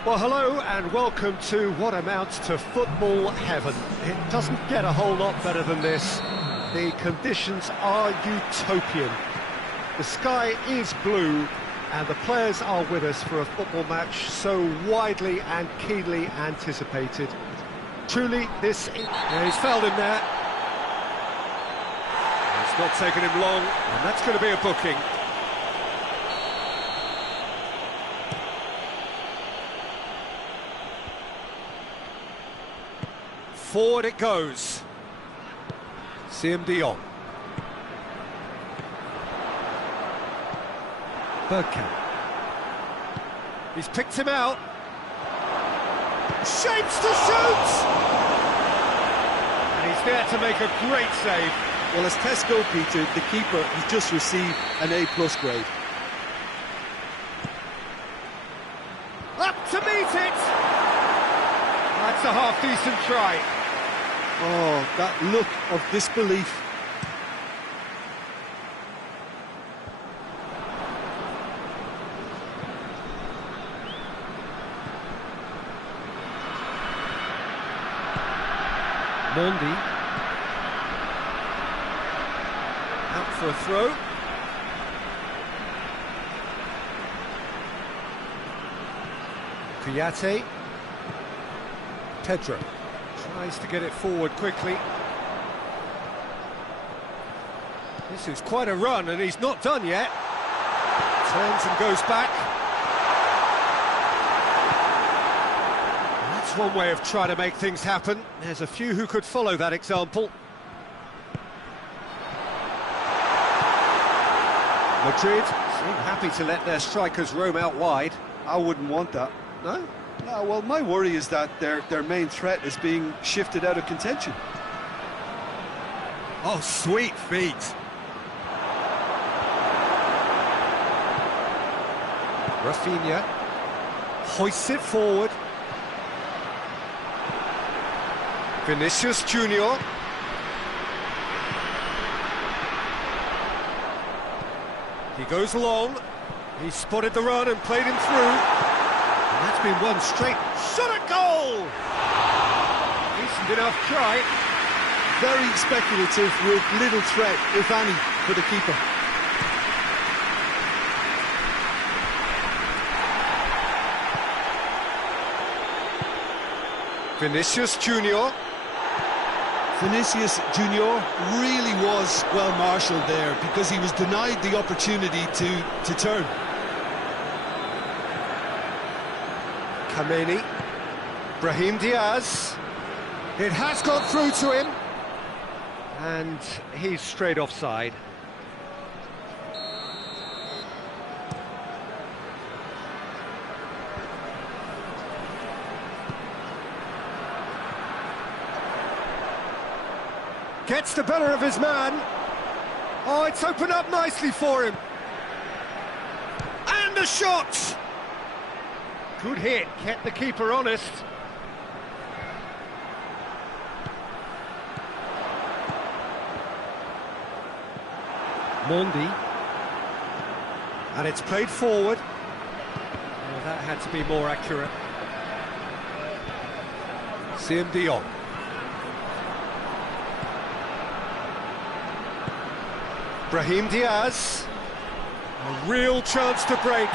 Well, hello and welcome to what amounts to football heaven. It doesn't get a whole lot better than this. The conditions are utopian. The sky is blue and the players are with us for a football match so widely and keenly anticipated. Truly, this is... Yeah, he's fouled him there. It's not taken him long, and that's going to be a booking. Forward it goes. Siem de Jong. Bergkamp. He's picked him out. Shapes to shoot! And he's there to make a great save. Well, as tests go, Peter, the keeper has just received an A+ grade. Up to meet it! That's a half-decent try. Oh, that look of disbelief. Mondi. Out for a throw. Kouyaté. Pedro. Tries to get it forward quickly. This is quite a run, and he's not done yet. Turns and goes back. That's one way of trying to make things happen. There's a few who could follow that example. Madrid seem happy to let their strikers roam out wide. I wouldn't want that. No? No, well, my worry is that their main threat is being shifted out of contention. Oh, sweet feet. Rafinha hoists it forward. Vinicius Junior. He goes long. He spotted the run and played him through. And that's been one straight shot at goal! Decent enough try. very speculative with little threat, if any, for the keeper. Vinicius Junior. Vinicius Junior really was well marshalled there because he was denied the opportunity to turn. Kameni. Brahim Diaz. It has got through to him. And he's straight offside. Gets the better of his man. Oh, it's opened up nicely for him. And a shot! Good hit, kept the keeper honest. Mondi. And it's played forward. Oh, that had to be more accurate. Siem Dion. Brahim Diaz. A real chance to break.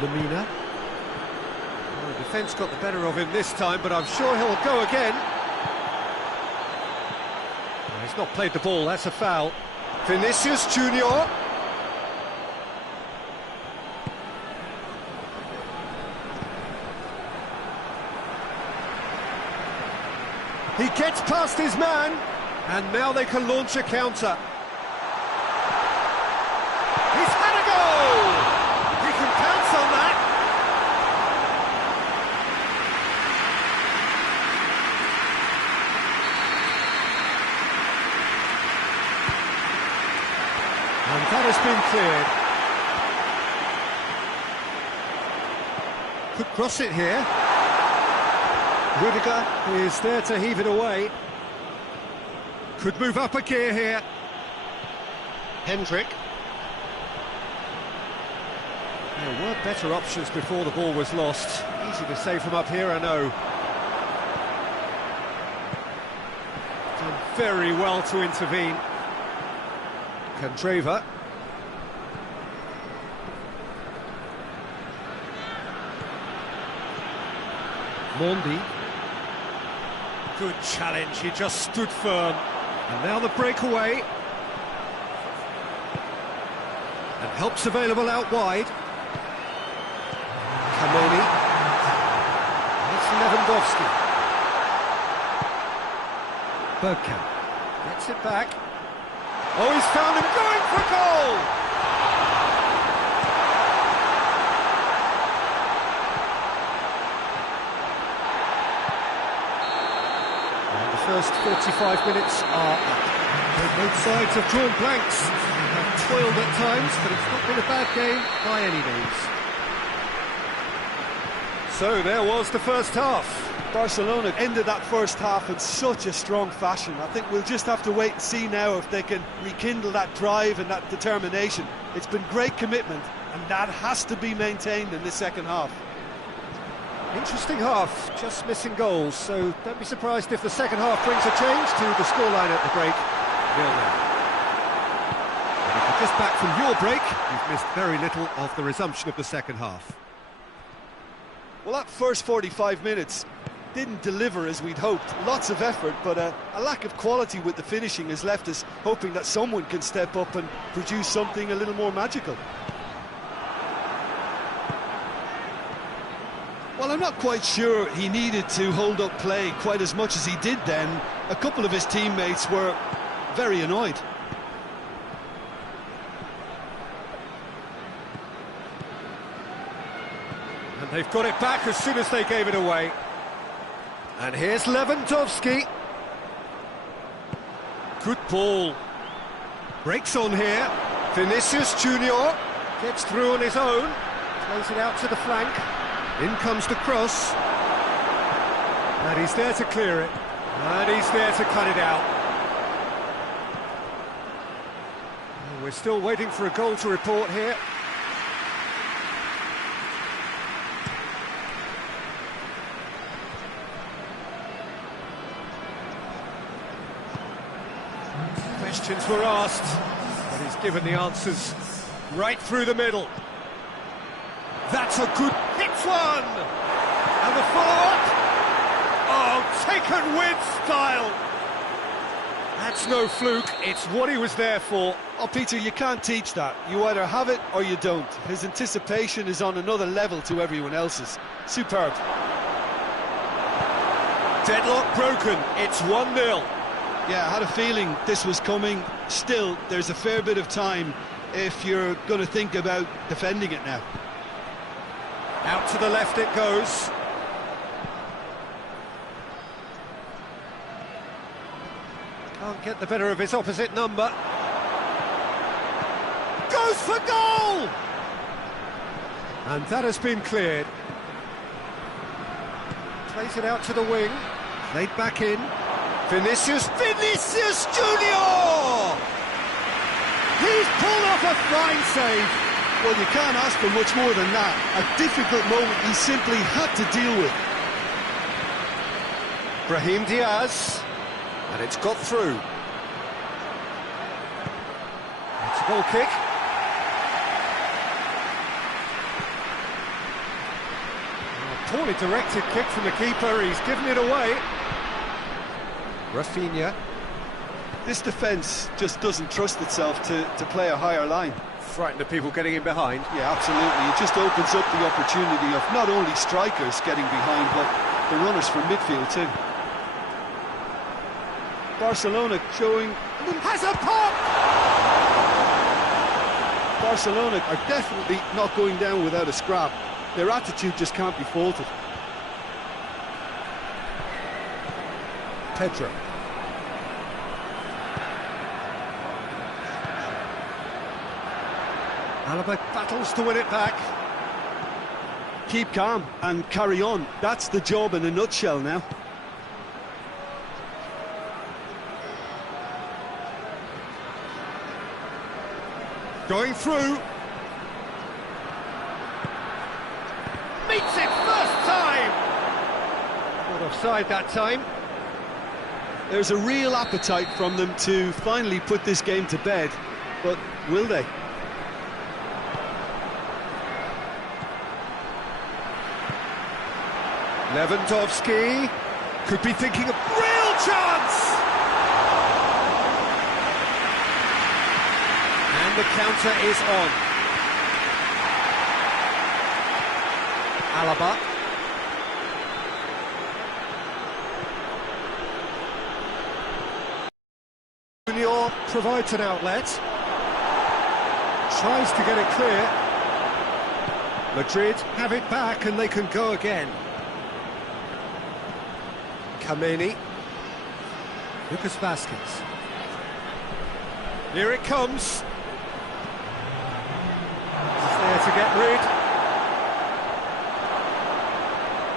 Lamina. Well, the defence got the better of him this time, but I'm sure he'll go again. Well, he's not played the ball, that's a foul. Vinicius Junior. He gets past his man, and now they can launch a counter. He's had a goal! He can pounce on that. And that has been cleared. Could cross it here. Rudiger is there to heave it away. Could move up a gear here. Hendrick. There were better options before the ball was lost. Easy to save from up here, I know. Done very well to intervene. Candreva. Mondi. Good challenge, he just stood firm. And now the breakaway. And help's available out wide. Kameni. It's Lewandowski. Bergkamp gets it back. Oh, he's found him going for goal! First 45 minutes are up. Both sides have drawn blanks, have toiled at times, but it's not been a bad game by any means. So there was the first half. Barcelona ended that first half in such a strong fashion. I think we'll just have to wait and see now if they can rekindle that drive and that determination. It's been great commitment, and that has to be maintained in this second half. Interesting half, just missing goals, so don't be surprised if the second half brings a change to the scoreline at the break. 0-0. And if you're just back from your break, you've missed very little of the resumption of the second half. Well, that first 45 minutes didn't deliver as we'd hoped. Lots of effort, but a lack of quality with the finishing has left us hoping that someone can step up and produce something a little more magical. Well, I'm not quite sure he needed to hold up play quite as much as he did then. A couple of his teammates were very annoyed. And they've got it back as soon as they gave it away. And here's Lewandowski. Good ball. Breaks on here. Vinicius Junior gets through on his own. Plays it out to the flank. In comes the cross. And he's there to clear it. And he's there to cut it out. And we're still waiting for a goal to report here. Questions were asked, but he's given the answers right through the middle. That's a good hit one! And the follow-up! Oh, taken with style! That's no fluke, it's what he was there for. Oh, Peter, you can't teach that. You either have it or you don't. His anticipation is on another level to everyone else's. Superb. Deadlock broken, it's 1-0. Yeah, I had a feeling this was coming. Still, there's a fair bit of time if you're going to think about defending it now. Out to the left it goes. Can't get the better of his opposite number. Goes for goal! And that has been cleared. Plays it out to the wing. Played back in. Vinicius Junior! He's pulled off a fine save. Well, you can't ask for much more than that. A difficult moment he simply had to deal with. Brahim Diaz. And it's got through. It's a goal kick. Oh, poorly directed kick from the keeper, he's given it away. Rafinha. This defence just doesn't trust itself to play a higher line. Frightened of people getting in behind. Yeah, absolutely. It just opens up the opportunity of not only strikers getting behind, but the runners from midfield too. Barcelona showing... Has a pop! Barcelona are definitely not going down without a scrap. Their attitude just can't be faulted. Pedro. Alaba battles to win it back. Keep calm and carry on. That's the job in a nutshell now. Going through. Meets it first time! Not offside that time. There's a real appetite from them to finally put this game to bed, but will they? Lewandowski could be thinking of real chance! And the counter is on. Alaba. Junior provides an outlet. Tries to get it clear. Madrid have it back and they can go again. Kameni. Lucas Vazquez. Here it comes. He's there to get rid.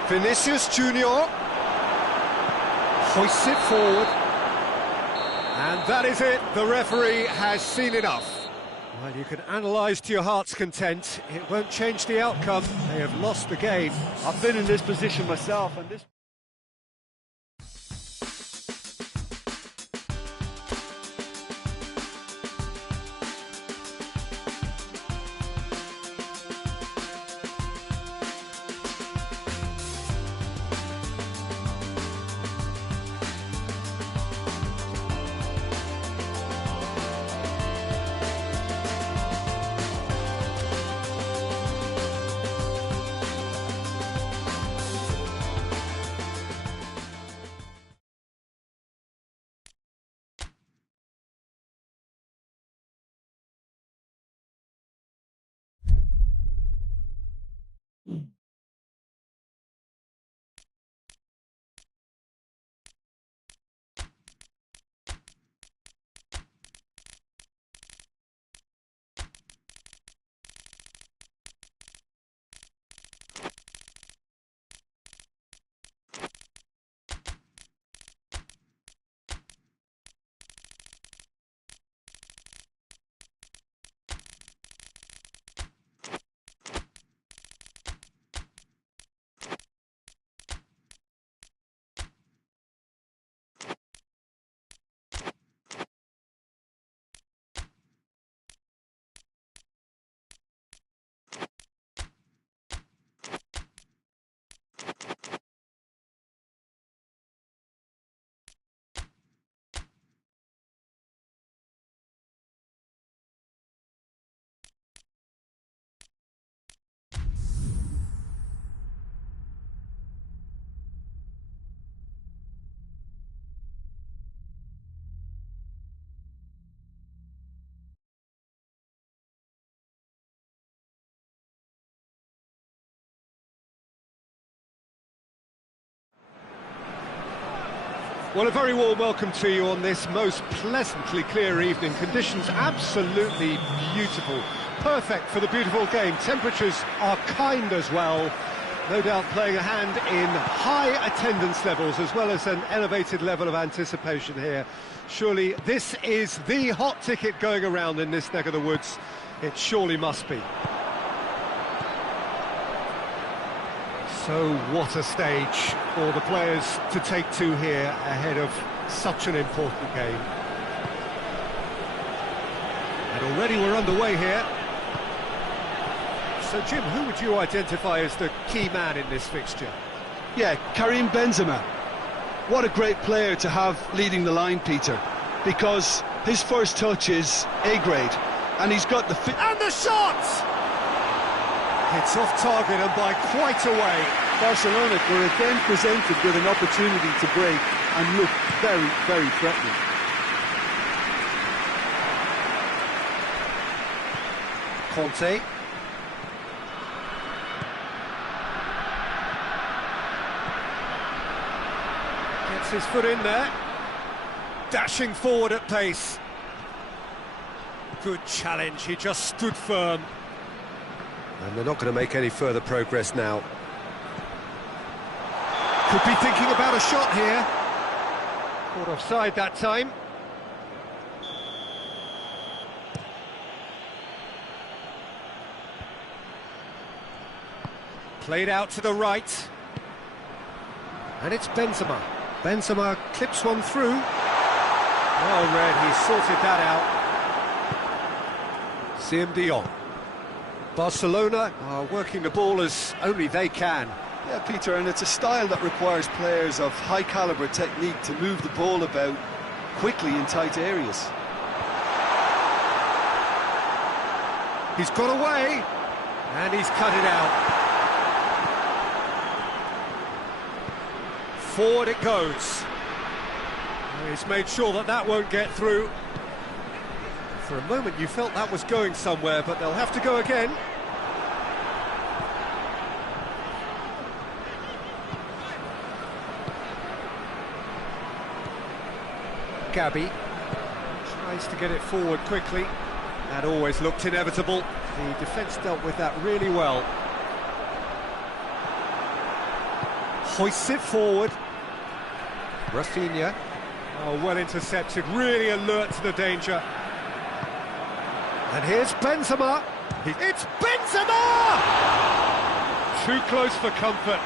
Vinicius Junior. Hoists it forward. And that is it. The referee has seen enough. Well, you can analyse to your heart's content. It won't change the outcome. They have lost the game. I've been in this position myself, and this... Well, a very warm welcome to you on this most pleasantly clear evening. Conditions absolutely beautiful. Perfect for the beautiful game. Temperatures are kind as well. No doubt playing a hand in high attendance levels as well as an elevated level of anticipation here. Surely this is the hot ticket going around in this neck of the woods. It surely must be. So what a stage for the players to take to here ahead of such an important game. And already we're underway here. So Jim, who would you identify as the key man in this fixture? Yeah, Karim Benzema. What a great player to have leading the line, Peter, because his first touch is A-grade, and he's got the fit. And the shot! It's off target and by quite a way. Barcelona were again presented with an opportunity to break and look very, very threatening. Conte. Gets his foot in there. Dashing forward at pace. Good challenge, he just stood firm. And they're not going to make any further progress now. Could be thinking about a shot here. Caught offside that time. Played out to the right. And it's Benzema. Benzema clips one through. Well read, he sorted that out. Siem de Jong. Barcelona are working the ball as only they can. Yeah, Peter, and it's a style that requires players of high-caliber technique to move the ball about quickly in tight areas. He's got away, and he's cut it out. Forward it goes. He's made sure that that won't get through. For a moment you felt that was going somewhere, but they'll have to go again. Gabby tries to get it forward quickly. That always looked inevitable. The defence dealt with that really well. Hoists it forward. Rafinha. Oh, well intercepted, really alert to the danger. And here's Benzema. It's Benzema! Too close for comfort.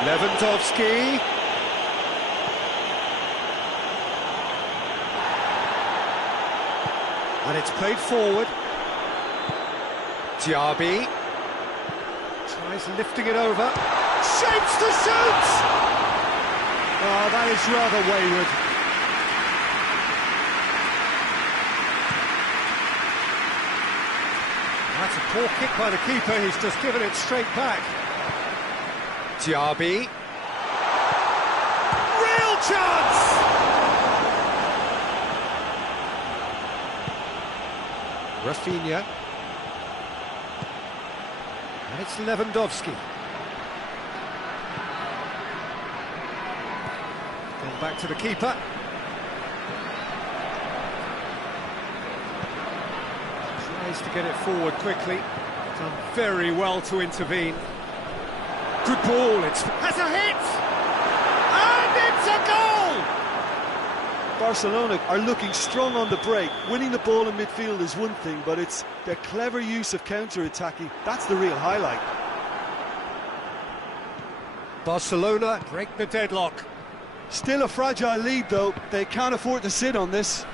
Lewandowski. And it's played forward. Diaby. Tries lifting it over. Shapes to shoot! Oh, that is rather wayward. That's a poor kick by the keeper, he's just given it straight back. Diaby. Real chance! Rafinha. And it's Lewandowski. Gone back to the keeper. Tries to get it forward quickly. Done very well to intervene. Good ball, has a hit! And it's a goal! Barcelona are looking strong on the break. Winning the ball in midfield is one thing, but it's their clever use of counter-attacking. That's the real highlight. Barcelona break the deadlock. Still a fragile lead, though. They can't afford to sit on this.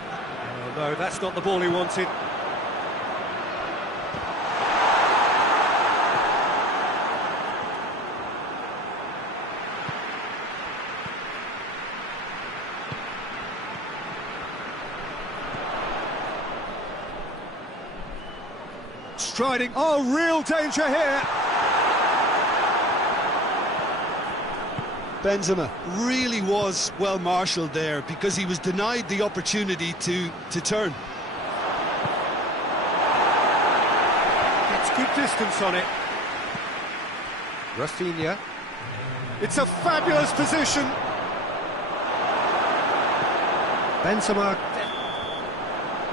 Oh, no, that's not the ball he wanted. striding. Oh, real danger here. Benzema really was well marshalled there because he was denied the opportunity to turn. Gets good distance on it. Rafinha. It's a fabulous position. Benzema.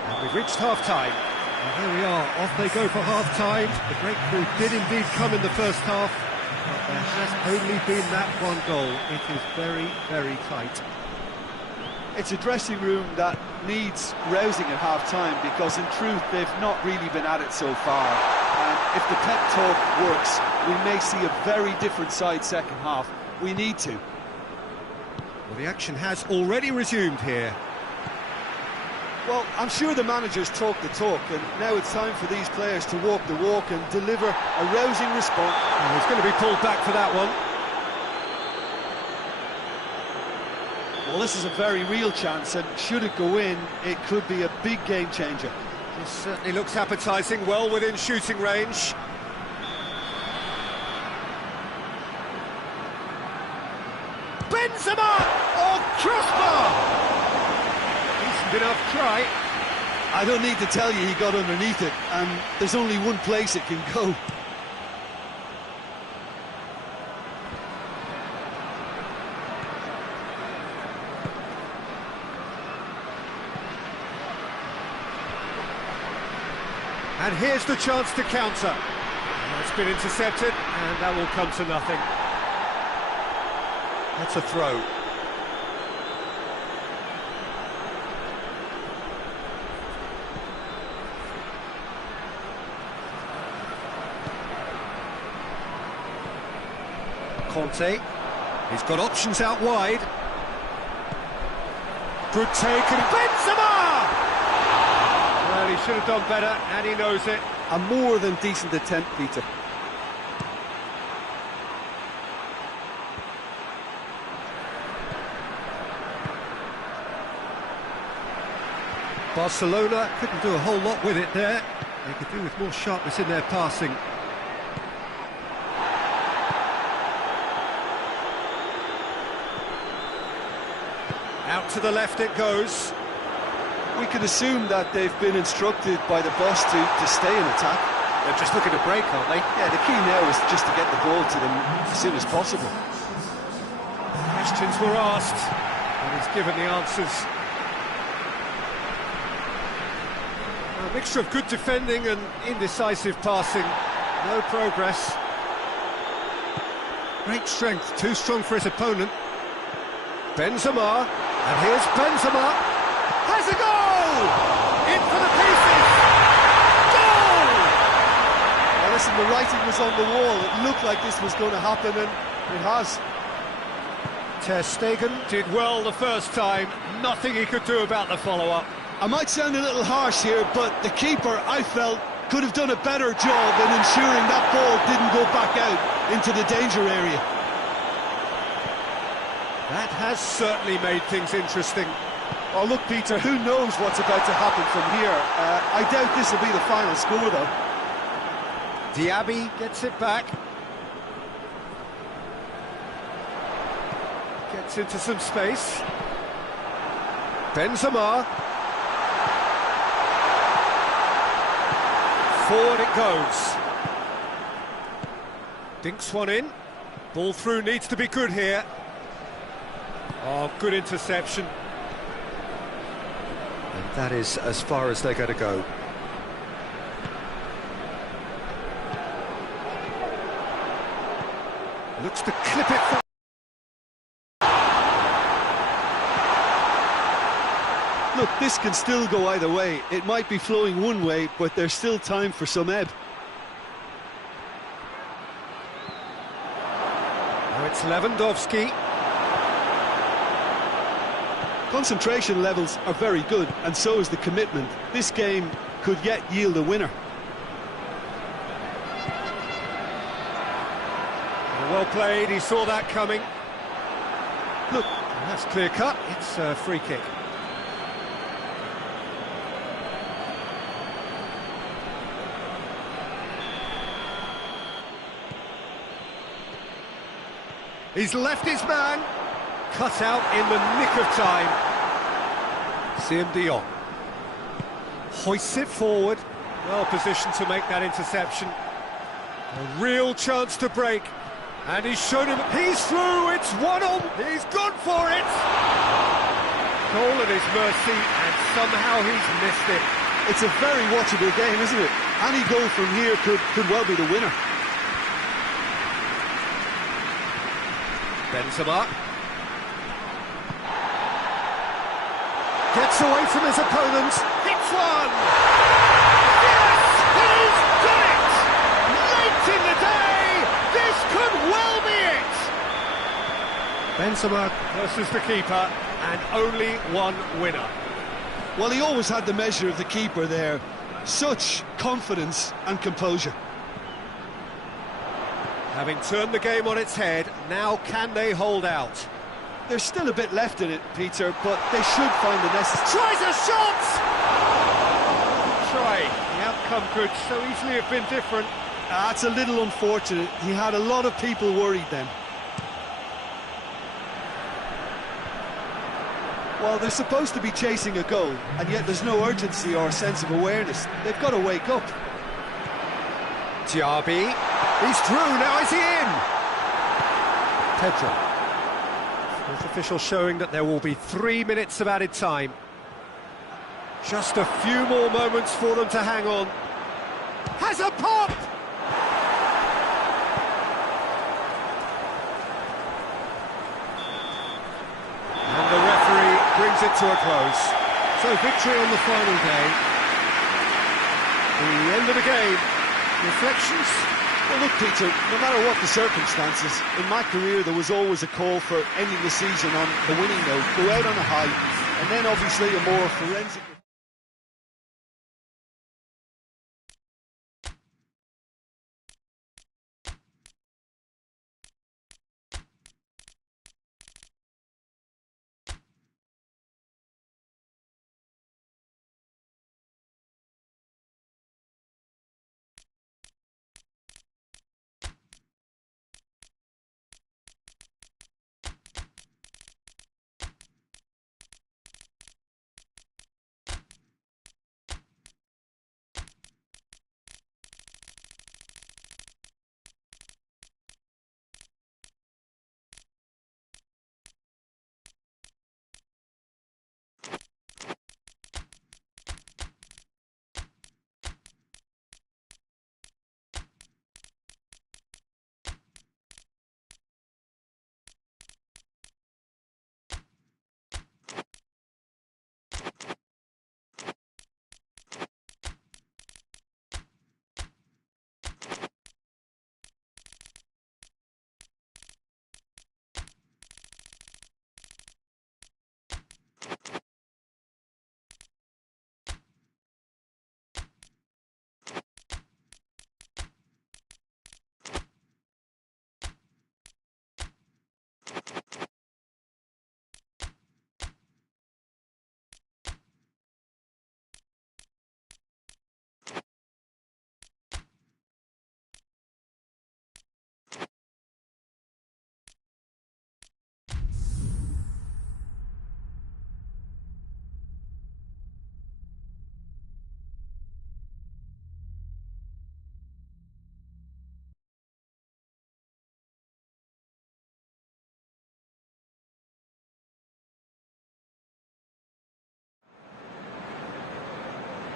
And we've reached half-time. And here we are, off they go for half-time. The breakthrough did indeed come in the first half, but there has only been that one goal. It is very, very tight. It's a dressing room that needs rousing at half-time because in truth they've not really been at it so far. And if the pep talk works, we may see a very different side second half. We need to. Well, the action has already resumed here. Well, I'm sure the managers talk the talk, and now it's time for these players to walk the walk and deliver a rousing response. Oh, he's going to be pulled back for that one. Well, this is a very real chance, and should it go in, it could be a big game changer. This certainly looks appetising, well within shooting range. Benzema! Oh, crossbar! Decent enough try. I don't need to tell you he got underneath it, and there's only one place it can go. And here's the chance to counter. And it's been intercepted, and that will come to nothing. That's a throw. Conte, he's got options out wide. Good take, and Benzema! Well, he should have done better, and he knows it. A more than decent attempt, Peter. Barcelona couldn't do a whole lot with it there. They could do with more sharpness in their passing. Out to the left it goes. We could assume that they've been instructed by the boss to stay in attack. They're just looking to break, aren't they? Yeah, the key now is just to get the ball to them as soon as possible. Questions were asked, and he's given the answers. A mixture of good defending and indecisive passing. No progress. Great strength, too strong for his opponent. Benzema, and here's Benzema. Has a goal! In for the pieces! Goal! Now listen, the writing was on the wall. It looked like this was going to happen, and it has. Ter Stegen did well the first time. Nothing he could do about the follow-up. I might sound a little harsh here, but the keeper, I felt, could have done a better job in ensuring that ball didn't go back out into the danger area. That has certainly made things interesting. Oh, look, Peter, who knows what's about to happen from here? I doubt this will be the final score, though. Diaby gets it back. Gets into some space. Benzema. Forward it goes. Dinks one in. Ball through needs to be good here. Oh, good interception. And that is as far as they're going to go. Looks to clip it for... Look, this can still go either way. It might be flowing one way, but there's still time for some ebb. Now it's Lewandowski. Concentration levels are very good, and so is the commitment. This game could yet yield a winner. Well played, he saw that coming. Look, that's clear cut, it's a free kick. He's left his man. Cut out in the nick of time. Siem de Jong. Hoists it forward. Well positioned to make that interception. A real chance to break. And he's shown him. He's through. It's 1-1. He's gone for it. Goal at his mercy, and somehow he's missed it. It's a very watchable game, isn't it? Any goal from here could well be the winner. Benzema gets away from his opponent. Hits one. Yes, he's done it. Late in the day, this could well be it. Benzema versus the keeper, and only one winner. Well, he always had the measure of the keeper there. Such confidence and composure. Having turned the game on its head, now can they hold out? There's still a bit left in it, Peter, but they should find the necessary... Tries a shot! Try. The outcome could so easily have been different. That's a little unfortunate. He had a lot of people worried then. Well, they're supposed to be chasing a goal, and yet there's no urgency or sense of awareness. They've got to wake up. Diaby, he's through, now is he in? Pedro. Fourth official showing that there will be 3 minutes of added time. Just a few more moments for them to hang on. Has a pop! And the referee brings it to a close. So victory on the final day. The end of the game. Reflections? Well, look, Peter, no matter what the circumstances, in my career there was always a call for ending the season on a winning note, go out on a high, and then obviously a more forensic...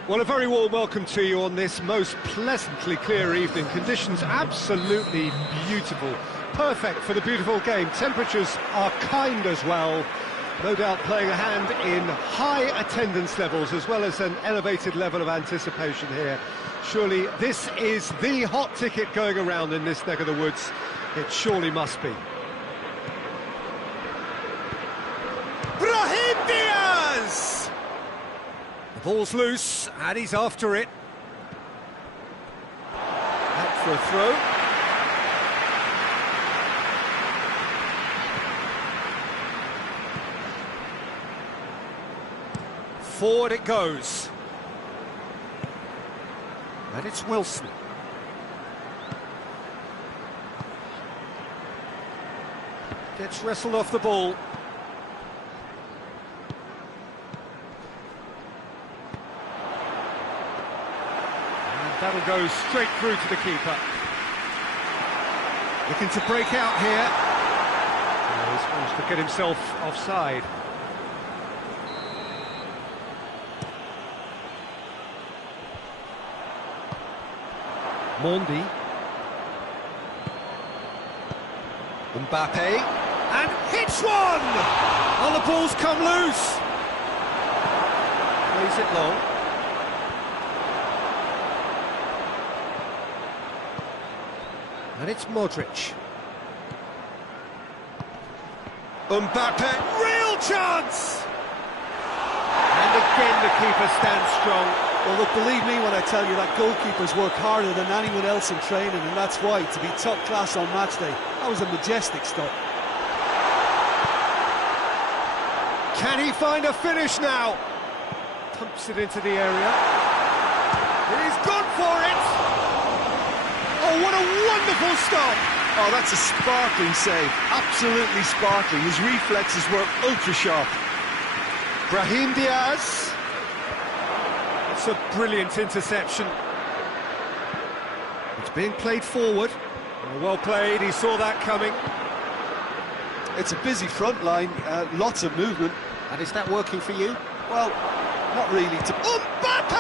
Well, a very warm welcome to you on this most pleasantly clear evening. Conditions absolutely beautiful. Perfect for the beautiful game. Temperatures are kind as well. No doubt playing a hand in high attendance levels as well as an elevated level of anticipation here. Surely this is the hot ticket going around in this neck of the woods. It surely must be. Brahim Diaz! The ball's loose, and he's after it. Out for a throw. Forward it goes. And it's Wilson. Gets wrestled off the ball. And that'll go straight through to the keeper. Looking to break out here. Oh, he's managed to get himself offside. Mondi. Mbappe. And hits one! Oh, the ball's come loose. Plays it long. And it's Modric. Mbappe, real chance! And again the keeper stands strong. Well, look, believe me when I tell you that goalkeepers work harder than anyone else in training, and that's why, to be top class on match day, that was a majestic stop. Can he find a finish now? Pumps it into the area. He's gone for it! Oh, what a wonderful stop! Oh, that's a sparkling save, absolutely sparkling. His reflexes were ultra sharp. Brahim Diaz. It's a brilliant interception. It's being played forward. Oh, well played, he saw that coming. It's a busy front line, lots of movement. And is that working for you? Well, not really. Mbappe!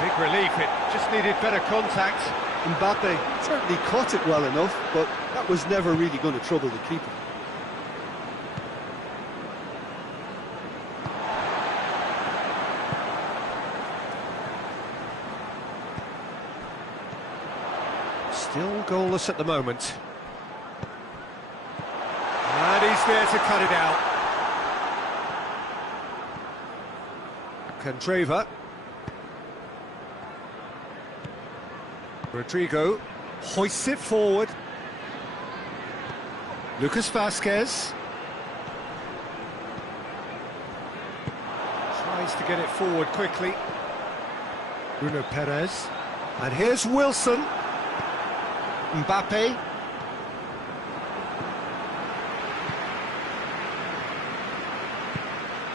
Big relief, it just needed better contact. Mbappe certainly caught it well enough, but that was never really going to trouble the keeper. Still goalless at the moment. And he's there to cut it out. Candreva. Rodrigo hoists it forward. Lucas Vasquez tries to get it forward quickly. Bruno Perez. And here's Wilson. Mbappe.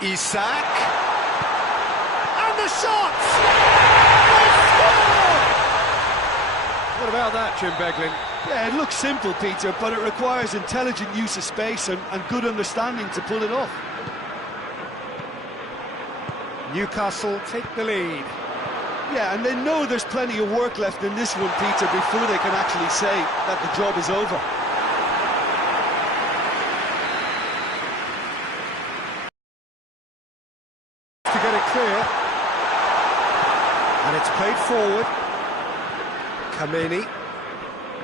Isak. And the shot! They score! What about that, Jim Beglin? Yeah, it looks simple, Peter, but it requires intelligent use of space and good understanding to pull it off. Newcastle take the lead. Yeah, and they know there's plenty of work left in this one, Peter, before they can actually say that the job is over. To get it clear. And it's played forward. Kameni.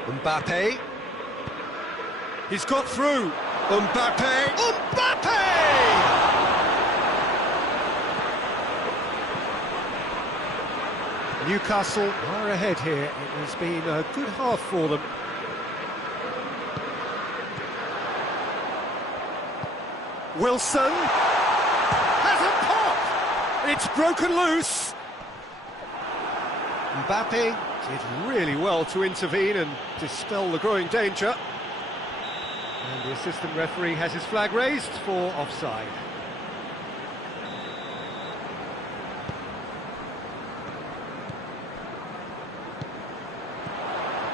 Mbappe. He's got through. Mbappe. Mbappe! Newcastle are ahead here. It has been a good half for them. Wilson has a pop! It's broken loose. Mbappe did really well to intervene and dispel the growing danger. And the assistant referee has his flag raised for offside.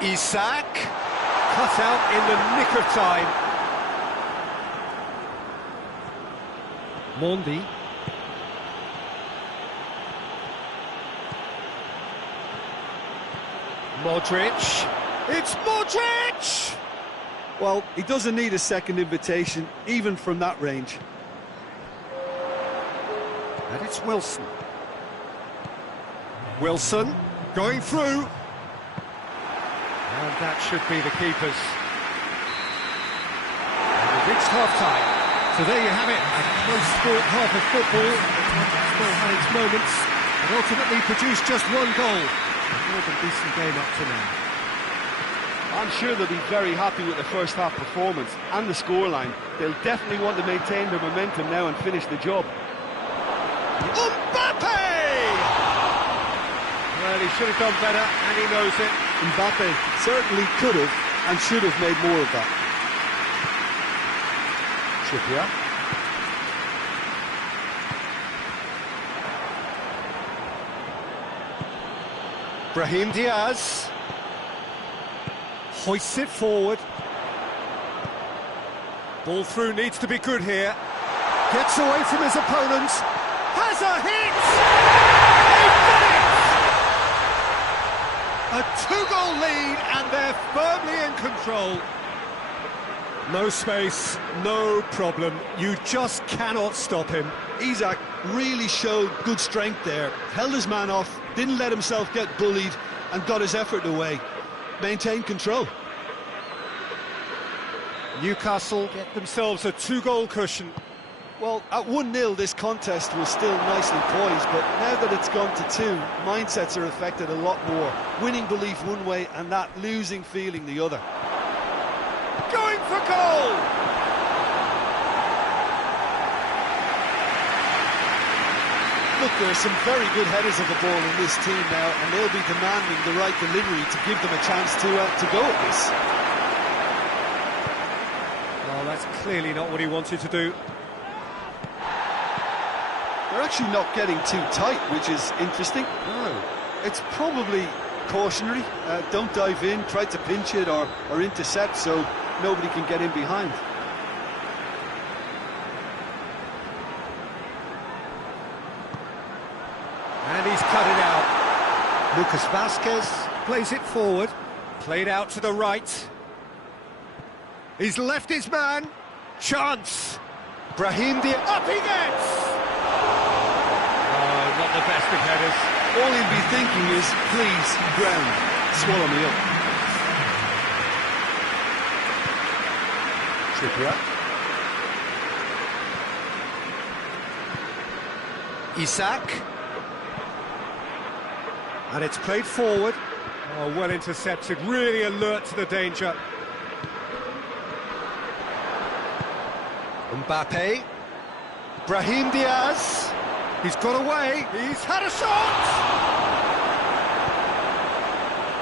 Isak, cut out in the nick of time. Mondi. Modric. It's Modric! Well, he doesn't need a second invitation, even from that range. And it's Wilson. Wilson going through. And that should be the keepers. And we've reached half-time. So there you have it, a close-sport half of football. Still had its moments, and ultimately produced just one goal. A more than decent game up to now. I'm sure they'll be very happy with the first half performance and the scoreline. They'll definitely want to maintain their momentum now and finish the job. Mbappe! Well, he should have done better, and he knows it. Mbappe certainly could have and should have made more of that. Trippier. Brahim Diaz. Hoists it forward. Ball through needs to be good here. Gets away from his opponent. Has a hit! He did it! A two-goal lead and they're firmly in control. No space, no problem. You just cannot stop him. Isak really showed good strength there. Held his man off, didn't let himself get bullied and got his effort away. Maintained control. Newcastle get themselves a two-goal cushion. Well, at 1-0 this contest was still nicely poised, but now that it's gone to 2, mindsets are affected a lot more. Winning belief one way and that losing feeling the other. Going for goal! Look, there's some very good headers of the ball in this team now, and they'll be demanding the right delivery to give them a chance to go at this. Oh, that's clearly not what he wanted to do. They're actually not getting too tight, which is interesting. No. It's probably cautionary. Don't dive in, try to pinch it or intercept so nobody can get in behind. And he's cut it out. Lucas Vasquez plays it forward. Played out to the right. He's left his man. Chance. Brahim Diaz. Up he gets! Oh, not the best of headers. All he'll be thinking is, please, ground, swallow me up. Trippier. Isak. And it's played forward. Oh, well intercepted, really alert to the danger. Mbappe. Brahim Diaz. He's got away. He's had a shot!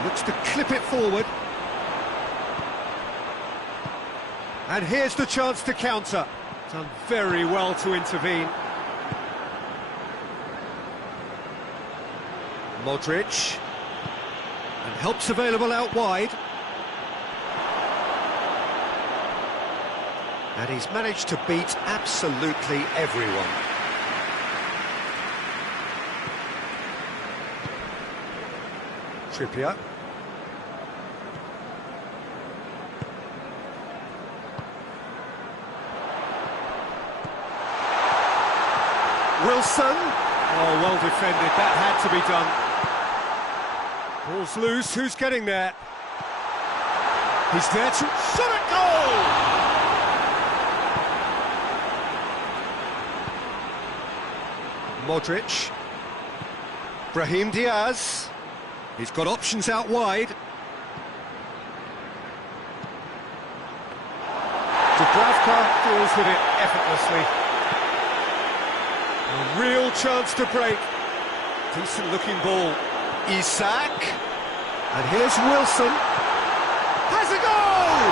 Looks to clip it forward. And here's the chance to counter. Done very well to intervene. Modric. And help's available out wide. And he's managed to beat absolutely everyone. Trippier. Wilson. Oh, well defended. That had to be done. Ball's loose. Who's getting there? He's there to shot at goal! Modric. Brahim Diaz. He's got options out wide. Dubravka deals with it effortlessly. A real chance to break. Decent looking ball. Isak. And here's Wilson. Has a goal!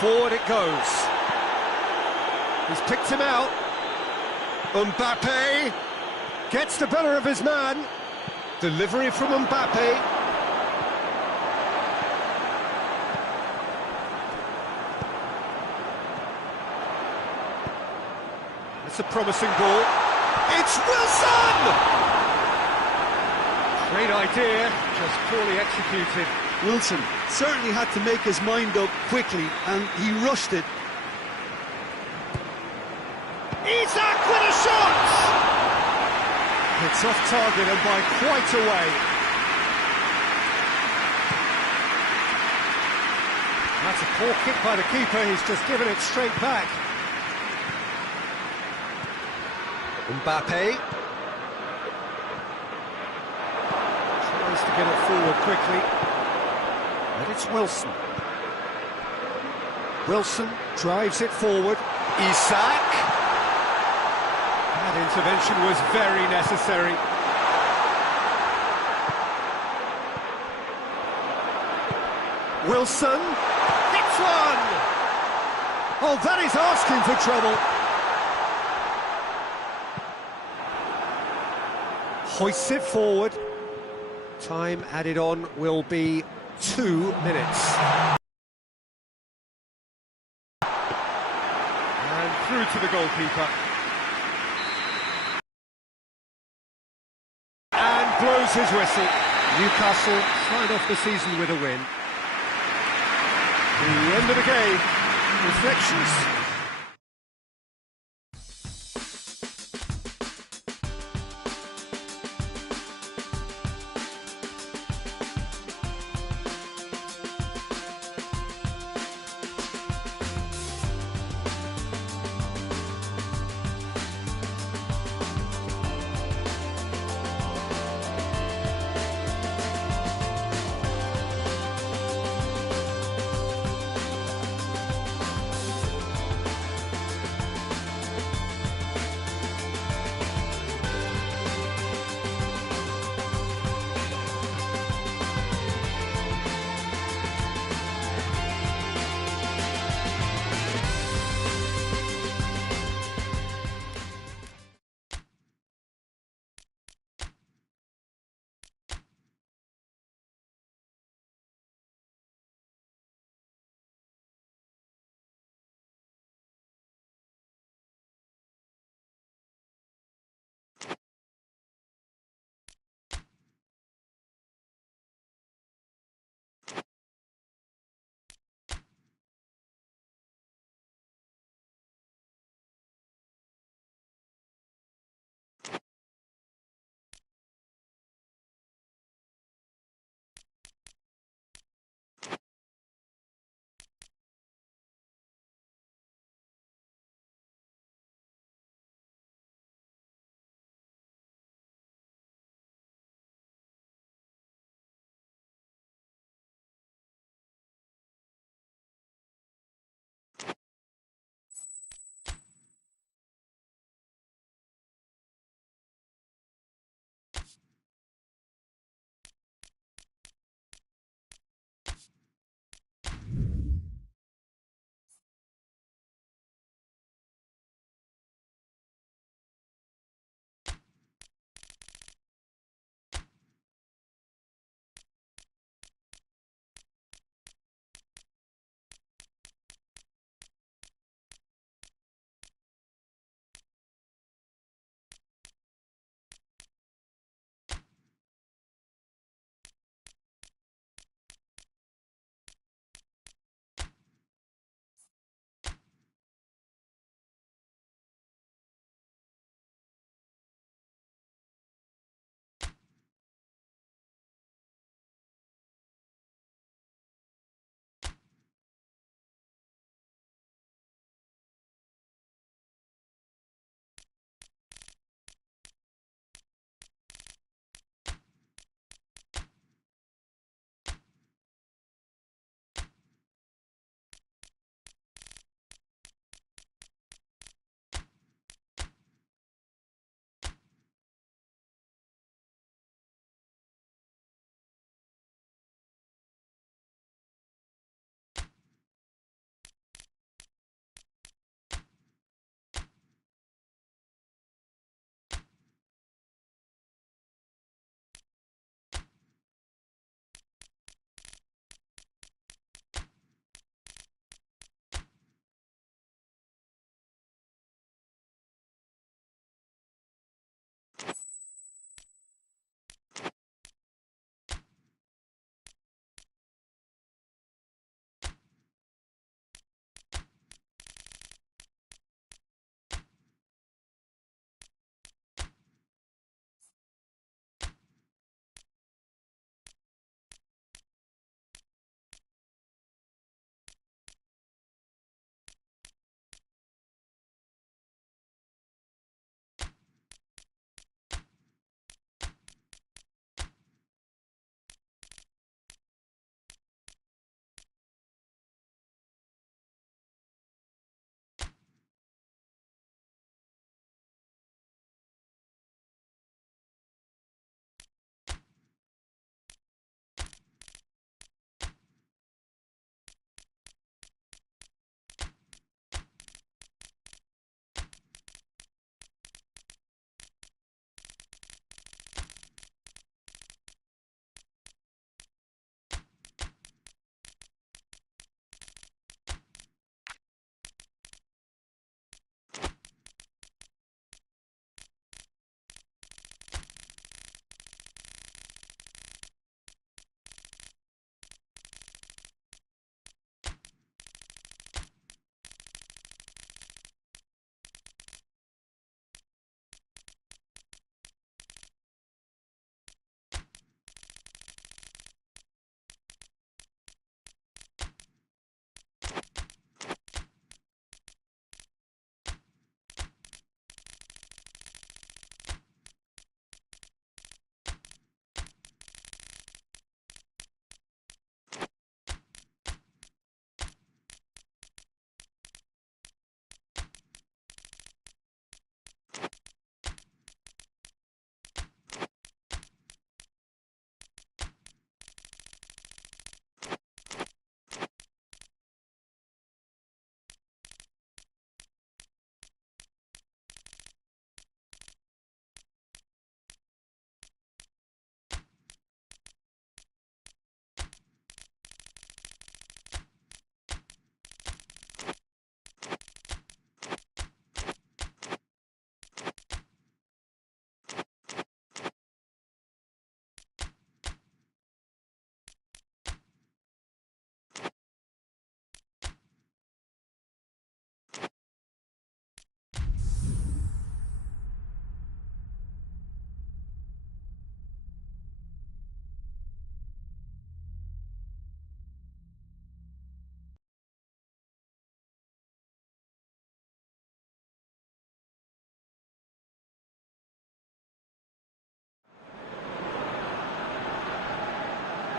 Forward it goes. He's picked him out. Mbappe gets the better of his man. Delivery from Mbappe. It's a promising ball. It's Wilson! Great idea, just poorly executed. Wilson certainly had to make his mind up quickly, and he rushed it. Isak with a shot! It's off target and by quite a way. That's a poor kick by the keeper, he's just given it straight back. Mbappe. Tries to get it forward quickly. And it's Wilson. Wilson drives it forward. Isak. That intervention was very necessary. Wilson hits one! Oh, that is asking for trouble. Hoists it forward. Time added on will be 2 minutes. And through to the goalkeeper. And blows his whistle. Newcastle signed off the season with a win. The end of the game. Reflections.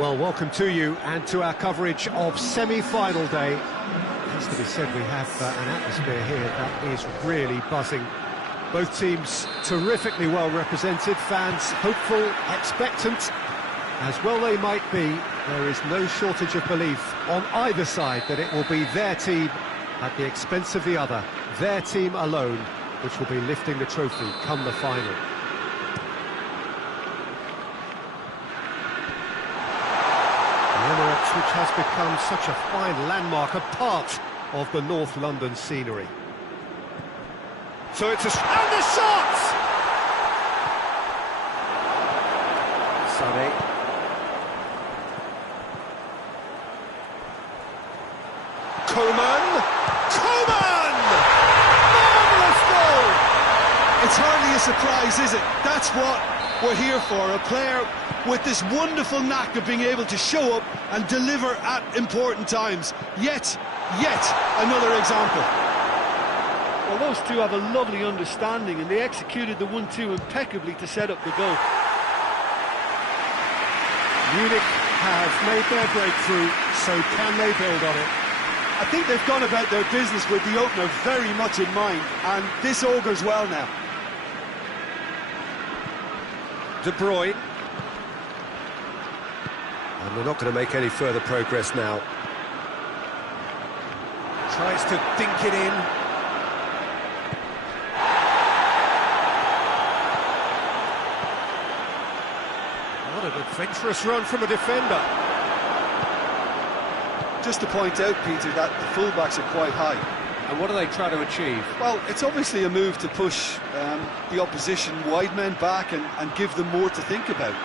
Well, welcome to you and to our coverage of semi-final day. It has to be said, we have an atmosphere here that is really buzzing. Both teams terrifically well represented, fans hopeful, expectant. As well they might be, there is no shortage of belief on either side that it will be their team at the expense of the other, their team alone, which will be lifting the trophy come the final. The Emirates, which has become such a fine landmark, a part of the North London scenery. So it's and the shot! Sonny. Coman! Marvellous goal! It's hardly a surprise, is it? That's what we're here for, a player with this wonderful knack of being able to show up and deliver at important times. Yet another example. Well, those two have a lovely understanding, and they executed the 1-2 impeccably to set up the goal. Munich have made their breakthrough, so can they build on it? I think they've gone about their business with the opener very much in mind, and this augurs well now. De Bruyne. And they're not going to make any further progress now. Tries to dink it in. What an adventurous run from a defender. Just to point out, Peter, that the fullbacks are quite high. And what are they trying to achieve? Well, it's obviously a move to push the opposition wide men back and give them more to think about.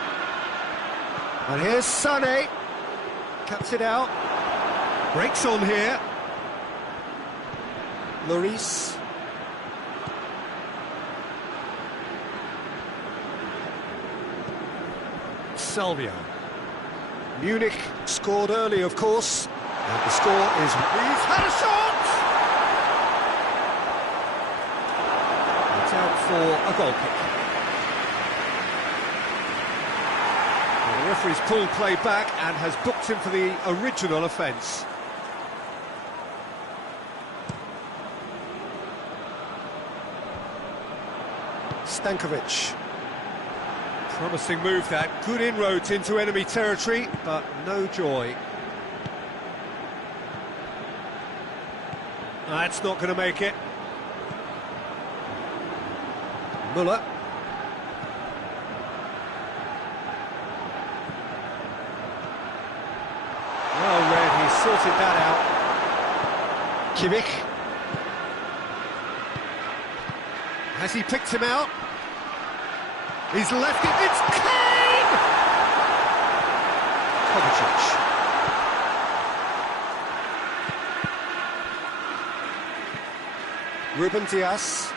And here's Sané. Cuts it out. Breaks on here. Lloris. Salvio. Munich scored early, of course. And the score is... He's had a shot! It's out for a goal kick. Well, the referee's pulled play back and has booked him for the original offence. Stankovic. Promising move that, good inroads into enemy territory, but no joy. That's not going to make it. Müller. Well read, he sorted that out. Kimmich. Has he picked him out? He's left it, it's Kane! Kovacic. Ruben Dias.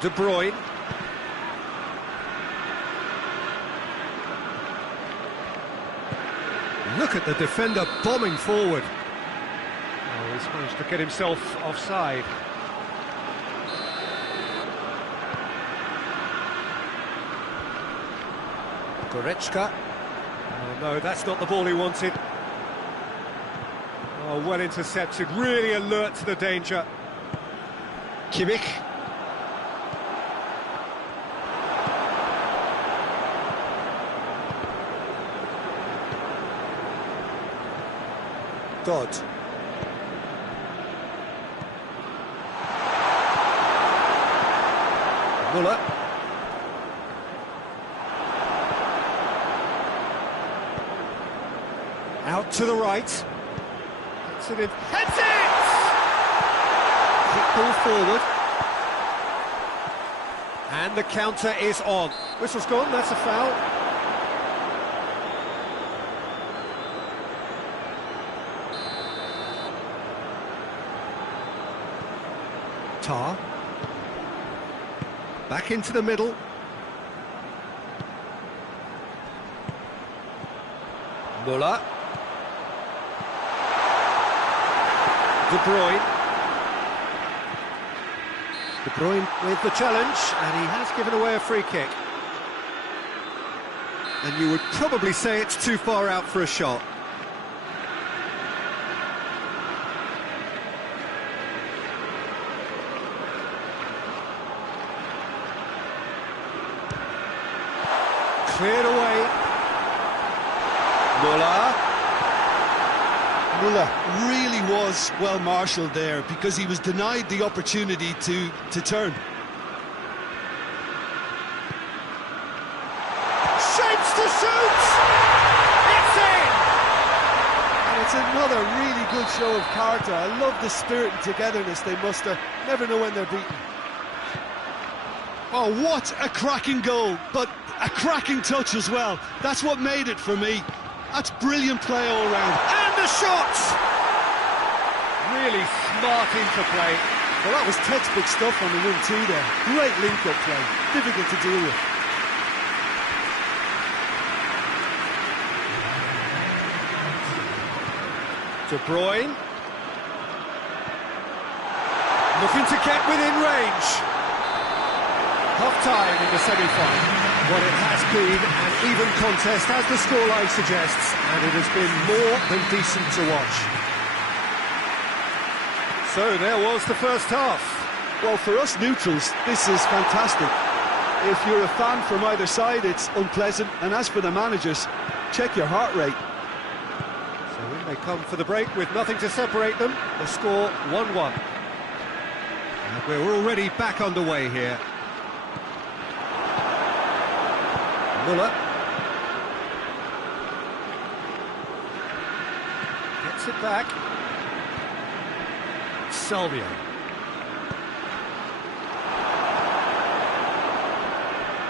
De Bruyne. Look at the defender bombing forward. Oh, he's managed to get himself offside. Goretzka. Oh no, that's not the ball he wanted. Oh, well intercepted, really alert to the danger. Kimmich. God. Müller. Out to the right. Heads it! Kick ball forward. And the counter is on. Whistle's gone, that's a foul. Tar. Back into the middle. Müller. De Bruyne. De Bruyne with the challenge, and he has given away a free kick. and you would probably say it's too far out for a shot. Cleared away. Muller really was well marshalled there because he was denied the opportunity to turn. Shapes to shoot! It's in! And it's another really good show of character. I love the spirit and togetherness they muster. Never know when they're beaten. Oh, what a cracking goal, but a cracking touch as well. That's what made it for me. That's brilliant play all round. And the shot! Really smart interplay. Well, that was textbook stuff on the 1-2 there. Great link-up play. Difficult to deal with. De Bruyne. Looking to get within range. Half-time in the semi-final. Well, it has been an even contest, as the scoreline suggests, and it has been more than decent to watch. So there was the first half. Well, for us neutrals, this is fantastic. If you're a fan from either side, it's unpleasant, and as for the managers, check your heart rate. So in they come for the break with nothing to separate them. The score 1-1. And we're already back underway here. Muller gets it back. Salvio.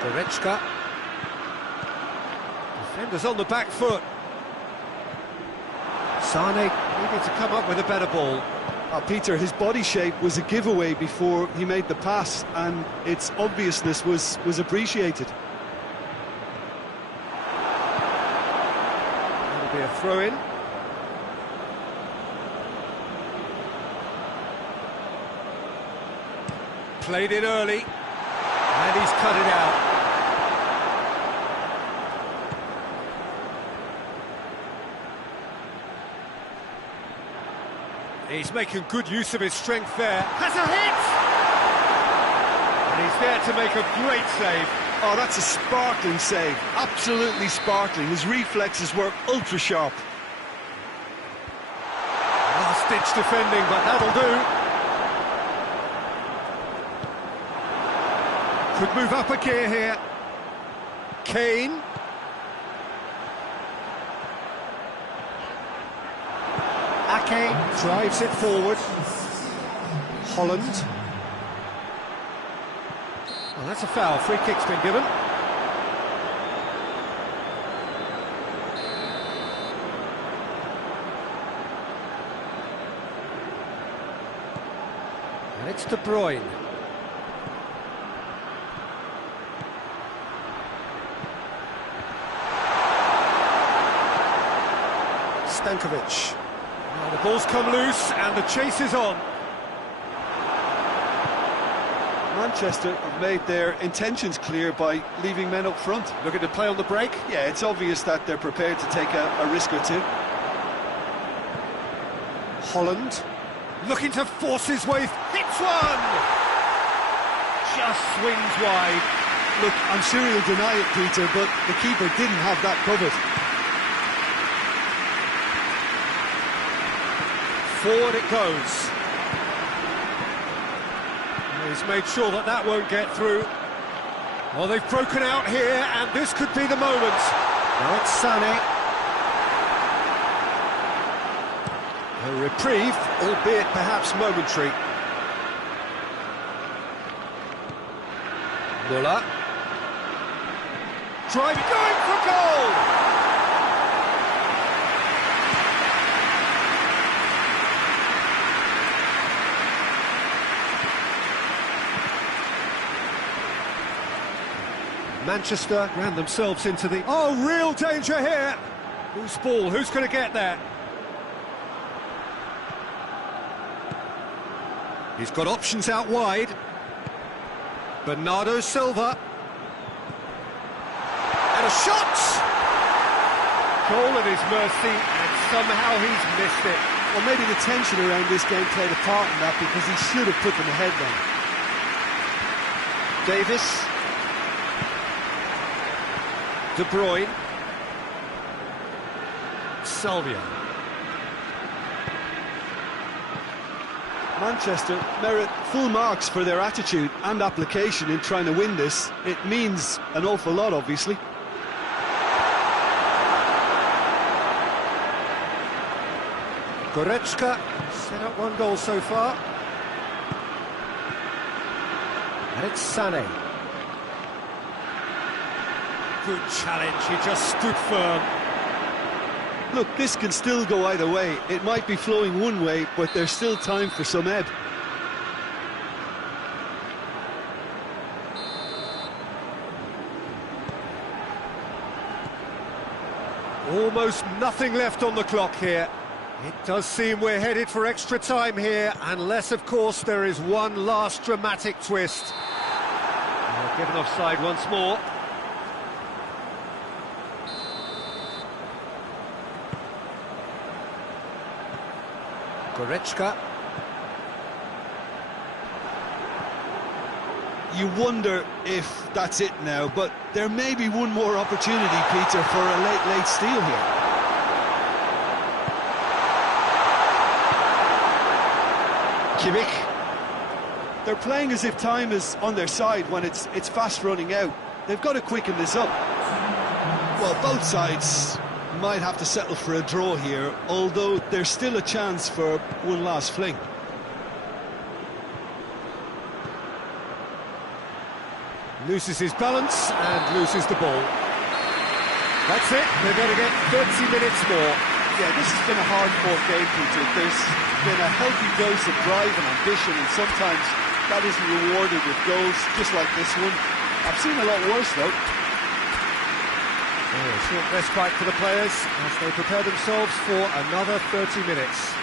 Goretzka. Defenders on the back foot. Sane needed to come up with a better ball. Peter, his body shape was a giveaway before he made the pass, and its obviousness was appreciated. Be a throw-in. Played it early, and he's cut it out. He's making good use of his strength there. Has a hit! And he's there to make a great save. Oh, that's a sparkling save. Absolutely sparkling. His reflexes were ultra-sharp. Last-ditch defending, but that'll do. Could move up a gear here. Kane. Ake drives it forward. Holland. Well, that's a foul. Free kick's been given. And it's De Bruyne. Stankovic. Now the ball's come loose and the chase is on. Manchester have made their intentions clear by leaving men up front. Looking to play on the break. Yeah, it's obvious that they're prepared to take a risk or two. Holland looking to force his way. Hits one! Just swings wide. Look, I'm sure he'll deny it, Peter, but the keeper didn't have that covered. Forward it goes. He's made sure that that won't get through. Well, they've broken out here, and this could be the moment. Now it's Sané. A reprieve, albeit perhaps momentary. Muller. Driving, going for goal! Manchester ran themselves into the... Oh, real danger here! Whose ball? Who's going to get that? He's got options out wide. Bernardo Silva. And a shot! Goal at his mercy, and somehow he's missed it. Well, maybe the tension around this game played a part in that, because he should have put them ahead then. Davis. De Bruyne. Salvia. Manchester merit full marks for their attitude and application in trying to win this. It means an awful lot, obviously. Goretzka set up one goal so far. And it's Sané. Good challenge, he just stood firm. Look, this can still go either way. It might be flowing one way, but there's still time for some ebb. Almost nothing left on the clock here. It does seem we're headed for extra time here, unless, of course, there is one last dramatic twist. Given offside once more. Goretzka. You wonder if that's it now, but there may be one more opportunity, Peter, for a late steal here. Kimmich. They're playing as if time is on their side when it's fast running out. They've got to quicken this up. Well, both sides might have to settle for a draw here, although there's still a chance for one last fling. Loses his balance and loses the ball. That's it, they're going to get 30 minutes more. Yeah, this has been a hard-fought game, Peter. There's been a healthy dose of drive and ambition, and sometimes that isn't rewarded with goals, just like this one. I've seen a lot worse, though. Short respite for the players as they prepare themselves for another 30 minutes.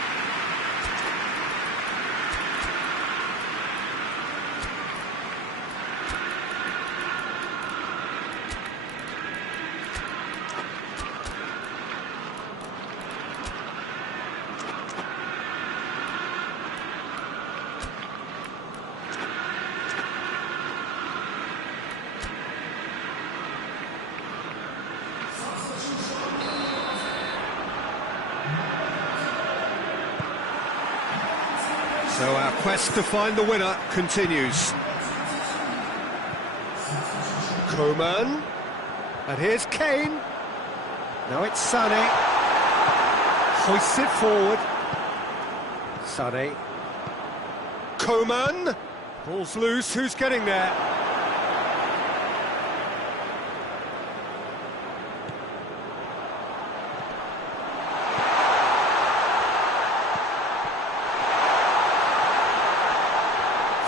So our quest to find the winner continues. Coman. And here's Kane. Now it's Sané. Hoists it forward. Sané. Coman. Ball's loose. Who's getting there?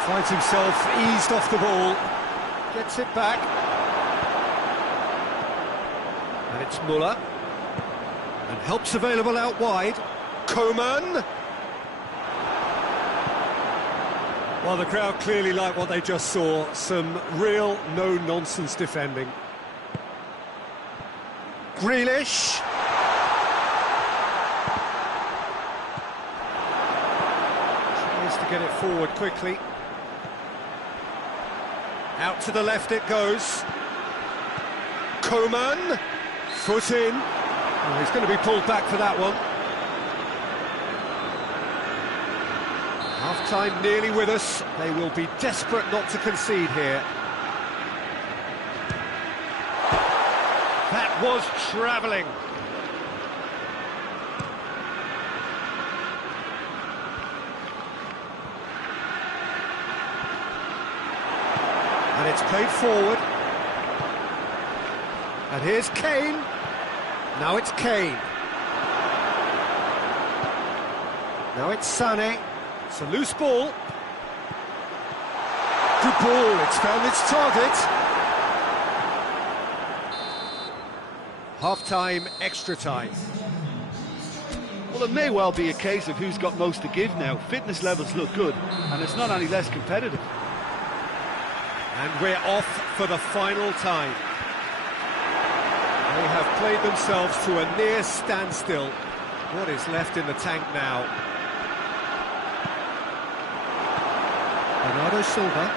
Finds himself eased off the ball, gets it back, and it's Muller, and help's available out wide. Coman. Well, the crowd clearly like what they just saw, some real no-nonsense defending. Grealish. Tries to get it forward quickly. Out to the left it goes. Coman. Foot in. Oh, he's going to be pulled back for that one. Half-time nearly with us. They will be desperate not to concede here. That was travelling. And it's played forward. And here's Kane. Now it's Kane. Now it's Sané. It's a loose ball. Good ball, it's found its target. Half-time, extra time. Well, it may well be a case of who's got most to give now. Fitness levels look good, and it's not any less competitive. And we're off for the final time. They have played themselves to a near standstill. What is left in the tank now? Bernardo Silva.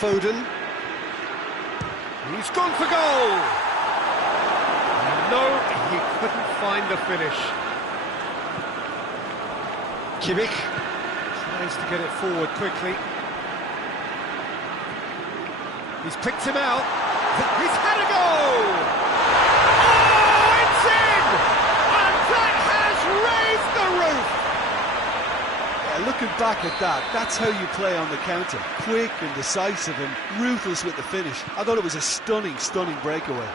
Foden. He's gone for goal! No, he couldn't find the finish. Kimmich tries to get it forward quickly. He's picked him out. He's had a go! Oh, it's in! And that has raised the roof! Yeah, looking back at that, that's how you play on the counter. Quick and decisive and ruthless with the finish. I thought it was a stunning, stunning breakaway.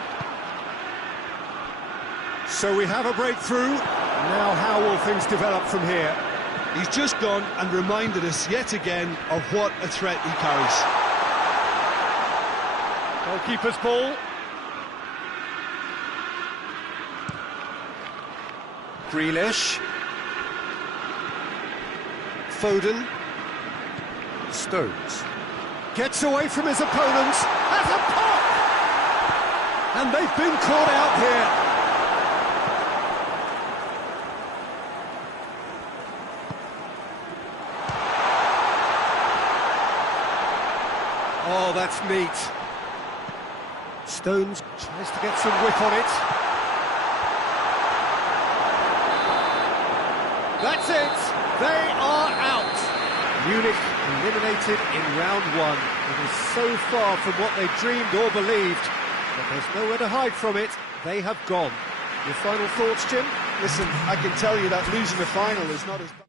So we have a breakthrough. Now how will things develop from here? He's just gone and reminded us yet again of what a threat he carries. Goalkeeper's ball. Grealish. Foden. Stones. Gets away from his opponents. Has a pop! And they've been caught out here. Oh, that's neat. Stones tries to get some whip on it. That's it! They are out! Munich eliminated in round one. It is so far from what they dreamed or believed, but there's nowhere to hide from it. They have gone. Your final thoughts, Jim? Listen, I can tell you that losing the final is not as bad.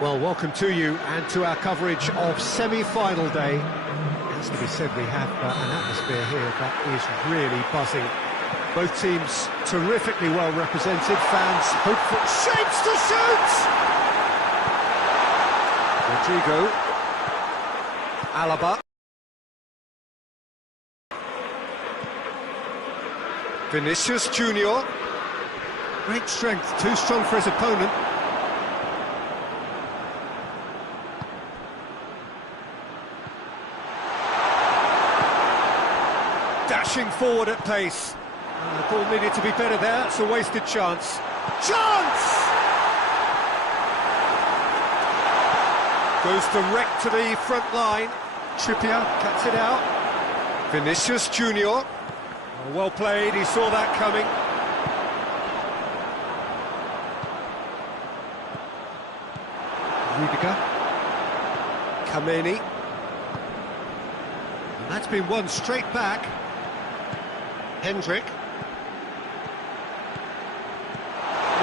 Well, welcome to you and to our coverage of semi-final day. It has to be said, we have an atmosphere here that is really buzzing. Both teams terrifically well represented, fans hopeful. Shapes to shoot! Rodrigo. Alaba. Vinicius Junior. Great strength, too strong for his opponent. Dashing forward at pace. The ball needed to be better there. It's a wasted chance. Chance! Goes direct to the front line. Trippier cuts it out. Vinicius Junior. Oh, well played, he saw that coming. Rudiger. Kameni. And that's been won straight back. Hendrick.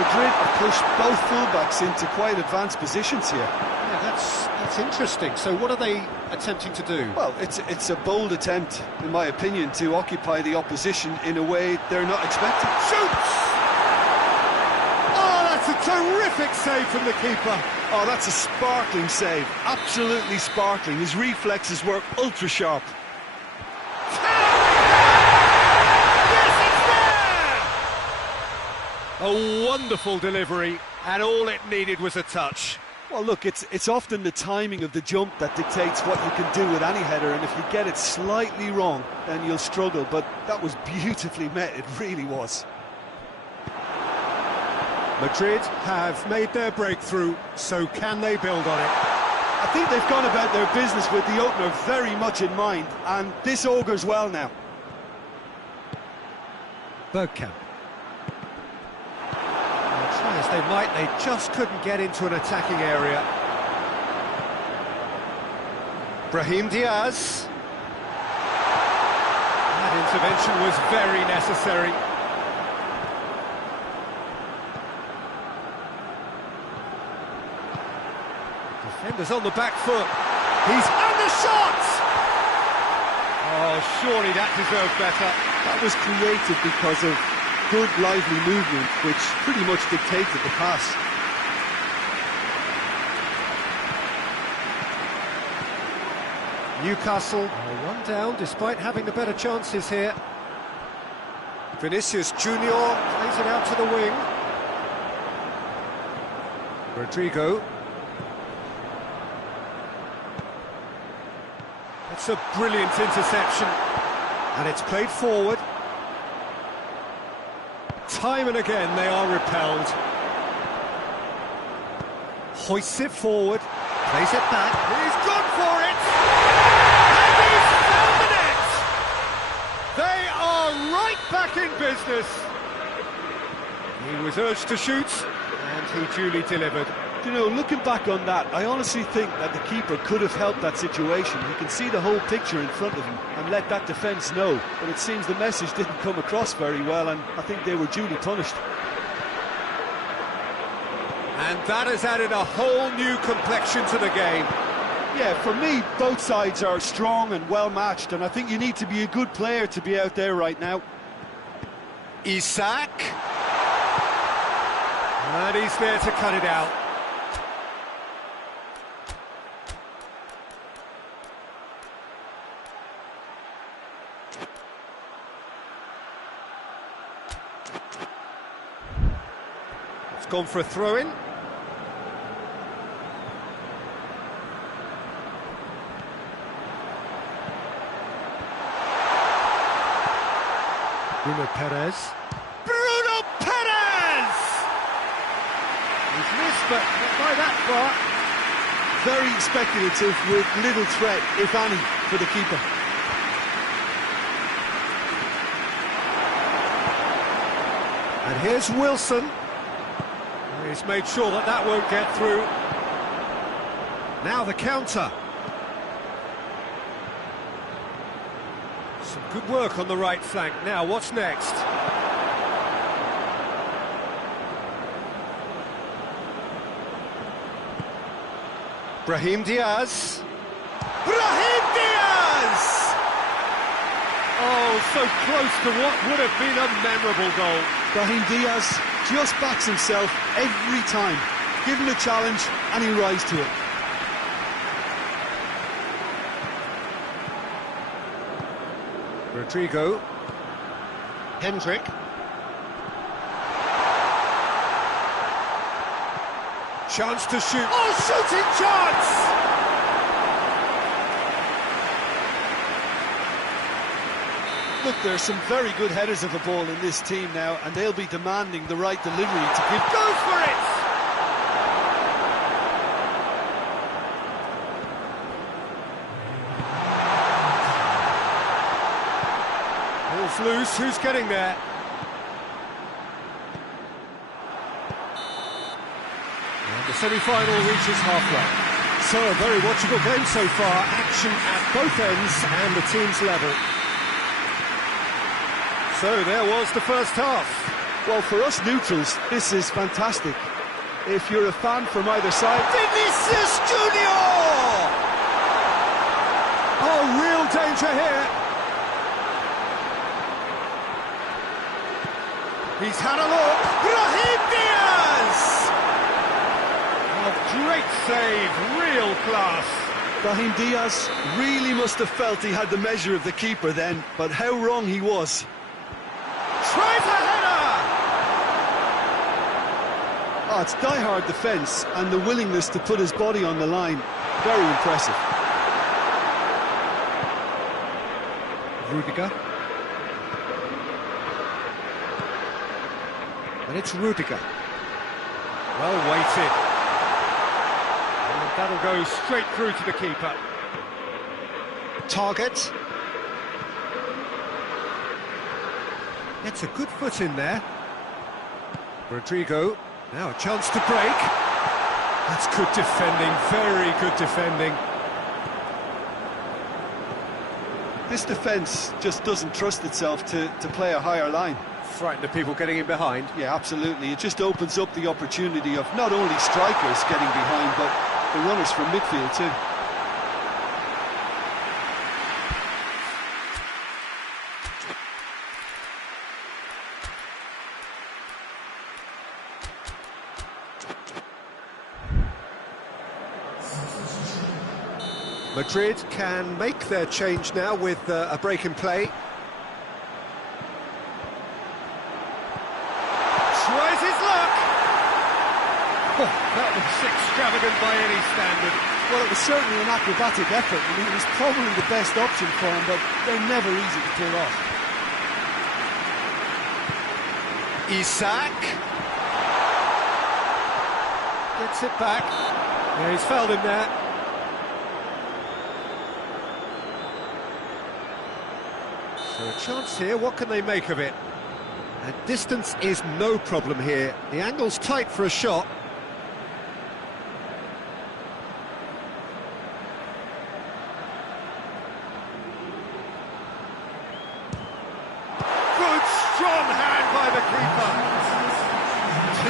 Madrid have pushed both fullbacks into quite advanced positions here. Yeah, that's interesting. So what are they attempting to do? Well, it's a bold attempt, in my opinion, to occupy the opposition in a way they're not expecting. Shoots! Oh, that's a terrific save from the keeper. Oh, that's a sparkling save. Absolutely sparkling. His reflexes were ultra sharp. A wonderful delivery, and all it needed was a touch. Well, look, it's often the timing of the jump that dictates what you can do with any header, and if you get it slightly wrong, then you'll struggle, but that was beautifully met, it really was. Madrid have made their breakthrough, so can they build on it? I think they've gone about their business with the opener very much in mind, and this augurs well now. Bergkamp. Try as they might, they just couldn't get into an attacking area. Brahim Diaz. That intervention was very necessary. Defenders on the back foot. He's and the shot! Oh, surely that deserved better. That was created because of good, lively movement, which pretty much dictated the pass. Newcastle are one down despite having the better chances here. Vinicius Junior plays it out to the wing. Rodrigo. It's a brilliant interception, and it's played forward. Time and again they are repelled. Hoists it forward, plays it back. He's gone for it! And he's found the net! They are right back in business. He was urged to shoot, and he duly delivered. You know, looking back on that, I honestly think that the keeper could have helped that situation. He can see the whole picture in front of him and let that defence know. But it seems the message didn't come across very well, and I think they were duly punished. And that has added a whole new complexion to the game. Yeah, for me, both sides are strong and well matched, and I think you need to be a good player to be out there right now. Isak. And he's there to cut it out. Gone for a throw-in. Bruno Perez. Bruno Perez! He's missed, but not by that far. Very speculative with little threat, if any, for the keeper. And here's Wilson. He's made sure that that won't get through. Now the counter. Some good work on the right flank. Now, what's next? Brahim Diaz. Brahim Diaz! Oh, so close to what would have been a memorable goal. Brahim Diaz just backs himself every time. Give him a challenge and he rises to it. Rodrigo. Hendrick. Chance to shoot. Oh, shooting chance! Look, there's some very good headers of the ball in this team now, and they'll be demanding the right delivery to give. Goes for it! Ball's loose, who's getting there? And the semi-final reaches halfway. So, a very watchable game so far. Action at both ends and the team's level. So there was the first half. Well, for us neutrals, this is fantastic. If you're a fan from either side... Vinicius Junior! Oh, real danger here. He's had a look. Brahim Diaz! Oh, great save, real class. Brahim Diaz really must have felt he had the measure of the keeper then, but how wrong he was. Tries a header! Oh, it's die-hard defence and the willingness to put his body on the line. Very impressive. Rudiger. And it's Rudiger. Well weighted. And that'll go straight through to the keeper. Target. Gets a good foot in there. Rodrigo. Now a chance to break. That's good defending, very good defending. This defence just doesn't trust itself to play a higher line. Frighten the people getting in behind. Yeah, absolutely. It just opens up the opportunity of not only strikers getting behind, but the runners from midfield too. Madrid can make their change now with a break in play. Tries his luck! Oh, that was extravagant by any standard. Well, it was certainly an acrobatic effort. I mean, it was probably the best option for him, but they're never easy to pull off. Isak. Gets it back. Yeah, he's fouled him there. So a chance here, what can they make of it? And distance is no problem here. The angle's tight for a shot. Good, strong hand by the keeper.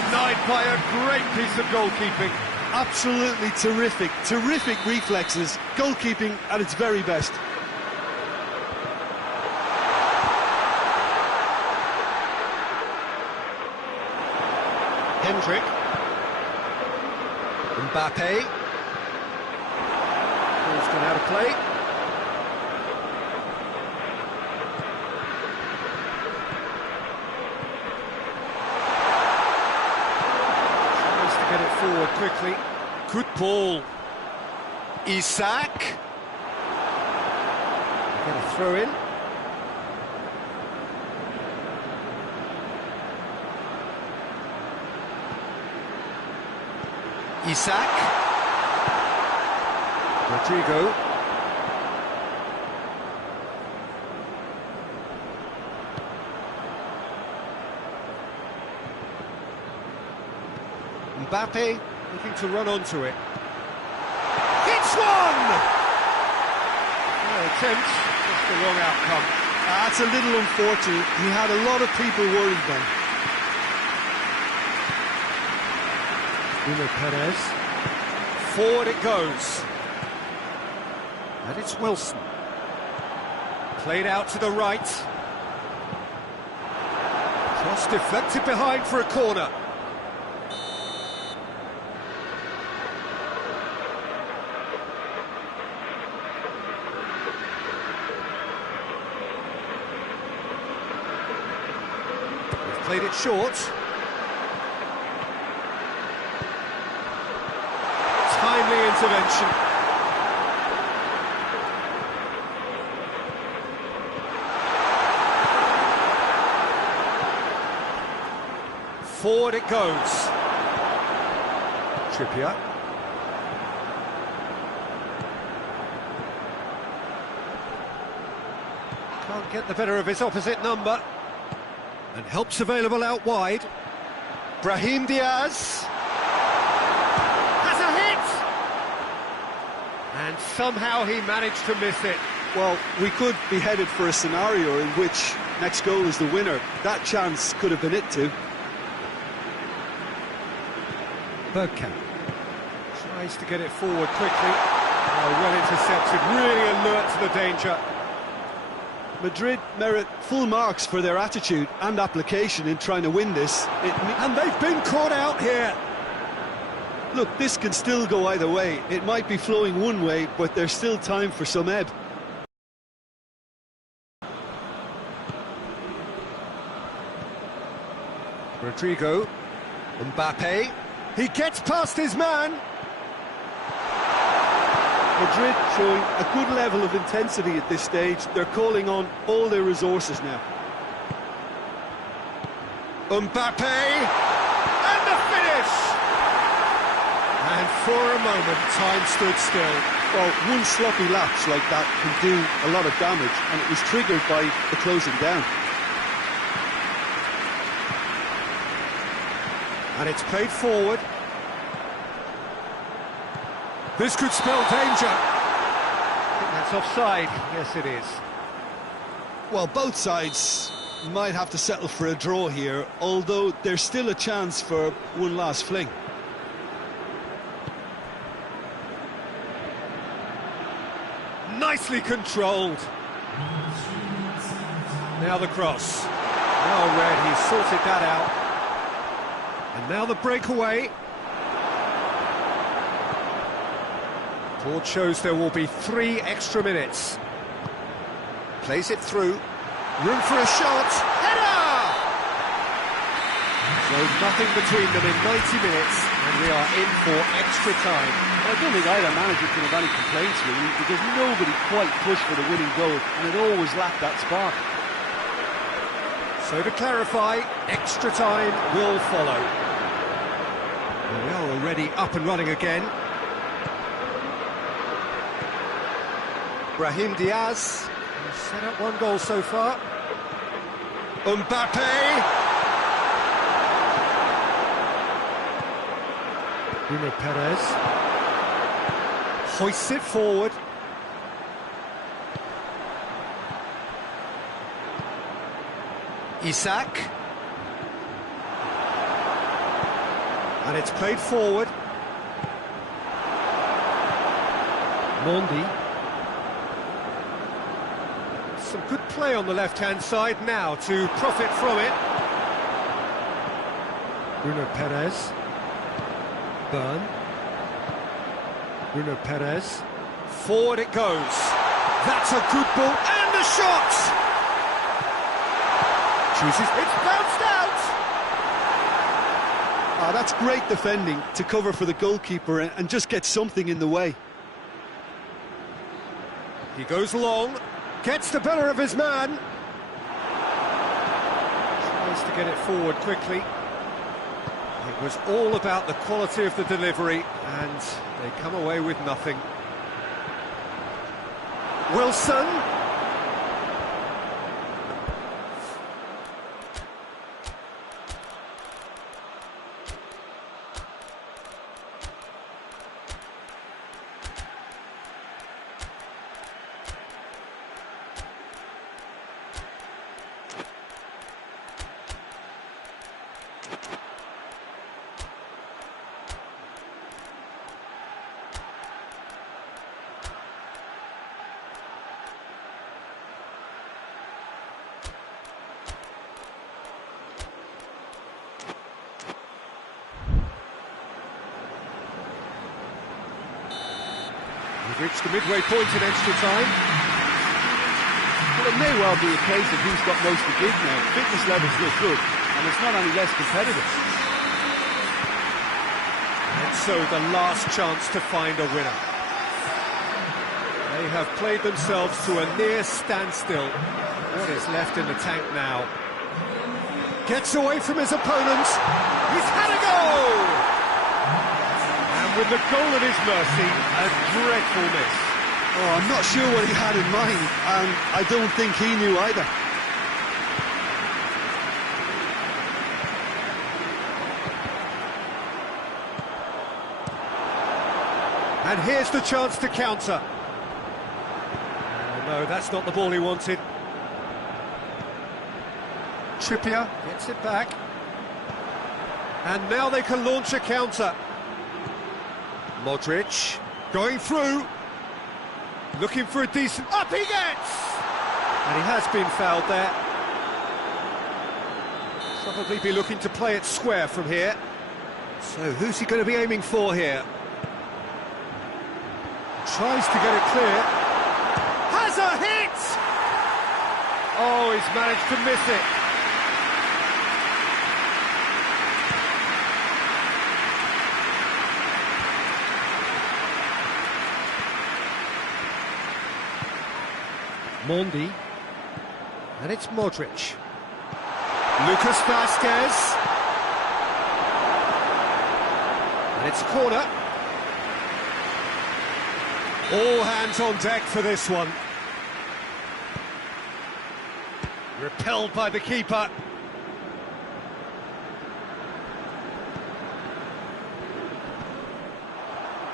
Denied by a great piece of goalkeeping. Absolutely terrific, terrific reflexes. Goalkeeping at its very best. Hendrick. Mbappe. Ball's gone out of play. Tries to get it forward quickly. Good ball. Isak. Get a throw in. Isak. Rodrigo. Mbappe looking to run onto it. Hits one! Well, attempt, just the wrong outcome. That's a little unfortunate. He had a lot of people worried then. Perez. Forward it goes. And it's Wilson. Played out to the right. Cross deflected behind for a corner. They've played it short. Timely intervention. Forward it goes. Trippier. Can't get the better of his opposite number. And help's available out wide. Brahim Diaz. And somehow he managed to miss it. Well, we could be headed for a scenario in which next goal is the winner. That chance could have been it too. Bergkamp tries to get it forward quickly. Oh, well intercepted, really alert to the danger. Madrid merit full marks for their attitude and application in trying to win this. And they've been caught out here. Look, this can still go either way. It might be flowing one way, but there's still time for some ebb. Rodrigo, Mbappe, he gets past his man. Madrid showing a good level of intensity at this stage. They're calling on all their resources now. Mbappe, and the finish! And for a moment, time stood still. Well, one sloppy lapse like that can do a lot of damage, and it was triggered by the closing down. And it's played forward. This could spell danger. I think that's offside. Yes, it is. Well, both sides might have to settle for a draw here, although there's still a chance for one last fling. Nicely controlled. Now the cross. Well read, he sorted that out. And now the breakaway. Board shows there will be 3 extra minutes. Plays it through. Room for a shot. Header! So nothing between them in 90 minutes, and we are in for extra time. I don't think either manager can have any complaints really, because nobody quite pushed for the winning goal, and it always lacked that spark. So to clarify, extra time will follow. Well, we are already up and running again. Brahim Diaz has set up 1 goal so far. Mbappe! Bruno Perez hoists it forward. Isak. And it's played forward. Mondi. Some good play on the left-hand side now to profit from it. Bruno Perez. Burn. Bruno Perez. Forward it goes. That's a good ball. And the shot! Chooses. It's bounced out! Ah, that's great defending to cover for the goalkeeper and just get something in the way. He goes long. Gets the better of his man. Tries to get it forward quickly. It was all about the quality of the delivery, and they come away with nothing. Wilson. We've reached the midway point in extra time. Well, it may well be a case of who's got most to give now. Fitness levels look good, and it's not any less competitive. And so the last chance to find a winner. They have played themselves to a near standstill. What is left in the tank now? Gets away from his opponents. He's had a goal! And with the goal at his mercy, a dreadful miss. Oh, I'm not sure what he had in mind, and I don't think he knew either. And here's the chance to counter. Oh, no, that's not the ball he wanted. Trippier gets it back. And now they can launch a counter. Modric going through, looking for a decent... Up he gets! And he has been fouled there. Probably be looking to play it square from here. So who's he going to be aiming for here? Tries to get it clear. Has a hit! Oh, he's managed to miss it. Mondi. And it's Modric. Lucas Vasquez. And it's a corner. All hands on deck for this one. Repelled by the keeper.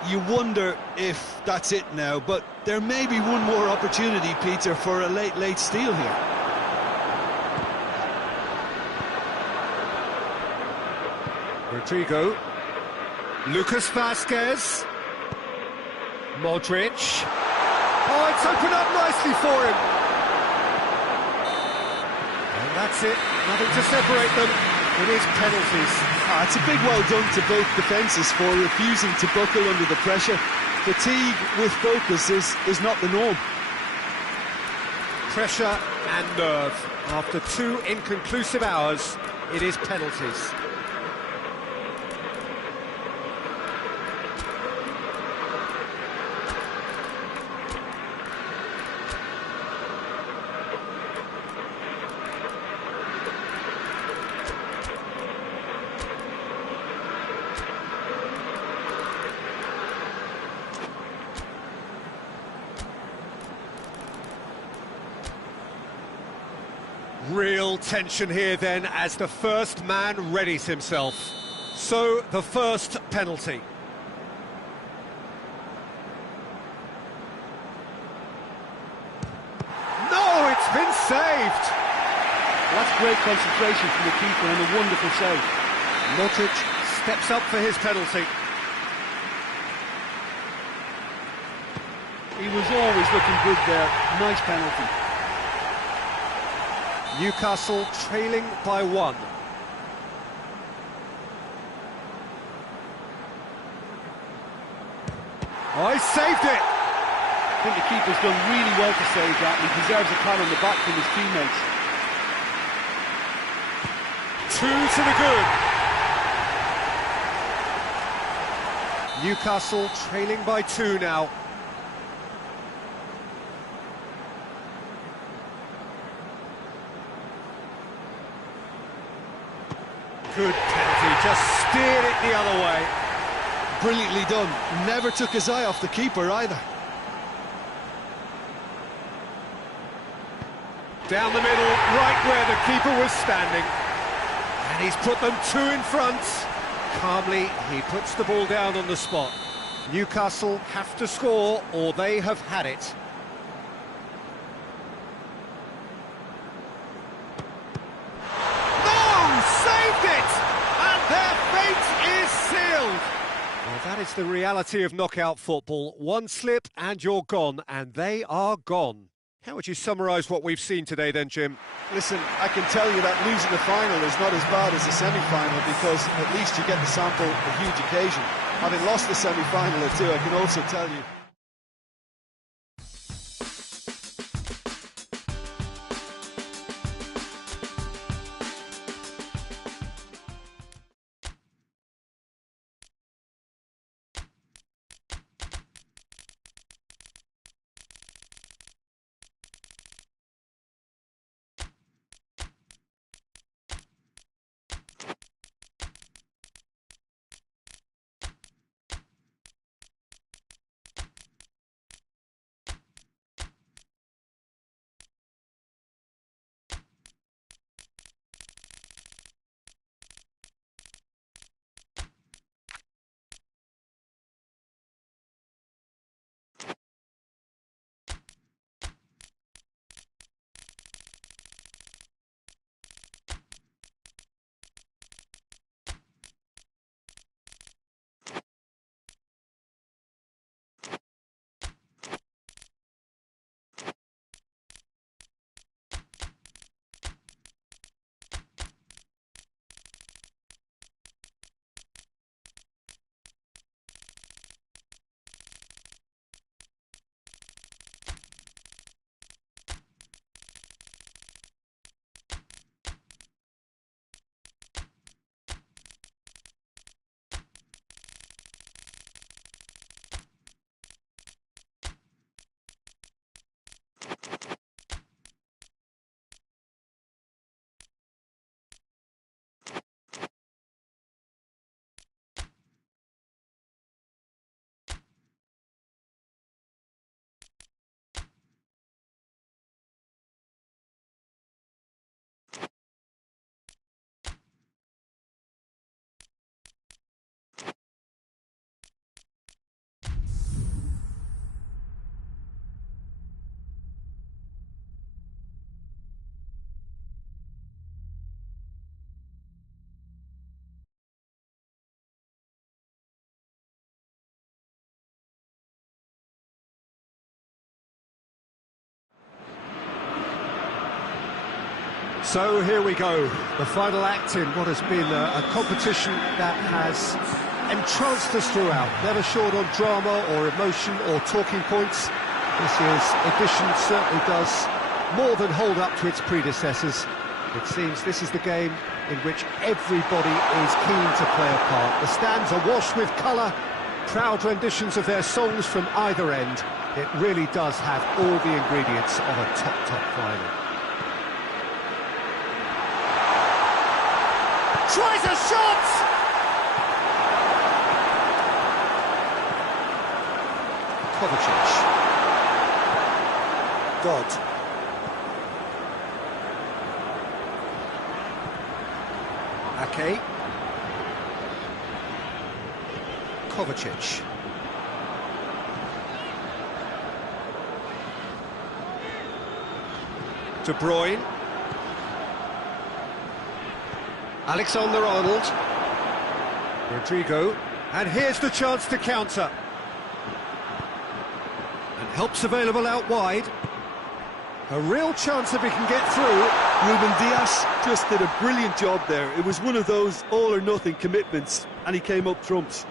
You wonder if that's it now, but there may be one more opportunity, Peter, for a late steal here. Rodrigo. Lucas Vasquez. Modric. Oh, it's opened up nicely for him. And that's it. Nothing to separate them. It is penalties. It's a big well done to both defences for refusing to buckle under the pressure. Fatigue with focus is not the norm. Pressure and nerve. After 2 inconclusive hours, it is penalties. Real tension here then as the first man readies himself. So, the first penalty. No, it's been saved! That's great concentration from the keeper and a wonderful save. Modric steps up for his penalty. He was always looking good there. Nice penalty. Newcastle trailing by 1. Oh, he saved it! I think the keeper's done really well to save that, and he deserves a pat on the back from his teammates. 2 to the good. Newcastle trailing by 2 now. Good penalty, just steered it the other way. Brilliantly done. Never took his eye off the keeper either. Down the middle, right where the keeper was standing. And he's put them 2 in front. Calmly, he puts the ball down on the spot. Newcastle have to score, or they have had it. Well, that is the reality of knockout football. One slip and you're gone, and they are gone. How would you summarise what we've seen today then, Jim? Listen, I can tell you that losing the final is not as bad as the semi-final, because at least you get the sample of huge occasion. Having lost the semi-final or two, I can also tell you So here we go, the final act in what has been a competition that has entranced us throughout, never short on drama or emotion or talking points. This year's edition certainly does more than hold up to its predecessors. It seems this is the game in which everybody is keen to play a part. The stands are washed with colour, proud renditions of their songs from either end. It really does have all the ingredients of a top final. Tries a shot! Kovacic. God. Ake. Kovacic. De Bruyne. Alexander-Arnold. Rodrigo. And here's the chance to counter. And help's available out wide. A real chance if he can get through. Ruben Dias just did a brilliant job there. It was one of those all-or-nothing commitments, and he came up trumps.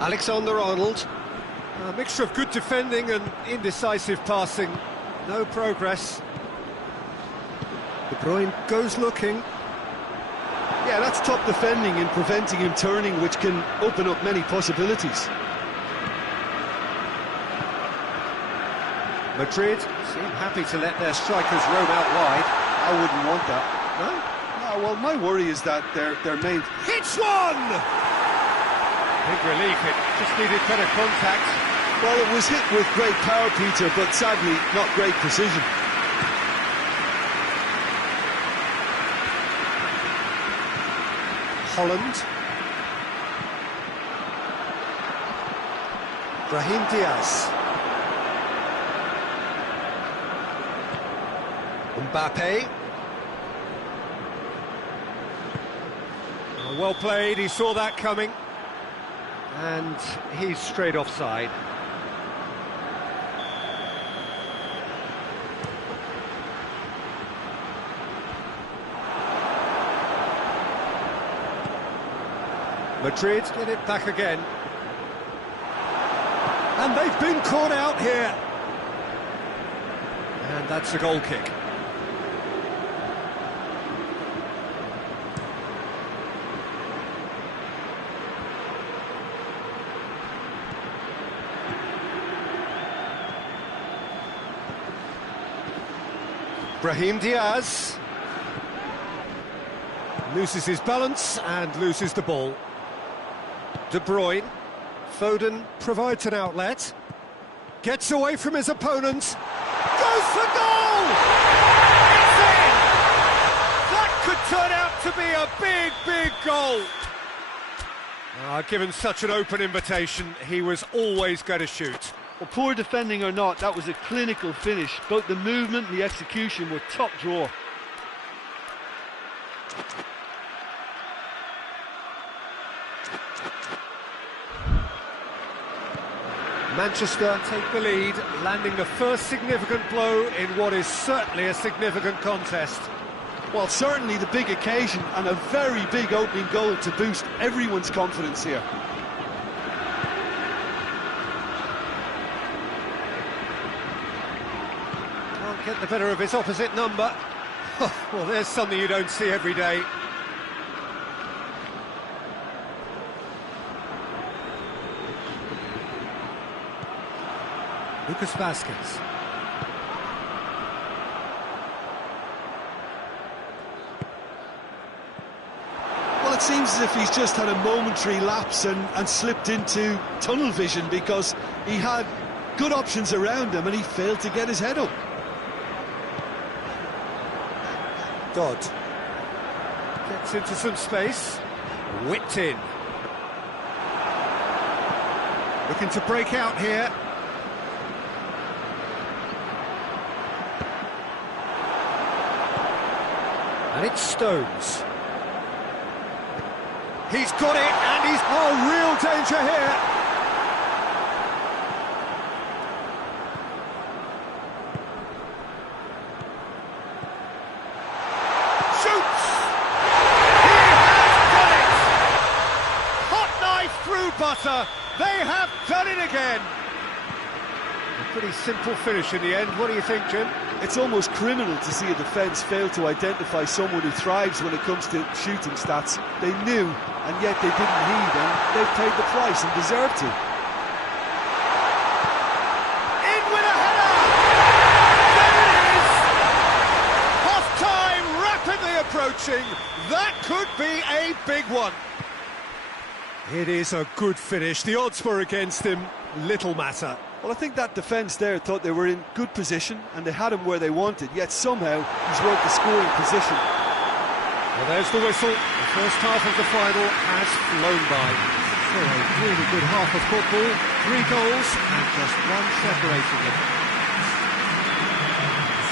Alexander-Arnold. A mixture of good defending and indecisive passing. No progress. De Bruyne goes looking. Yeah, that's top defending and preventing him turning, which can open up many possibilities. Madrid seem happy to let their strikers roam out wide. I wouldn't want that. No, well, my worry is that their main... Hits one! Big relief, it just needed better contact. Well, it was hit with great power, Peter, but sadly, not great precision. Holland. Brahim Diaz. Mbappe. Oh, well played, he saw that coming. And he's straight offside. Madrid get it back again. And they've been caught out here. And that's a goal kick. Brahim Diaz loses his balance and loses the ball. De Bruyne. Foden provides an outlet. Gets away from his opponent. Goes for goal! It's in! That could turn out to be a big goal. Given such an open invitation, he was always going to shoot. Well, poor defending or not, that was a clinical finish. Both the movement and the execution were top draw. Manchester take the lead, landing the first significant blow in what is certainly a significant contest. Well, certainly the big occasion and a very big opening goal to boost everyone's confidence here. Can't get the better of his opposite number. Well, there's something you don't see every day. Lucas Vazquez. Well, it seems as if he's just had a momentary lapse and slipped into tunnel vision, because he had good options around him and he failed to get his head up. God. Gets into some space. Whipped in. Looking to break out here. And it's Stones. He's got it, and he's... Oh, real danger here. Shoots! He has done it! Hot knife through butter. They have done it again. A pretty simple finish in the end. What do you think, Jim? It's almost criminal to see a defence fail to identify someone who thrives when it comes to shooting stats. They knew, and yet they didn't heed, and they've paid the price and deserve to. In with a header! There it is! Half-time rapidly approaching. That could be a big one. It is a good finish. The odds were against him. Little matter. Well, I think that defence there thought they were in good position and they had him where they wanted, yet somehow he's worked the scoring position. Well, there's the whistle. The first half of the final has flown by. So a really good half of football, 3 goals and just one separating them.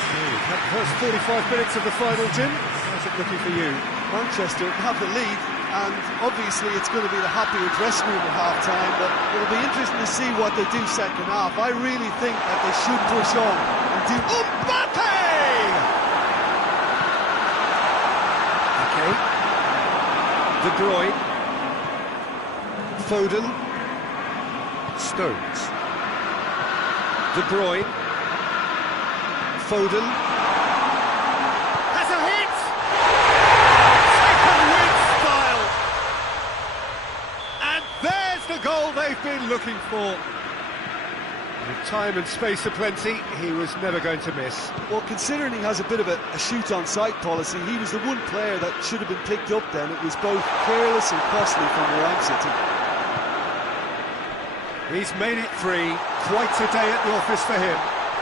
So we've had the first 45 minutes of the final, Jim. How's it looking for you? Manchester have the lead, and obviously it's going to be the happier dressing room at half-time, but it'll be interesting to see what they do second half. I really think that they should push on and do... Mbappe! Okay. De Bruyne. Foden. Stones. De Bruyne. Foden. Has a hit! Taken with style! And there's the goal they've been looking for. With time and space aplenty, he was never going to miss. Well, considering he has a bit of a shoot-on-sight policy, he was the one player that should have been picked up then. It was both careless and costly from where I'm sitting. He's made it 3. Quite a day at the office for him.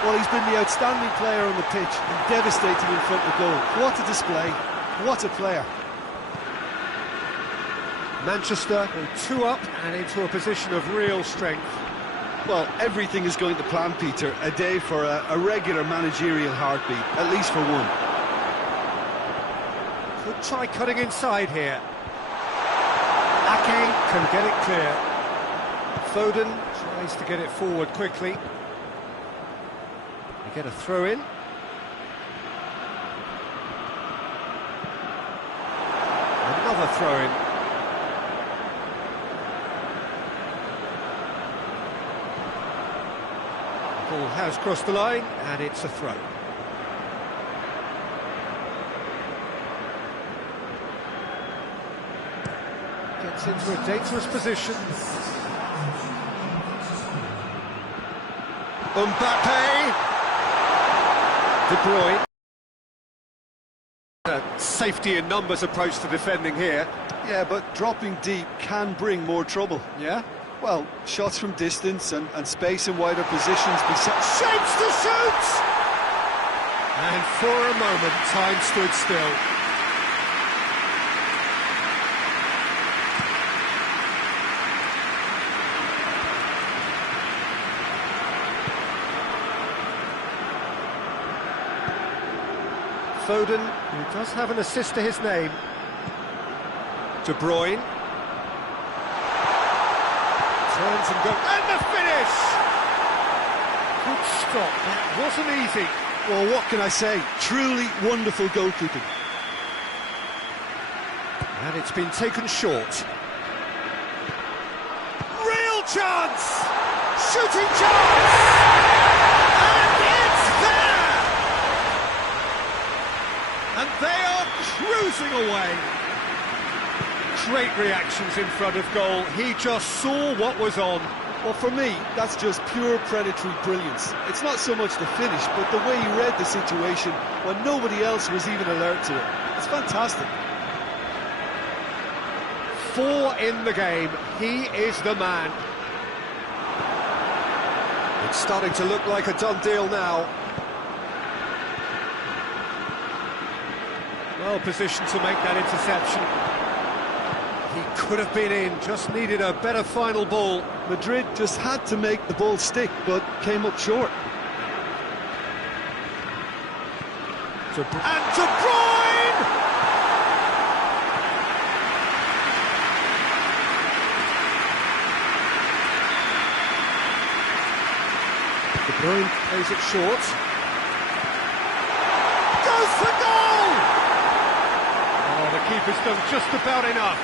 Well, he's been the outstanding player on the pitch and devastating in front of goal. What a display, what a player. Manchester go 2 up and into a position of real strength. Well, everything is going to plan, Peter. A day for a regular managerial heartbeat, at least for one. Could try cutting inside here. Ake can get it clear. Foden tries to get it forward quickly. They get a throw in. Another throw in. Ball has crossed the line, and it's a throw. Gets into a dangerous position. Mbappe! De Bruyne. A safety in numbers approach to defending here. Yeah, but dropping deep can bring more trouble. Yeah? Well, shots from distance and space in wider positions... Shapes to shoot! And for a moment, time stood still. Foden, who does have an assist to his name. De Bruyne. Turns and goes, and the finish! Good stop, that wasn't easy. Well, what can I say? Truly wonderful goalkeeping. And it's been taken short. Real chance! Shooting chance! And it's there! And they are cruising away. Great reactions in front of goal. He just saw what was on. Well, for me, that's just pure predatory brilliance. It's not so much the finish, but the way he read the situation when nobody else was even alert to it. It's fantastic. 4 in the game. He is the man. It's starting to look like a done deal now. Well positioned to make that interception. He could have been in, just needed a better final ball. Madrid just had to make the ball stick, but came up short. And De Bruyne! Bruin plays it short. Goes for goal! Oh, the keeper's done just about enough.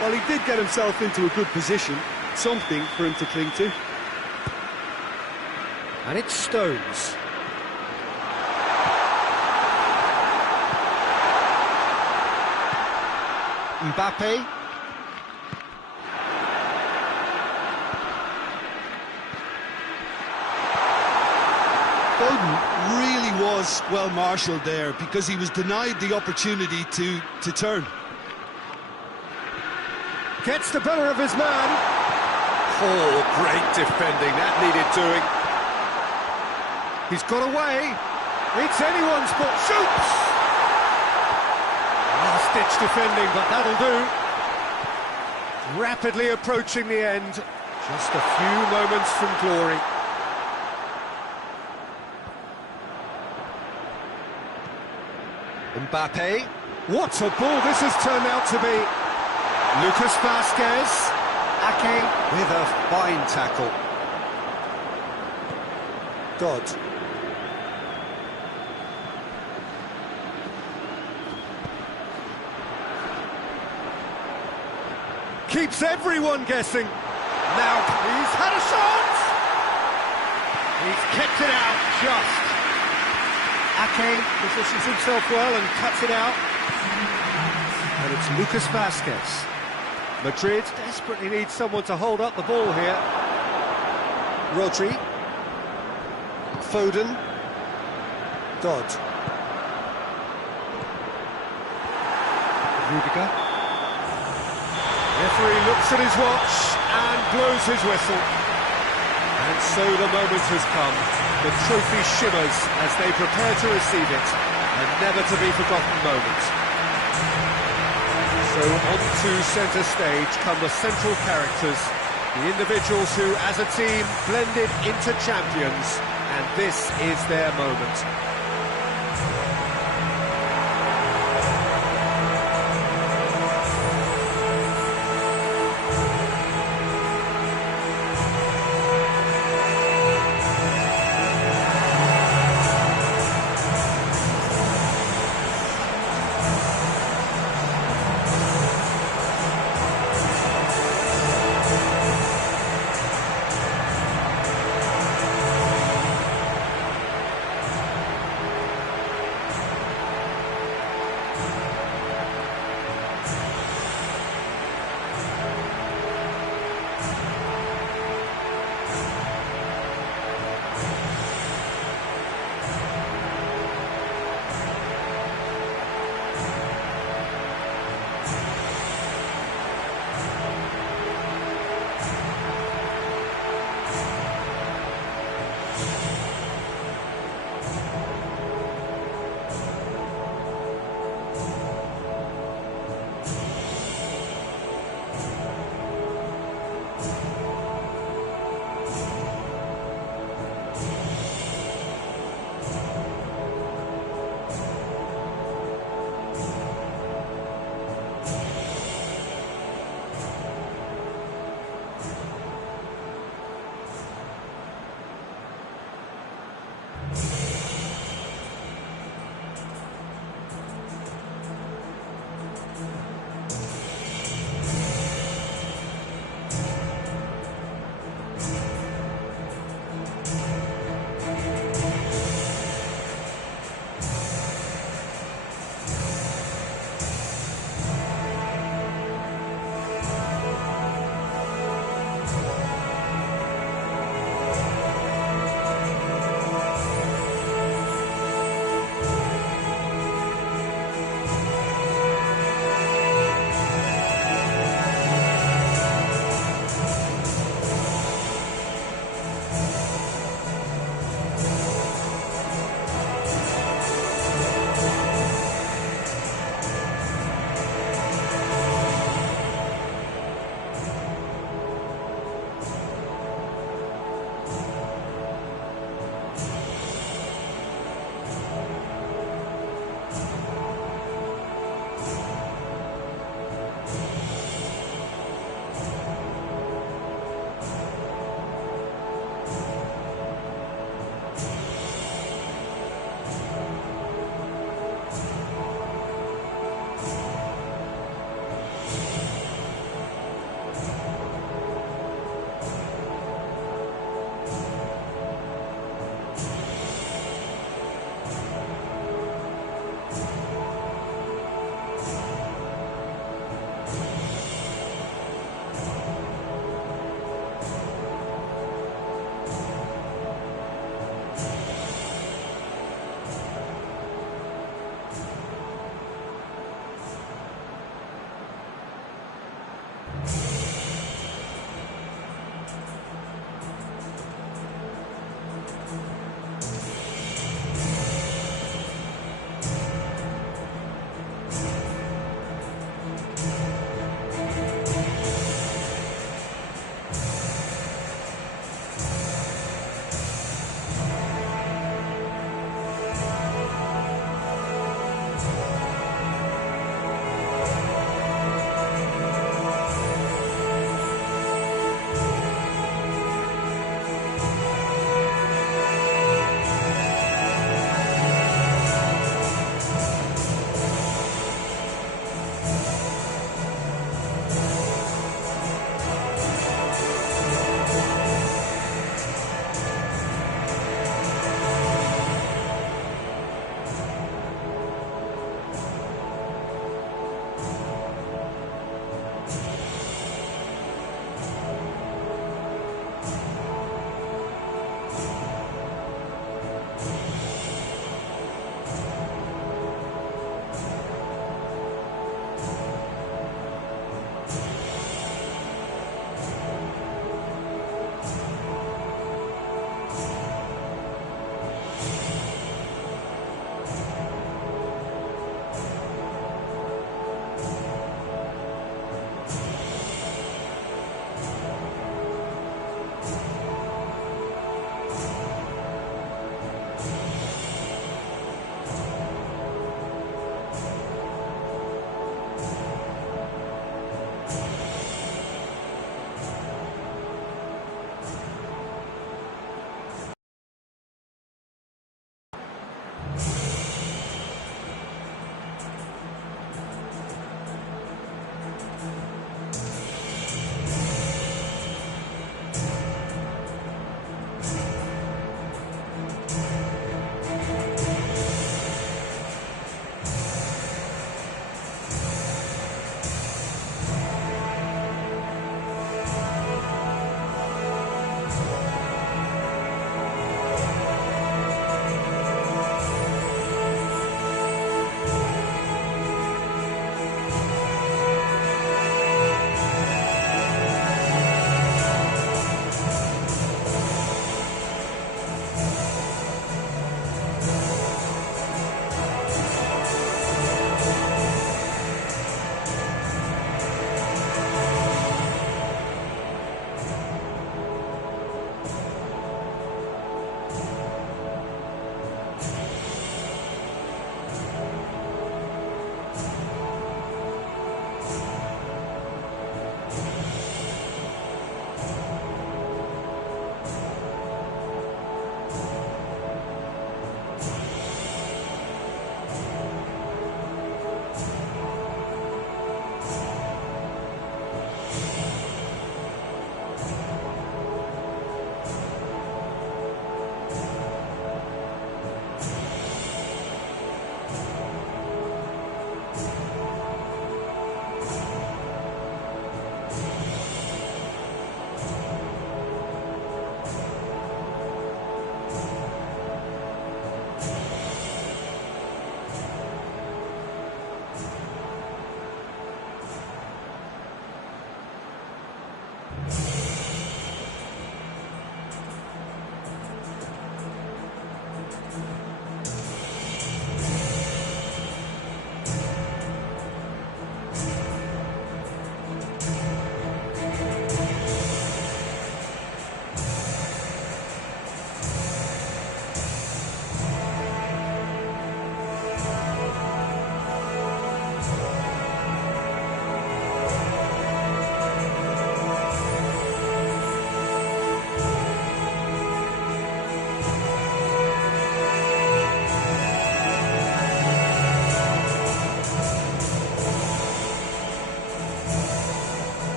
Well, he did get himself into a good position, something for him to cling to. And it's Stones. Mbappe. Foden really was well marshalled there because he was denied the opportunity to turn. Gets the better of his man. Oh, great defending, that needed doing. He's got away. It's anyone's ball. Shoots! Last-ditch defending, but that'll do. Rapidly approaching the end. Just a few moments from glory. Mbappe. What a ball this has turned out to be. Lucas Vasquez. Ake with a fine tackle. Dodd. Keeps everyone guessing. Now he's had a shot. He's kept it out just. Ake positions himself well and cuts it out. And it's Lucas Vasquez. Madrid desperately needs someone to hold up the ball here. Rodri. Foden. Dodd. Rudiger. Referee looks at his watch and blows his whistle. And so the moment has come. The trophy shimmers as they prepare to receive it. A never-to-be-forgotten moment. So onto centre stage come the central characters, the individuals who, as a team, blended into champions, and this is their moment.